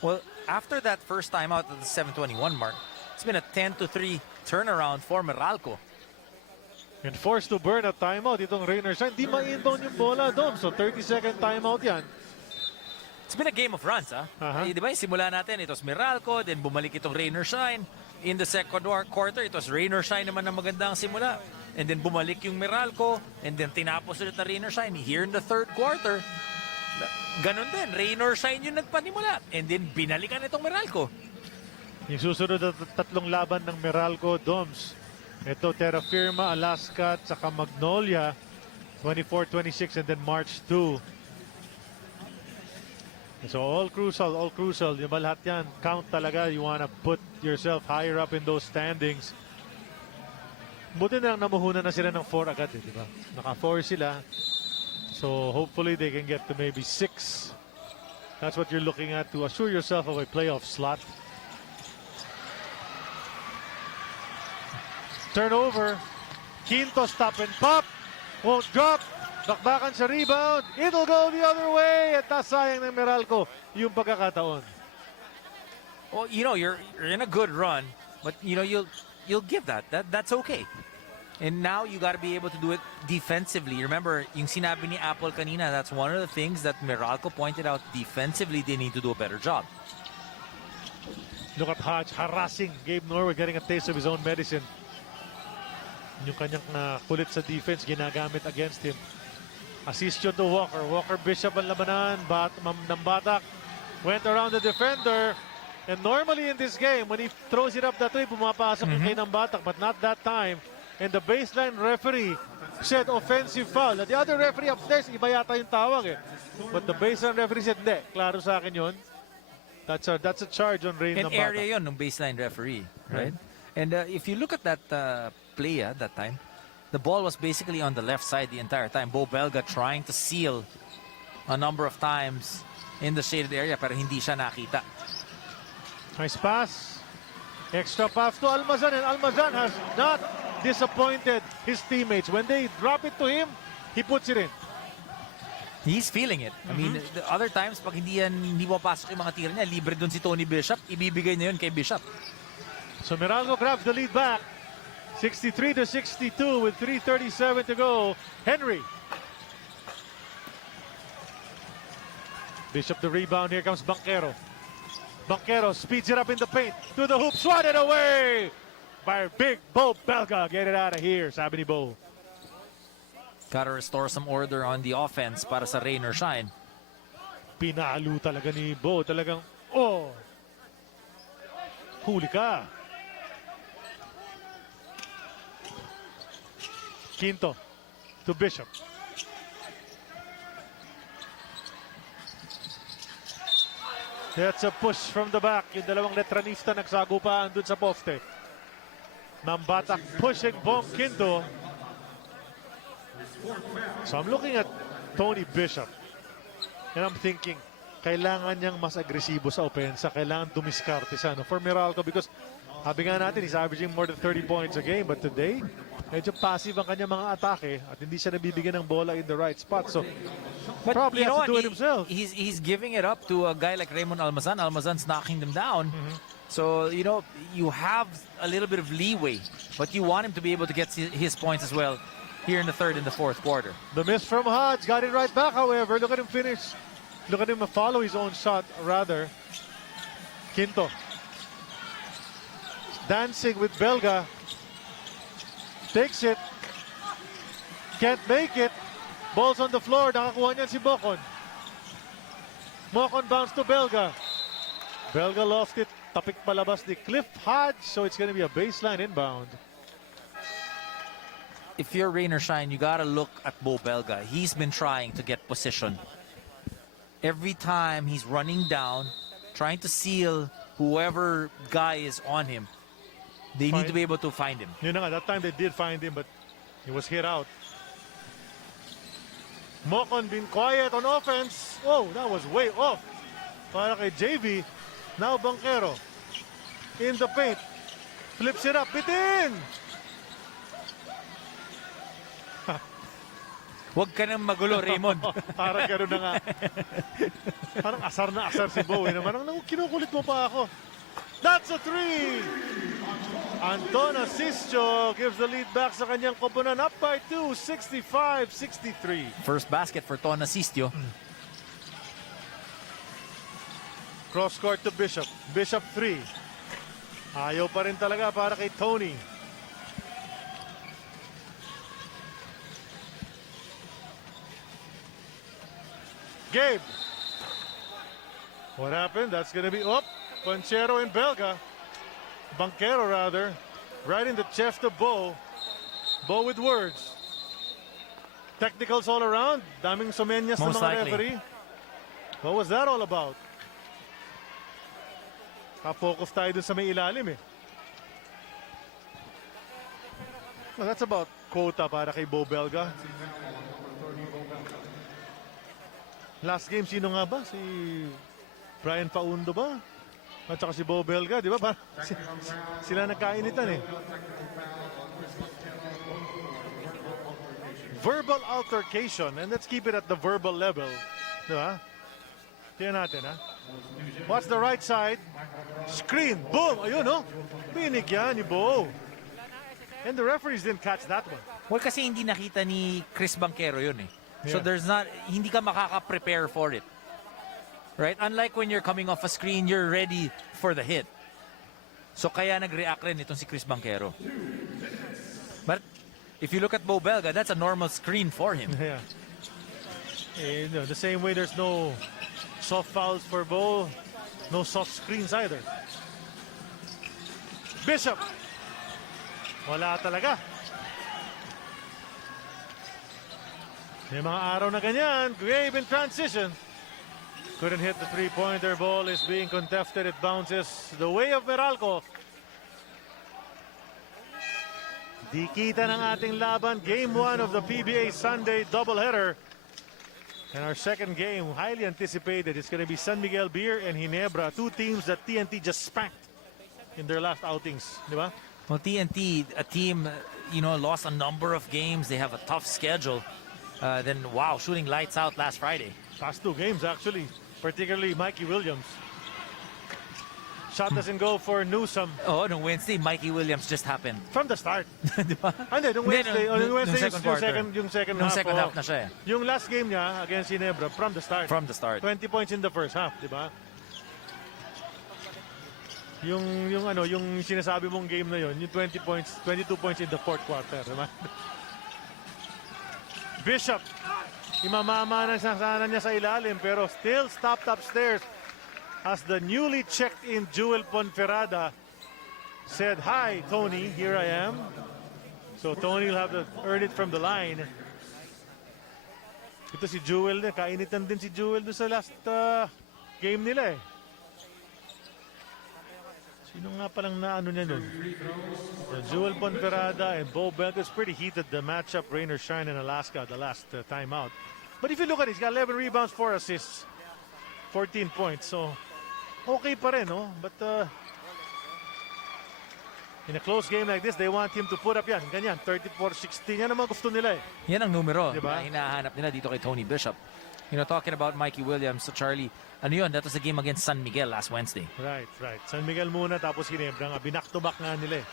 Well, after that first time out at the 7:21 mark, it's been a 10-3 turnaround for Meralco. And forced to burn a timeout itong Rain or Shine. Di ma-inbound yung bola doon. So 30-second timeout yan. It's been a game of runs, Di ba, simula natin, it was Meralco, then bumalik itong Rain or Shine. In the second quarter, it was Rain or Shine naman na magandang simula. And then bumalik yung Meralco, and then tinapos ulit na Rain or Shine. Here in the third quarter, ganun din, Rain or Shine yung nagpanimula. And then binalikan itong Meralco. Yung susunod na tatlong laban ng Meralco, Doms. Ito, Terra Firma, Alaska, at saka Magnolia. 24-26 and then March 2. So all crucial, all crucial. Yung ba lahat yan, count talaga. You wanna put yourself higher up in those standings. Buti na lang namuhunan na sila ng 4 agad, di ba? Naka 4 sila. So hopefully they can get to maybe 6 That's what you're looking at to assure yourself of a playoff slot. Turnover. Quinto stop and pop. Won't drop. Bakbakan sa rebound. It'll go the other way. At nasayang ng Meralco yung pagkakataon. Well, you know, you're in a good run, but you know you'll give that. That's okay. And now you got to be able to do it defensively. Remember, yung sinabi ni Apple kanina, that's one of the things that Meralco pointed out. Defensively, they need to do a better job. Look at Hodge harassing Gabe Norwood, getting a taste of his own medicine. Yung kanyang kulit sa defense, ginagamit against him. Assist yun to Walker. Walker Bishop ang labanan. Ng Batak went around the defender. And normally in this game, when he throws it up that way, pumapasok yung kay ng Batak. But not that time. And the baseline referee said offensive foul. The other referee upstairs, iba yata yung tawag eh. But the baseline referee said, hindi. Klaro sa akin yun. That's a charge on Rain ng Batak. An area yun ng baseline referee, right? And if you look at that play at that time, the ball was basically on the left side the entire time. Bo Belga trying to seal a number of times in the shaded area, pero hindi siya nakita. Nice pass. Extra pass to Almazan, and Almazan has not disappointed his teammates. When they drop it to him, he puts it in. He's feeling it. I mean, the other times, pag hindi mo pasok yung mga tira niya, libre dun si Tony Bishop, ibibigay niya yun kay Bishop. So Meralco grabs the lead back. 63-62 with 3:37 to go. Henry. Bishop the rebound. Here comes Banquero. Banquero speeds it up in the paint. To the hoop. Swatted away by big Bo Belga. Get it out of here, sabi ni Bo. Gotta restore some order on the offense para sa rain or shine. Pinalo talaga ni Bo. Talagang, huli ka. Quinto to Bishop. That's a push from the back. Yung dalawang letranista nagsagupaan dun sa poste. Nambatak pushing Bong Quinto. So I'm looking at Tony Bishop and I'm thinking, kailangan niyang mas agresibo sa opensa. Kailangan dumiskarte siya for Meralco because sabi nga natin, he's averaging more than 30 points a game. But today, medyo passive ang kanyang mga atake at hindi siya nabibigyan ng bola in the right spot. So, but probably you know has to do it himself. He's giving it up to a guy like Raymond Almazan. Almazan's knocking them down. So, you know, you have a little bit of leeway, but you want him to be able to get his points as well here in the third and the fourth quarter. The miss from Hodge got it right back, however. Look at him finish. Look at him follow his own shot, rather. Quinto. Dancing with Belga. Takes it. Can't make it. Ball's on the floor. Nakakuha niyan si Mocon. Mocon bounce to Belga. Belga lost it. Tapik palabas ni Cliff Hodge. So it's going to be a baseline inbound. If you're rain or shine, you got to look at Bo Belga. He's been trying to get position. Every time he's running down, trying to seal whoever guy is on him. They need to be able to find him. Yun na nga, that time they did find him, but he was hit out. Mocon been quiet on offense. Oh, that was way off. Para kay JV. Now Banquero. In the paint. Flips it up. Bitin! Huwag ka nang magulo, Raymond. Parang gano'n na nga. Parang asar na asar si Bowie naman. Ang kinukulit mo pa ako. That's a three! Anton Asistio gives the lead back sa kanyang koponan. Up by 2, 65-63. First basket for Ton Asistio. Cross court to Bishop. Bishop 3. Ayaw pa rin talaga para kay Tony. Gabe. What happened? That's going to be Panchero and Belga. Banquero, rather. Right in the chest of Bo. Bo with words. Technicals all around. Daming sumenyas ng mga referee. What was that all about? Ka-focus tayo dun sa may ilalim eh. Well, that's about quota para kay Bo Belga. Last game, sino nga ba? Si Brian Paundo ba? At saka si Bo Belga, di ba? Sila nagkainitan eh. Verbal altercation, and let's keep it at the verbal level. Di ba? Tingnan natin, ha? Watch the right side. Screen. Boom! Ayun, no? Pinik yan ni Bo. And the referees didn't catch that one. Well, kasi hindi nakita ni Chris Banquero yun eh. So Yeah. there's not, hindi ka makaka-prepare for it. Right? Unlike when you're coming off a screen, you're ready for the hit. So kaya nag-react rin itong si Chris Banquero. But if you look at Bo Belga, that's a normal screen for him. Yeah. And, the same way there's no soft fouls for Bo, no soft screens either. Bishop. Wala talaga. May mga araw na ganyan. Grave in transition. Couldn't hit the three-pointer. Ball is being contested. It bounces the way of Meralco. Di kita ng ating laban. Game 1 of the PBA Sunday doubleheader. And our second game, highly anticipated. It's going to be San Miguel Beer and Ginebra. Two teams that TNT just spanked in their last outings. Di ba? Well, TNT, a team, lost a number of games. They have a tough schedule. Then, wow, shooting lights out last Friday. Past two games, actually. Particularly Mikey Williams. Shot doesn't go for Newsome. Oh, no, Wednesday, Mikey Williams just happened. From the start. Di ba? Hindi, nung Wednesday, nung second quarter. yung second Nung half. second half na siya eh. Yung last game niya against Ginebra, from the start. From the start. 20 points in the first half, di ba? Yung sinasabi mong game na yun, yung 20 points, 22 points in the fourth quarter, di ba? Bishop, imamama na sana niya sa ilalim, pero still stopped upstairs as the newly checked in Jewel Ponferrada said, "Hi, Tony, here I am." So Tony will have to earn it from the line. Ito si Jewel, kainitan din si Jewel doon sa last game nila eh. Sino nga palang naano niya nun? Jewel Ponferrada and Bo Belga. It's pretty heated, the matchup, rain or shine in Alaska, the last timeout. But if you look at it, he's got 11 rebounds, 4 assists, 14 points. So, okay pa rin, no? But in a close game like this, they want him to put up yan. Ganyan, 34-16. Yan naman gusto nila eh. Yan ang numero Diba? na hinahanap nila dito kay Tony Bishop. Talking about Mikey Williams, so Charlie, ano yun? That was the game against San Miguel last Wednesday. Right. San Miguel muna, tapos Ginebra nga. Binak-to-back nga nila eh.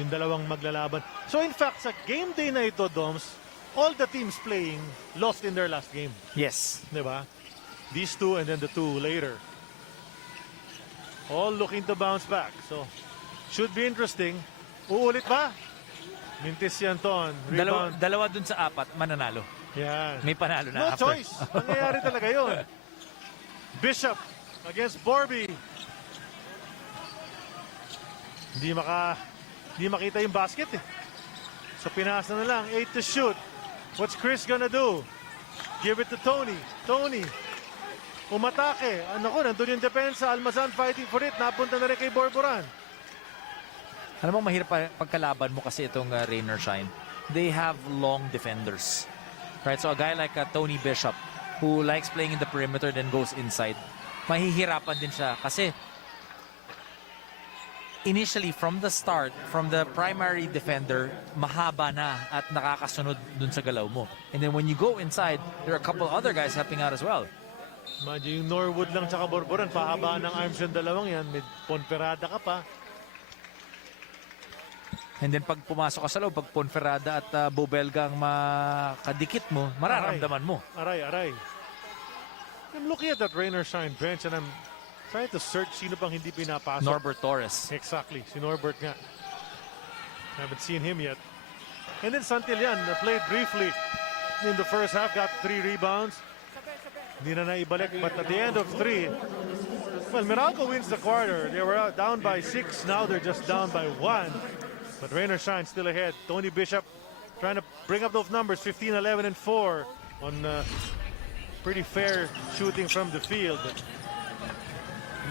Yung dalawang maglalaban. So in fact, sa game day na ito, Doms, all the teams playing lost in their last game. Yes. Diba? These two and then the two later. All looking to bounce back. So, should be interesting. Uulit ba? Mintis yan, Ton. Rebound. Dalawa dun sa apat, mananalo. Yan. May panalo na No after. choice. Nangyayari talaga yun. Bishop against Borby. Hindi makita yung basket eh. So pinasa na lang. 8 to shoot. What's Chris gonna do? Give it to Tony. Tony. Umatake. Ano ko, nandun yung depensa. Almazan fighting for it. Napunta na rin kay Borboran. Alam mo, mahirap pagkalaban mo kasi itong rain or shine. They have long defenders. Right? So a guy like Tony Bishop, who likes playing in the perimeter then goes inside, mahihirapan din siya kasi initially from the start, from the primary defender, mahaba na at nakakasunod dun sa galaw mo. And then when you go inside, there are a couple other guys helping out as well. Imagine yung Norwood lang tsaka Borboran, pahaba ng arms yung dalawang yan, may Ponferrada ka pa. And then pag pumasok ka sa loob, pag Ponferrada at Bo Belga ang makadikit mo, mararamdaman mo. Aray. I'm looking at that rain or shine bench and I'm trying to search sino pang hindi pinapasok. Norbert Torres. Exactly, si Norbert nga. Haven't seen him yet. And then Santillan played briefly in the first half, got 3 rebounds. Hindi na naibalik, but at the end of 3, well, Meralco wins the quarter. They were down by 6, now they're just down by 1. But rain or shine still ahead. Tony Bishop trying to bring up those numbers, 15, 11, and 4 on pretty fair shooting from the field. But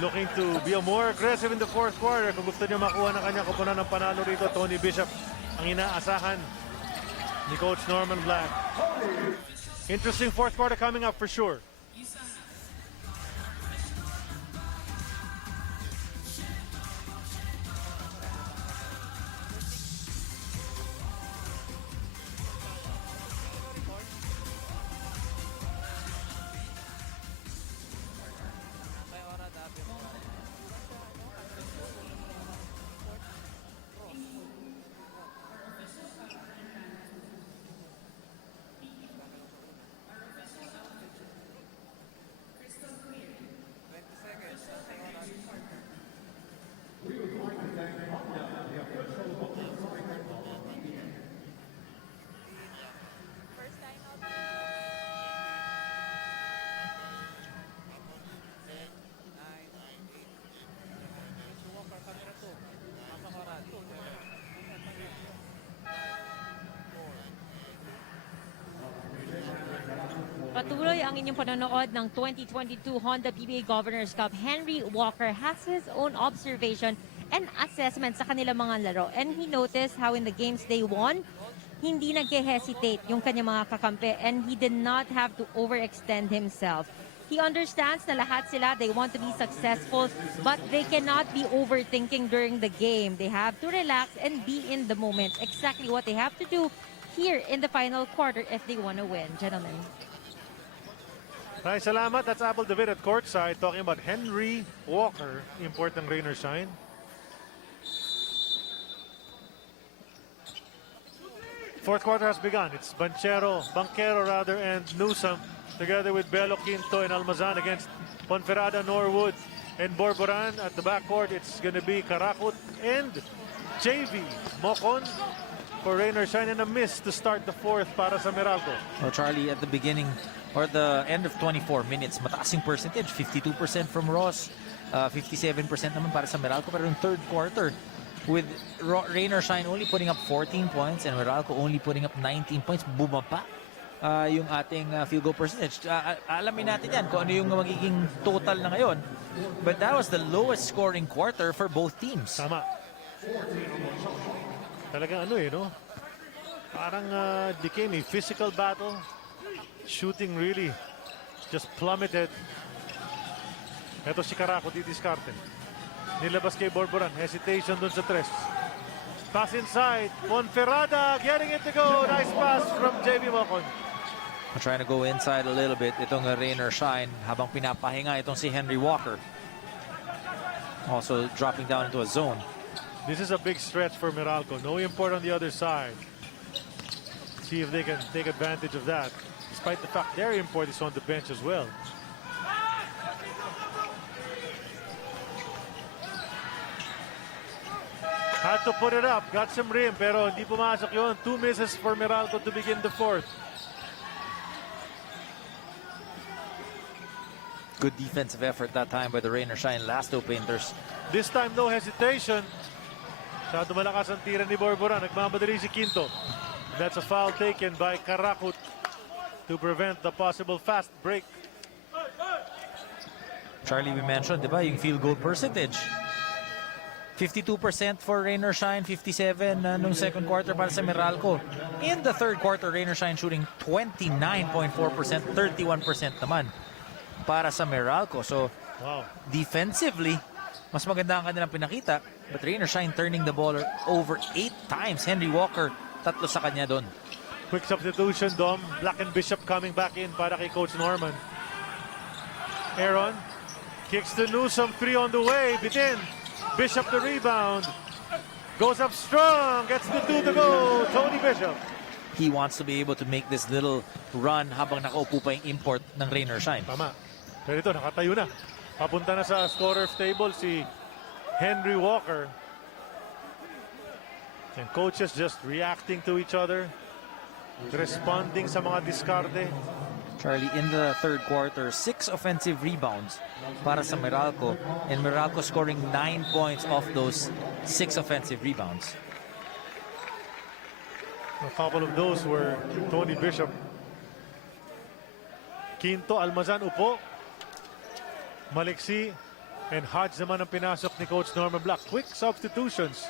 looking to be more aggressive in the fourth quarter. Kung gusto niya makuha ng kanyang koponan ng panalo rito, Tony Bishop ang inaasahan ni Coach Norman Black. Interesting fourth quarter coming up for sure. patuloy ang inyong panonood ng 2022 Honda PBA Governors Cup. Henry Walker has his own observation and assessment sa kanilang mga laro. And he noticed how in the games they won, hindi nag-hesitate yung kanyang mga kakampi and he did not have to overextend himself. He understands na lahat sila, they want to be successful, but they cannot be overthinking during the game. They have to relax and be in the moment. Exactly what they have to do here in the final quarter if they want to win. Gentlemen. Maraming salamat. That's Apple David at courtside talking about Henry Walker. Important rain or shine. Fourth quarter has begun. It's Banquero and Newsome together with Belo Quinto and Almazan against Ponferrada, Norwood, and Borboran. At the backcourt, it's going to be Karakut and JV Mocon for rain or shine, and a miss to start the fourth para sa Meralco. Well, Charlie, at the beginning or the end of 24 minutes, mataas yung percentage. 52% from Ross, 57% naman para sa Meralco. Pero in third quarter, with rain or shine only putting up 14 points and Meralco only putting up 19 points, bumaba yung ating field goal percentage. Alamin natin yan kung ano yung magiging total na ngayon. But that was the lowest scoring quarter for both teams. Tama. Talagang no? Parang became a physical battle. Shooting really just plummeted. Ito si Caraco, didiskarte. Nilabas kay Borboran. Hesitation dun sa tres. Pass inside. Ponferrada getting it to go. Nice pass from JV Mocon. Trying to go inside a little bit. Itong rain or shine habang pinapahinga itong si Henry Walker. Also dropping down into a zone. This is a big stretch for Meralco. No import on the other side. See if they can take advantage of that. Despite the fact their import is on the bench as well. Had to put it up. Got some rim pero hindi pumasok yun. 2 misses for Meralco to begin the fourth. Good defensive effort that time by the rain or shine Lasto Painters. This time no hesitation. Masyado malakas ang tira ni Borboran. Nagmamadali si Quinto. That's a foul taken by Karakut to prevent the possible fast break. Charlie, we mentioned, di ba, yung field goal percentage. 52% for rain or shine, 57 nung second quarter para sa Meralco. In the third quarter, rain or shine shooting 29.4%, 31% naman para sa Meralco. So, wow. Defensively, mas maganda ang kanilang pinakita. But rain or shine turning the ball over 8 times. Henry Walker, 3 sa kanya doon. Quick substitution, Dom. Black and Bishop coming back in para kay Coach Norman. Aaron kicks to Newsome, 3 on the way. Bitin. Bishop the rebound. Goes up strong. Gets the 2 to go. Tony Bishop. He wants to be able to make this little run habang nakaupo pa yung import ng rain or shine. Tama. Pero ito, nakatayo na. Papunta na sa scorer's table si Henry Walker. And coaches just reacting to each other. Responding sa mga diskarte. Charlie, in the third quarter, 6 offensive rebounds para sa Meralco. And Meralco scoring 9 points off those 6 offensive rebounds. A couple of those were Tony Bishop. Quinto, Almazan upo. Maliksi and Hodge naman ang pinasok ni Coach Norman Black. Quick substitutions.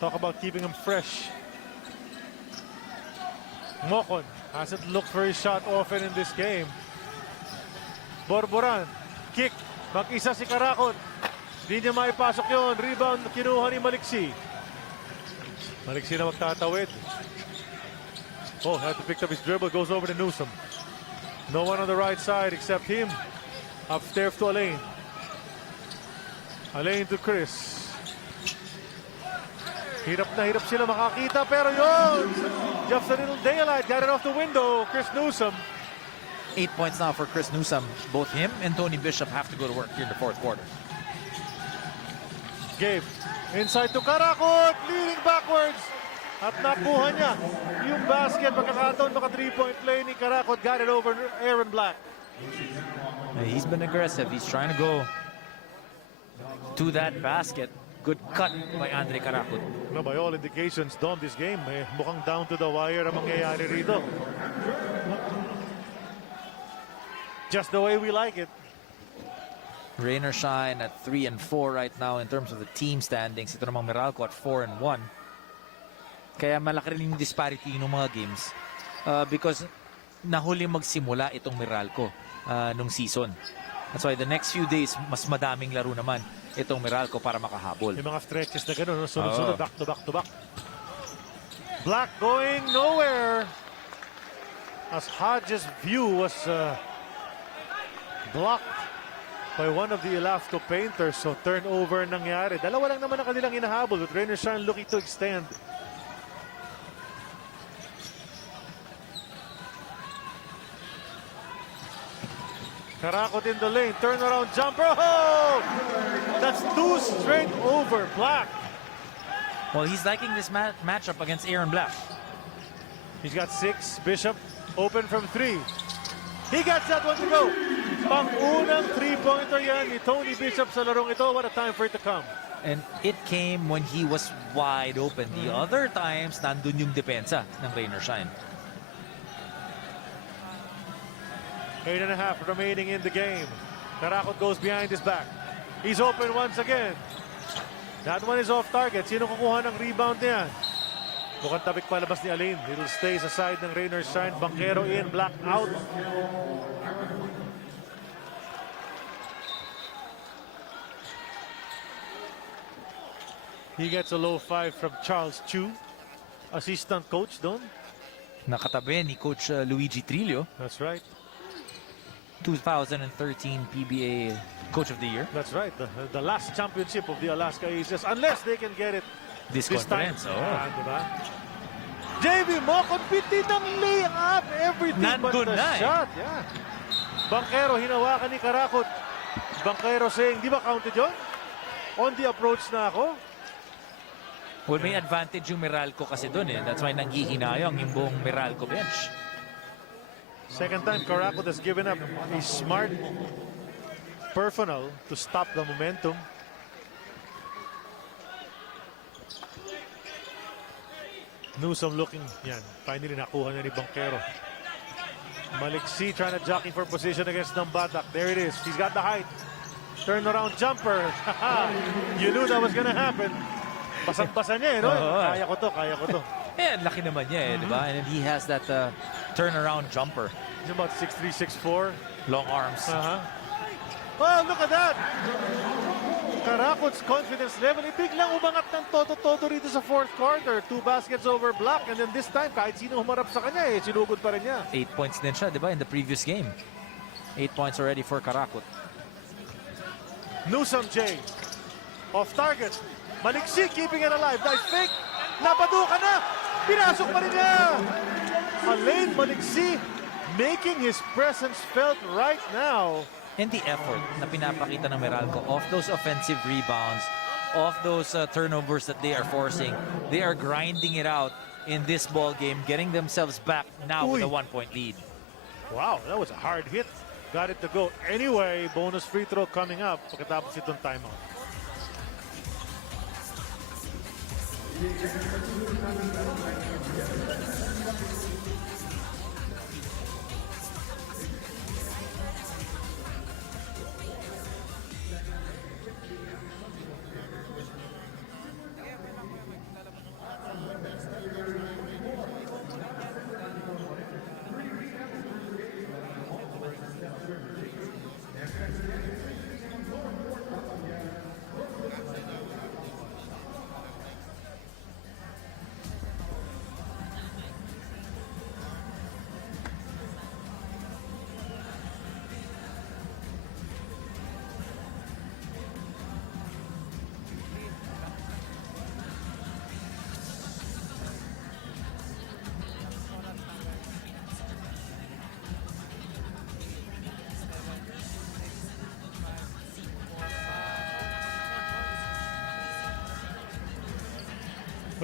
Talk about keeping him fresh. Mocon hasn't looked for his shot often in this game. Borboran, kick. Mag-isa si Karakot. Hindi niya maipasok yun. Rebound, kinuha ni Maliksi. Maliksi na magtatawid. Oh, had to pick up his dribble. Goes over to Newsome. No one on the right side except him. Upstairs to Alain. Alain to Chris. Hirap na hirap sila makakita, pero yun! Just a little daylight, got it off the window. Chris Newsome. 8 points now for Chris Newsome. Both him and Tony Bishop have to go to work here in the fourth quarter. Gabe, inside to Karakot, leading backwards. At nakuha niya yung basket. Pagkakataon, maka 3-point play ni Karakot. Got it over Aaron Black. He's been aggressive. He's trying to go to that basket. Good cut by Andre Karakot. No, by all indications, Dom, this game, mukhang down to the wire ang mangyayari rito. Just the way we like it. Rain or shine at 3 and 4 right now in terms of the team standings. Ito namang Meralco at 4 and 1. Kaya malaki rin yung disparity ng mga games because nahuli magsimula itong Meralco nung season. That's why the next few days mas madaming laro naman itong Meralco para makahabol. Yung mga stretches na gano'n, sunod-sunod, back to back to back. Black going nowhere as Hodges' view was blocked by one of the Elafco painters. So turnover nangyari. Dalawa lang naman ang kanilang inahabol with Rainer Shine looking to extend. Karakot in the lane, turnaround jumper. Oh! That's 2 straight over Black. Well, he's liking this matchup against Aaron Black. He's got 6. Bishop open from 3. He gets that one to go. Pang-unang 3-pointer yan ni Tony Bishop sa larong ito. What a time for it to come. And it came when he was wide open. The other times, nandun yung depensa ng Rainer Shine. 8.5 remaining in the game. Karakot goes behind his back. He's open once again. That one is off target. Sino kukuha ng rebound niyan? Mukhang tabik palabas ni Alin. It'll stay sa side ng Rainer Shine. Banquero in, Black out. He gets a low 5 from Charles Chu, assistant coach doon. Nakatabi ni Coach Luigi Trillo. That's right. 2013 PBA Coach of the Year. That's right. The last championship of the Alaska Aces, unless they can get it This time. conference. Diba? JV Mocon, piti ng layup. Everything Nandun but the na shot. Yeah. Banquero, hinawakan ni Karakot. Banquero saying, di ba counted yun? On the approach na ako. Well, may advantage yung Meralco kasi doon eh. That's why nanghihinayang yung buong Meralco bench. Second time Karakot has given up a smart personal to stop the momentum. Newsom looking, yan, finally nakuha na ni Banquero. Maliksi trying to jockey for position against Nambatak. There it is. He's got the height. Turnaround jumper. You knew that was gonna happen. Basang-basa niya eh, no? Kaya ko to, kaya ko to. Eh, laki naman niya eh, di ba? And he has that turnaround jumper. He's about 6'3", 6'4". Long arms. Oh, look at that! Karakot's confidence level, biglang umangat ng toto-toto rito sa fourth quarter. 2 baskets over Black, and then this time, kahit sino humarap sa kanya eh, sinugod pa rin niya. 8 points din siya, di ba, in the previous game. 8 points already for Karakot. Newsom J. Off target. Maliksi keeping it alive. Nice fake. Napaduka na. Pinasok pa rin niya. Alain Maliksi making his presence felt right now. And the effort na pinapakita ng Meralco off those offensive rebounds, off those turnovers that they are forcing, they are grinding it out in this ball game, getting themselves back now with a 1-point lead. Wow, that was a hard hit. Got it to go anyway. Bonus free throw coming up pagkatapos itong timeout.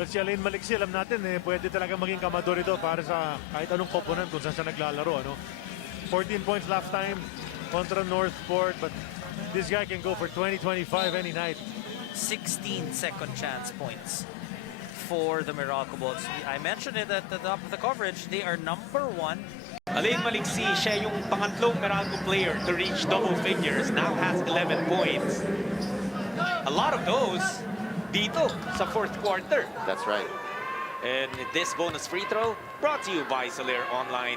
Well, si Alain Maliksi, alam natin, pwede talaga maging kamador ito para sa kahit anong component kung saan siya naglalaro. Ano? 14 points last time kontra Northport, but this guy can go for 20-25 any night. 16 second chance points. for the Miracle Bolts. I mentioned it at the top of the coverage. They are #1. Alain Maliksi, siya yung pangatlong Meralco player to reach double figures. Now has 11 points. A lot of those dito sa fourth quarter. That's right. And this bonus free throw brought to you by Soler Online.